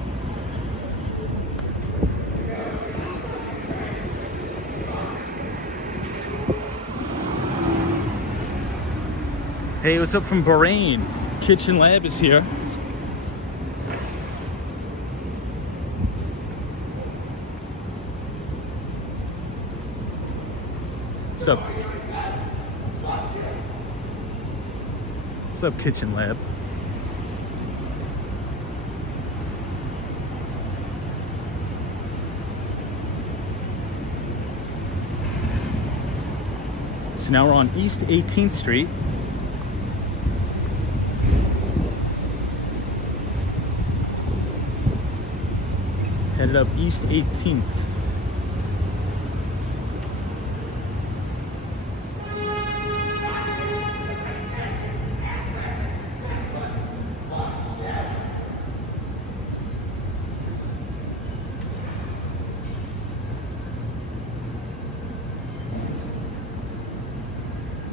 Hey, what's up from Bahrain? Kitchen Lab is here. What's up? What's up, Kitchen Lab? So now we're on East 18th Street. Headed up East 18th.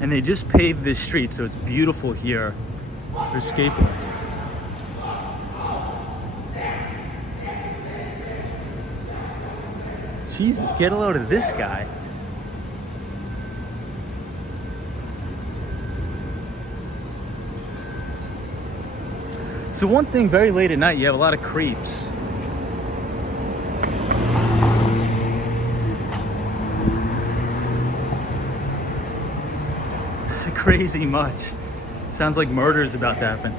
And they just paved this street, so it's beautiful here for skateboarding. Jesus, get a load of this guy. So one thing, very late at night, you have a lot of creeps. Crazy much. Sounds like murder is about to happen.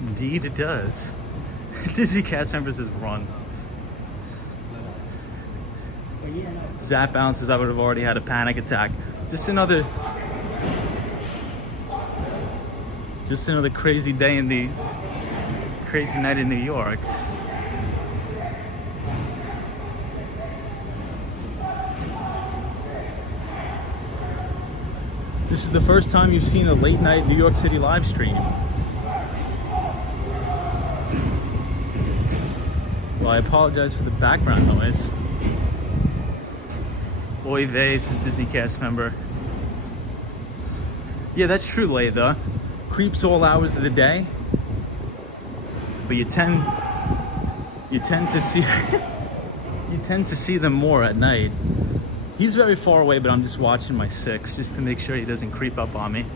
Indeed it does. Disney cast members says run. Zap bounces, I would have already had a panic attack. Just another crazy day in the crazy night in New York. This is the first time you've seen a late night New York City live stream. Well, I apologize for the background noise. Oy vey, says Disney cast member. Yeah, that's true, Laytha. Creeps all hours of the day. But you tend to see you tend to see them more at night. He's very far away, but I'm just watching my 6 just to make sure he doesn't creep up on me.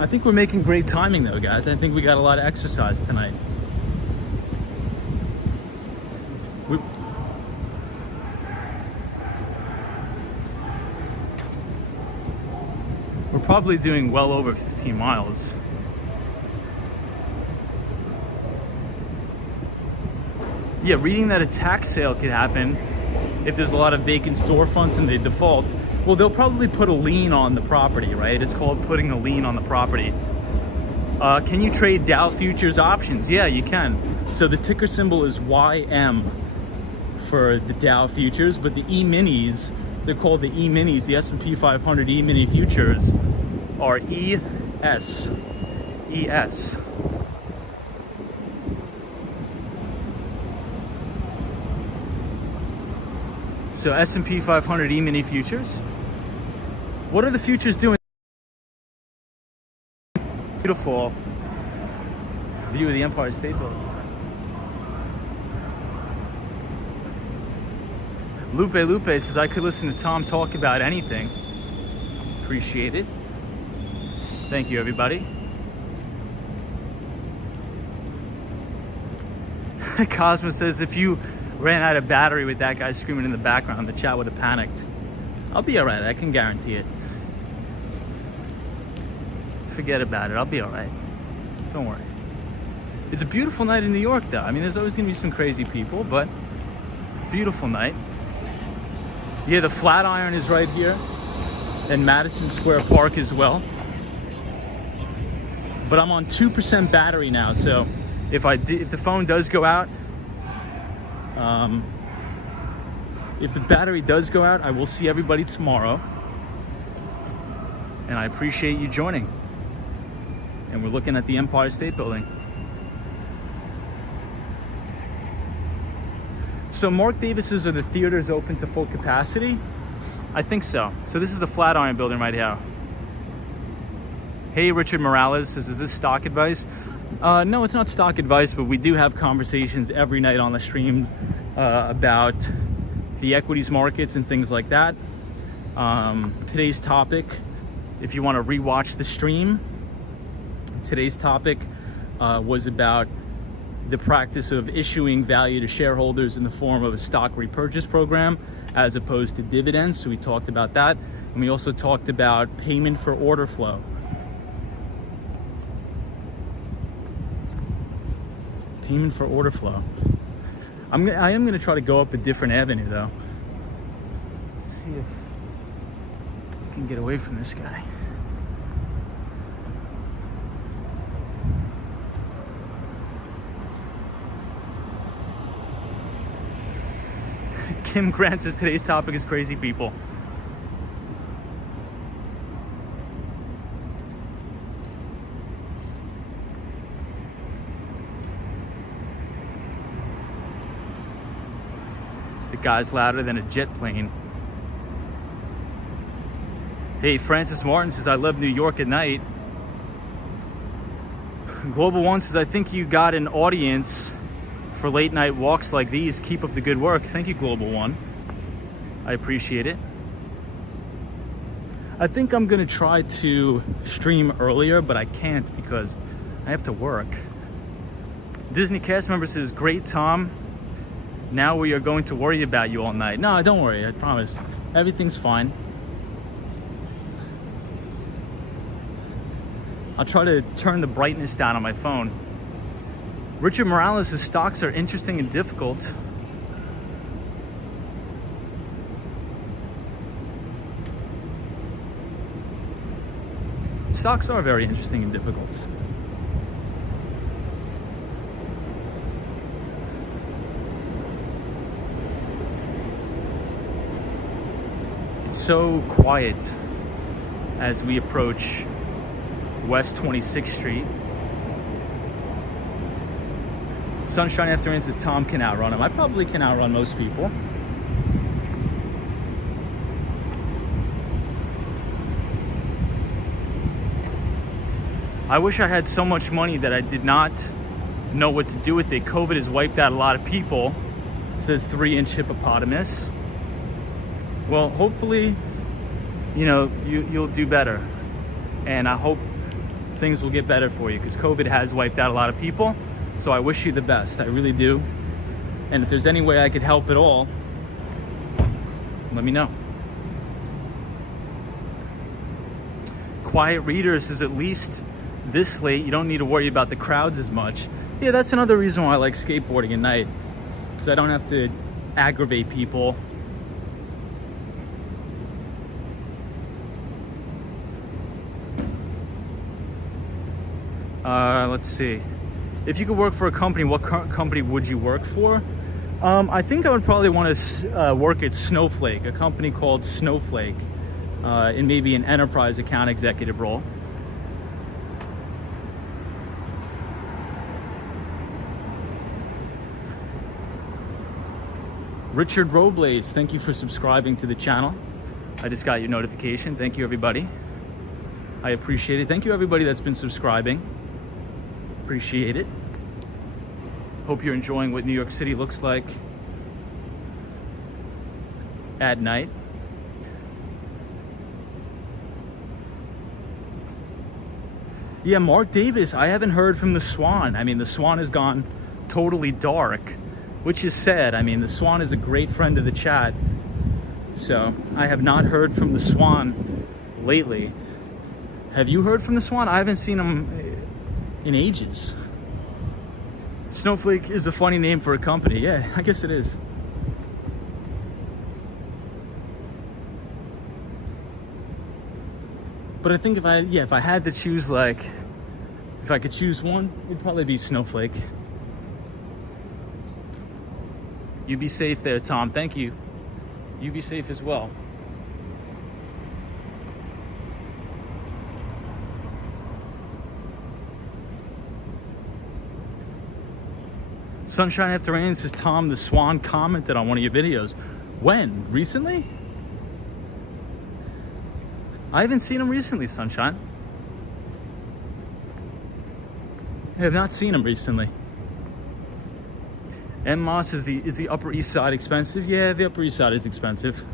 I think we're making great timing though, guys. I think we got a lot of exercise tonight. We're probably doing well over 15 miles. Yeah, reading that a tax sale could happen if there's a lot of vacant storefronts and they default. Well, they'll probably put a lien on the property, right? It's called putting a lien on the property. Can you trade Dow futures options? Yeah, you can. So the ticker symbol is YM for the Dow futures, but the E-minis, they're called the E-minis, the S&P 500 E-mini futures are ES. ES. So S&P 500 E-mini futures. What are the futures doing? Beautiful view of the Empire State Building. Lupe says, I could listen to Tom talk about anything. Appreciate it. Thank you, everybody. Cosmo says, if you ran out of battery with that guy screaming in the background, the chat would have panicked. I'll be all right. I can guarantee it. Forget about it. I'll be all right. Don't worry. It's a beautiful night in New York, though. I mean, there's always going to be some crazy people, but beautiful night. Yeah, the Flatiron is right here, and Madison Square Park as well. But I'm on 2% battery now, so if the phone does go out, if the battery does go out, I will see everybody tomorrow. And I appreciate you joining. And we're looking at the Empire State Building. So Mark Davis's, are the theaters open to full capacity? I think so. So this is the Flatiron building right here. Hey, Richard Morales says, is this stock advice? No, it's not stock advice, but we do have conversations every night on the stream about the equities markets and things like that. Today's topic, if you want to rewatch the stream, today's topic was about the practice of issuing value to shareholders in the form of a stock repurchase program as opposed to dividends. So we talked about that. And we also talked about payment for order flow. Payment for order flow. I am going to try to go up a different avenue though. Let's see if I can get away from this guy. Kim Grant says today's topic is crazy people. The guy's louder than a jet plane. Hey, Francis Martin says, I love New York at night. Global One says, I think you got an audience for late night walks like these. Keep up the good work. Thank you, Global One. I appreciate it. I think I'm gonna try to stream earlier, but I can't because I have to work. Disney cast member says, great, Tom. Now we are going to worry about you all night. No, don't worry, I promise. Everything's fine. I'll try to turn the brightness down on my phone. Richard Morales' stocks are interesting and difficult. Stocks are very interesting and difficult. It's so quiet as we approach West 26th Street. Sunshine After Rain says Tom can outrun him. I probably can outrun most people. I wish I had so much money that I did not know what to do with it. COVID has wiped out a lot of people, says 3-inch hippopotamus. Well, hopefully, you know, you'll do better. And I hope things will get better for you, because COVID has wiped out a lot of people. So I wish you the best, I really do. And if there's any way I could help at all, let me know. Quiet Readers is at least this late, you don't need to worry about the crowds as much. Yeah, that's another reason why I like skateboarding at night, because I don't have to aggravate people. Let's see. If you could work for a company, what company would you work for? I think I would probably want to work at Snowflake, a company called Snowflake, in maybe an enterprise account executive role. Richard Robles, thank you for subscribing to the channel. I just got your notification. Thank you, everybody. I appreciate it. Thank you, everybody that's been subscribing. Appreciate it. Hope you're enjoying what New York City looks like at night. Yeah, Mark Davis, I haven't heard from the Swan. I mean, the Swan has gone totally dark, which is sad. I mean, the Swan is a great friend of the chat. So I have not heard from the Swan lately. Have you heard from the Swan? I haven't seen him in ages. Snowflake is a funny name for a company. Yeah, I guess it is. But I think if I had to choose, like, if I could choose one, it'd probably be Snowflake. You be safe there, Tom. Thank you. You be safe as well. Sunshine After Rain says, Tom, the Swan commented on one of your videos. When? Recently? I haven't seen him recently, Sunshine. I have not seen him recently. M. Moss, is the Upper East Side expensive? Yeah, the Upper East Side is expensive.